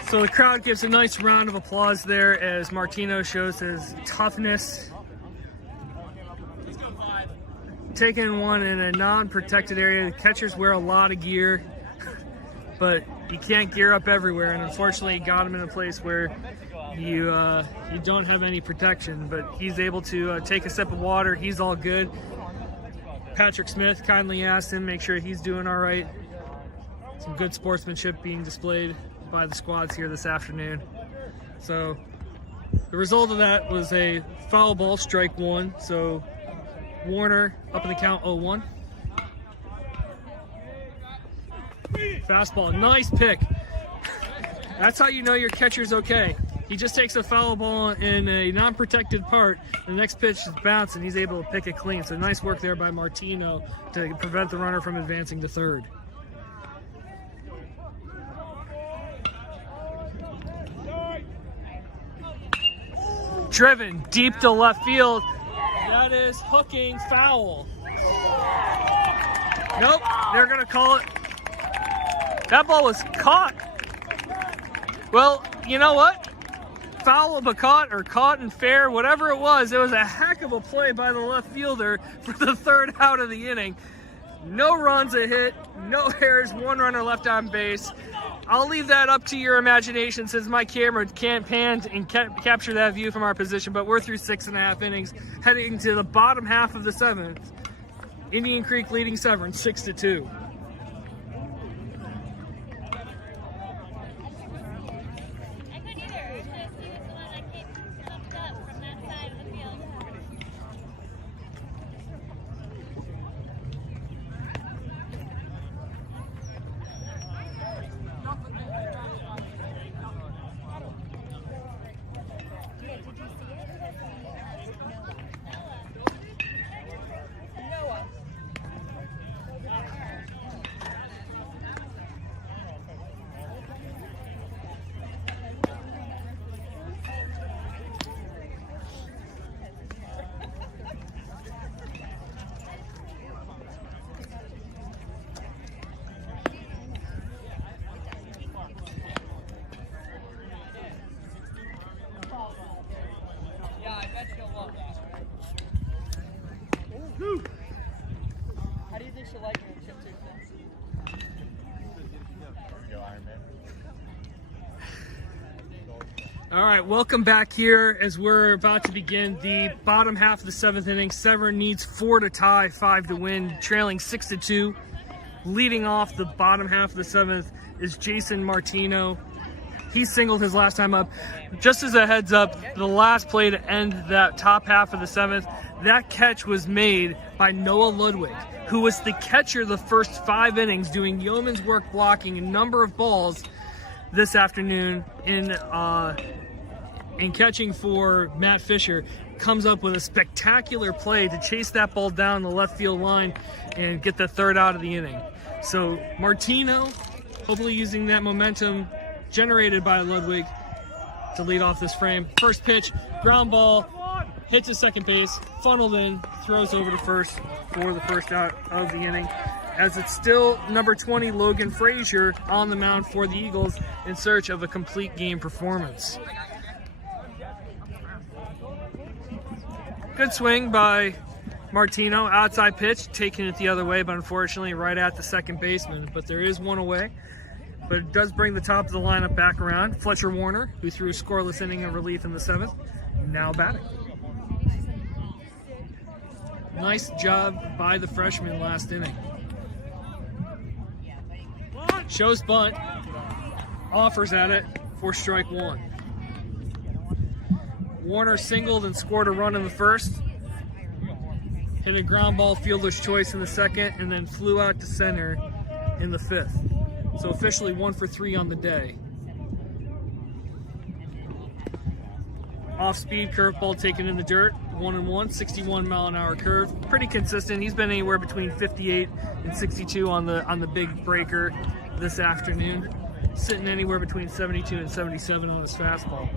So the crowd gives a nice round of applause there as Martino shows his toughness. Taking one in a non-protected area. The catchers wear a lot of gear, but you can't gear up everywhere, and unfortunately got him in a place where you don't have any protection, but he's able to take a sip of water. He's all good. Patrick Smith kindly asked him, make sure he's doing all right. Some good sportsmanship being displayed by the squads here this afternoon. So the result of that was a foul ball, strike 1. So Warner up in the count, 0-1. Fastball, nice pick. That's how you know your catcher's okay. He just takes a foul ball in a non-protected part. The next pitch is bounced, and he's able to pick it clean. So nice work there by Martino to prevent the runner from advancing to 3rd. Driven deep to left field. That is hooking foul. Nope, they're going to call it. That ball was caught. Well, you know what? Foul but caught, or caught and fair, whatever it was a heck of a play by the left fielder for the 3rd out of the inning. No runs a hit, no errors, 1 runner left on base. I'll leave that up to your imagination since my camera can't pan and capture that view from our position, but we're through 6.5 innings, heading to the bottom half of the 7th. Indian Creek leading Severn 6-2. All right, welcome back here as we're about to begin the bottom half of the 7th inning. Severn needs 4 to tie, 5 to win, trailing 6-2. Leading off the bottom half of the 7th is Jason Martino. He singled his last time up. Just as a heads up, the last play to end that top half of the 7th, that catch was made by Noah Ludwig, who was the catcher the first 5 innings, doing yeoman's work blocking a number of balls this afternoon in catching for Matt Fisher. Comes up with a spectacular play to chase that ball down the left field line and get the 3rd out of the inning. So Martino, hopefully using that momentum generated by Ludwig to lead off this frame. First pitch, ground ball, hits to second base, funneled in, throws over to first for the 1st out of the inning. As it's still number 20, Logan Frazier, on the mound for the Eagles in search of a complete game performance. Good swing by Martino, outside pitch, taking it the other way, but unfortunately right at the second baseman. But there is one away, but it does bring the top of the lineup back around. Fletcher Warner, who threw a scoreless inning of relief in the 7th, now batting. Nice job by the freshman last inning. Shows bunt, offers at it for strike 1. Warner singled and scored a run in the 1st. Hit a ground ball, fielder's choice in the 2nd, and then flew out to center in the 5th. So officially 1 for 3 on the day. Off-speed curveball taken in the dirt, 1-1, 61-mile-an-hour curve. Pretty consistent. He's been anywhere between 58 and 62 on the big breaker this afternoon. Sitting anywhere between 72 and 77 on his fastball.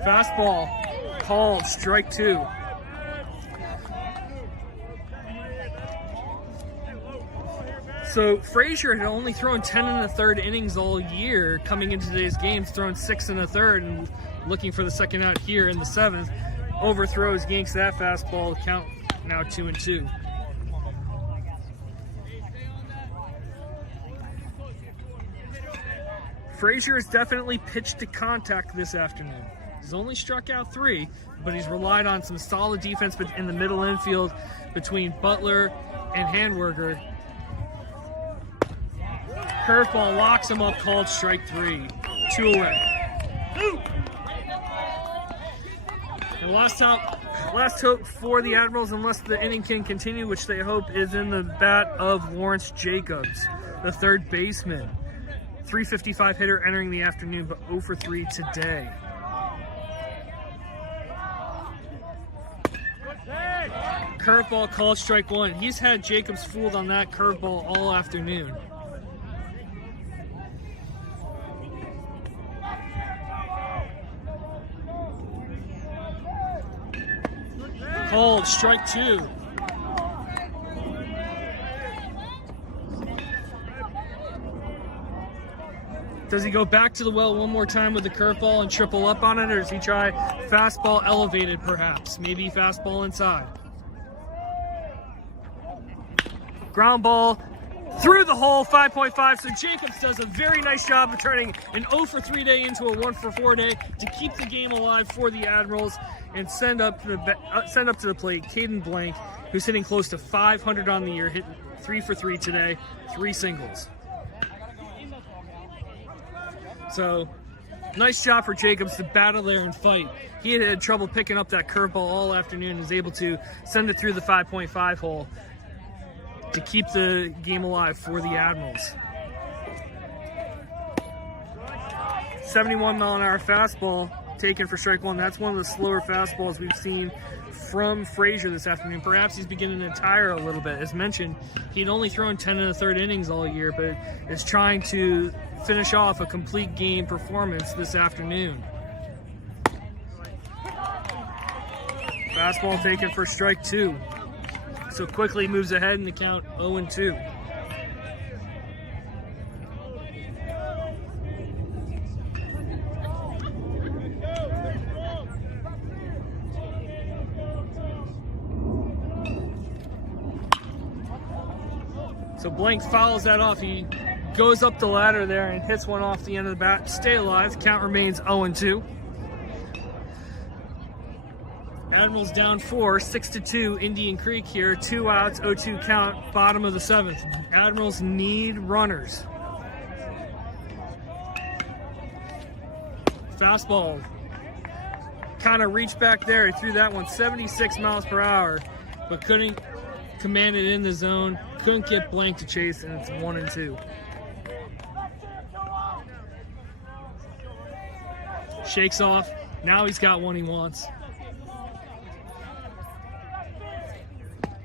Fastball called, strike 2. So Frazier had only thrown 10 1/3 innings all year coming into today's games, thrown 6 1/3 and looking for the 2nd out here in the 7th. Overthrows, yanks that fastball, count now 2-2. Frazier has definitely pitched to contact this afternoon. He's only struck out 3, but he's relied on some solid defense in the middle infield between Butler and Handwerker. Curveball locks him up, called strike 3. 2 away. And last hope for the Admirals, unless the inning can continue, which they hope, is in the bat of Lawrence Jacobs, the 3rd baseman. 355 hitter entering the afternoon, but 0 for 3 today. Curveball called strike 1. He's had Jacobs fooled on that curveball all afternoon. Called strike 2. Does he go back to the well one more time with the curveball and triple up on it, or does he try fastball elevated perhaps? Maybe fastball inside. Ground ball through the hole, 5.5. So Jacobs does a very nice job of turning an 0 for 3 day into a 1 for 4 day to keep the game alive for the Admirals and send up to the plate Caden Blank, who's hitting close to 500 on the year, hitting 3 for 3 today, 3 singles. So nice job for Jacobs to battle there and fight. He had trouble picking up that curveball all afternoon and was able to send it through the 5.5 hole to keep the game alive for the Admirals. 71-mile-an-hour fastball taken for strike 1. That's one of the slower fastballs we've seen from Frazier this afternoon. Perhaps he's beginning to tire a little bit. As mentioned, he'd only thrown 10 1/3 innings all year, but is trying to finish off a complete game performance this afternoon. Fastball taken for strike 2. So quickly moves ahead in the count 0-2. So Blank fouls that off. He goes up the ladder there and hits one off the end of the bat. Stay alive. Count remains 0-2. Admirals down 4, 6-2. Indian Creek here. 2 outs, 0-2 count. Bottom of the 7th. Admirals need runners. Fastball. Kind of reached back there. He threw that one 76 miles per hour, but couldn't command it in the zone. Couldn't get Blank to chase, and it's 1-2. Shakes off. Now he's got one he wants.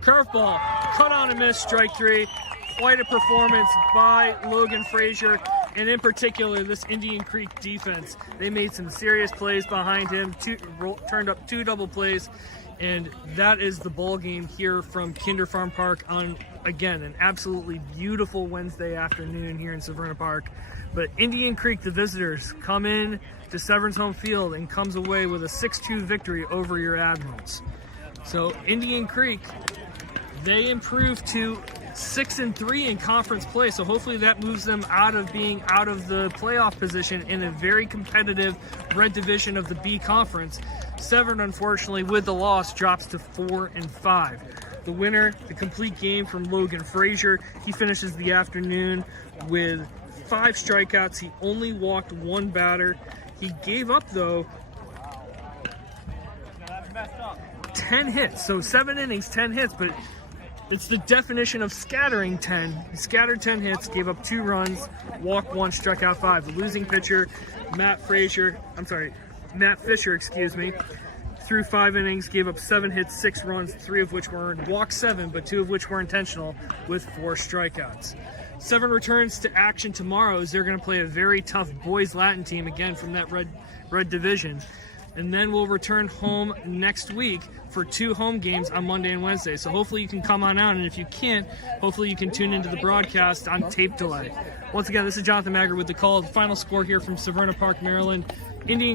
Curveball. Cut on and miss. Strike 3. Quite a performance by Logan Frazier. And in particular, this Indian Creek defense. They made some serious plays behind him, turned up 2 double plays, and that is the ball game here from Kinder Farm Park on, again, an absolutely beautiful Wednesday afternoon here in Severn Park. But Indian Creek, the visitors, come in to Severn's home field and comes away with a 6-2 victory over your Admirals. So Indian Creek, they improved to 6-3 in conference play, so hopefully that moves them out of being out of the playoff position in a very competitive red division of the B conference. Severn, unfortunately, with the loss, drops to 4-5. The winner, the complete game from Logan Frazier. He finishes the afternoon with 5 strikeouts. He only walked 1 batter. He gave up, though, 10 hits, so 7 innings, 10 hits, but it's the definition of scattering 10. He scattered 10 hits, gave up 2 runs, walked 1, struck out 5. The losing pitcher, Matt Fisher, threw 5 innings, gave up 7 hits, 6 runs, 3 of which were earned, walked 7, but 2 of which were intentional, with 4 strikeouts. Severn returns to action tomorrow as they're going to play a very tough boys Latin team, again from that red division. And then we'll return home next week for 2 home games on Monday and Wednesday. So hopefully you can come on out, and if you can't, hopefully you can tune into the broadcast on tape delay. Once again, this is Jonathan Magger with the call. The final score here from Severn Park, Maryland. Indian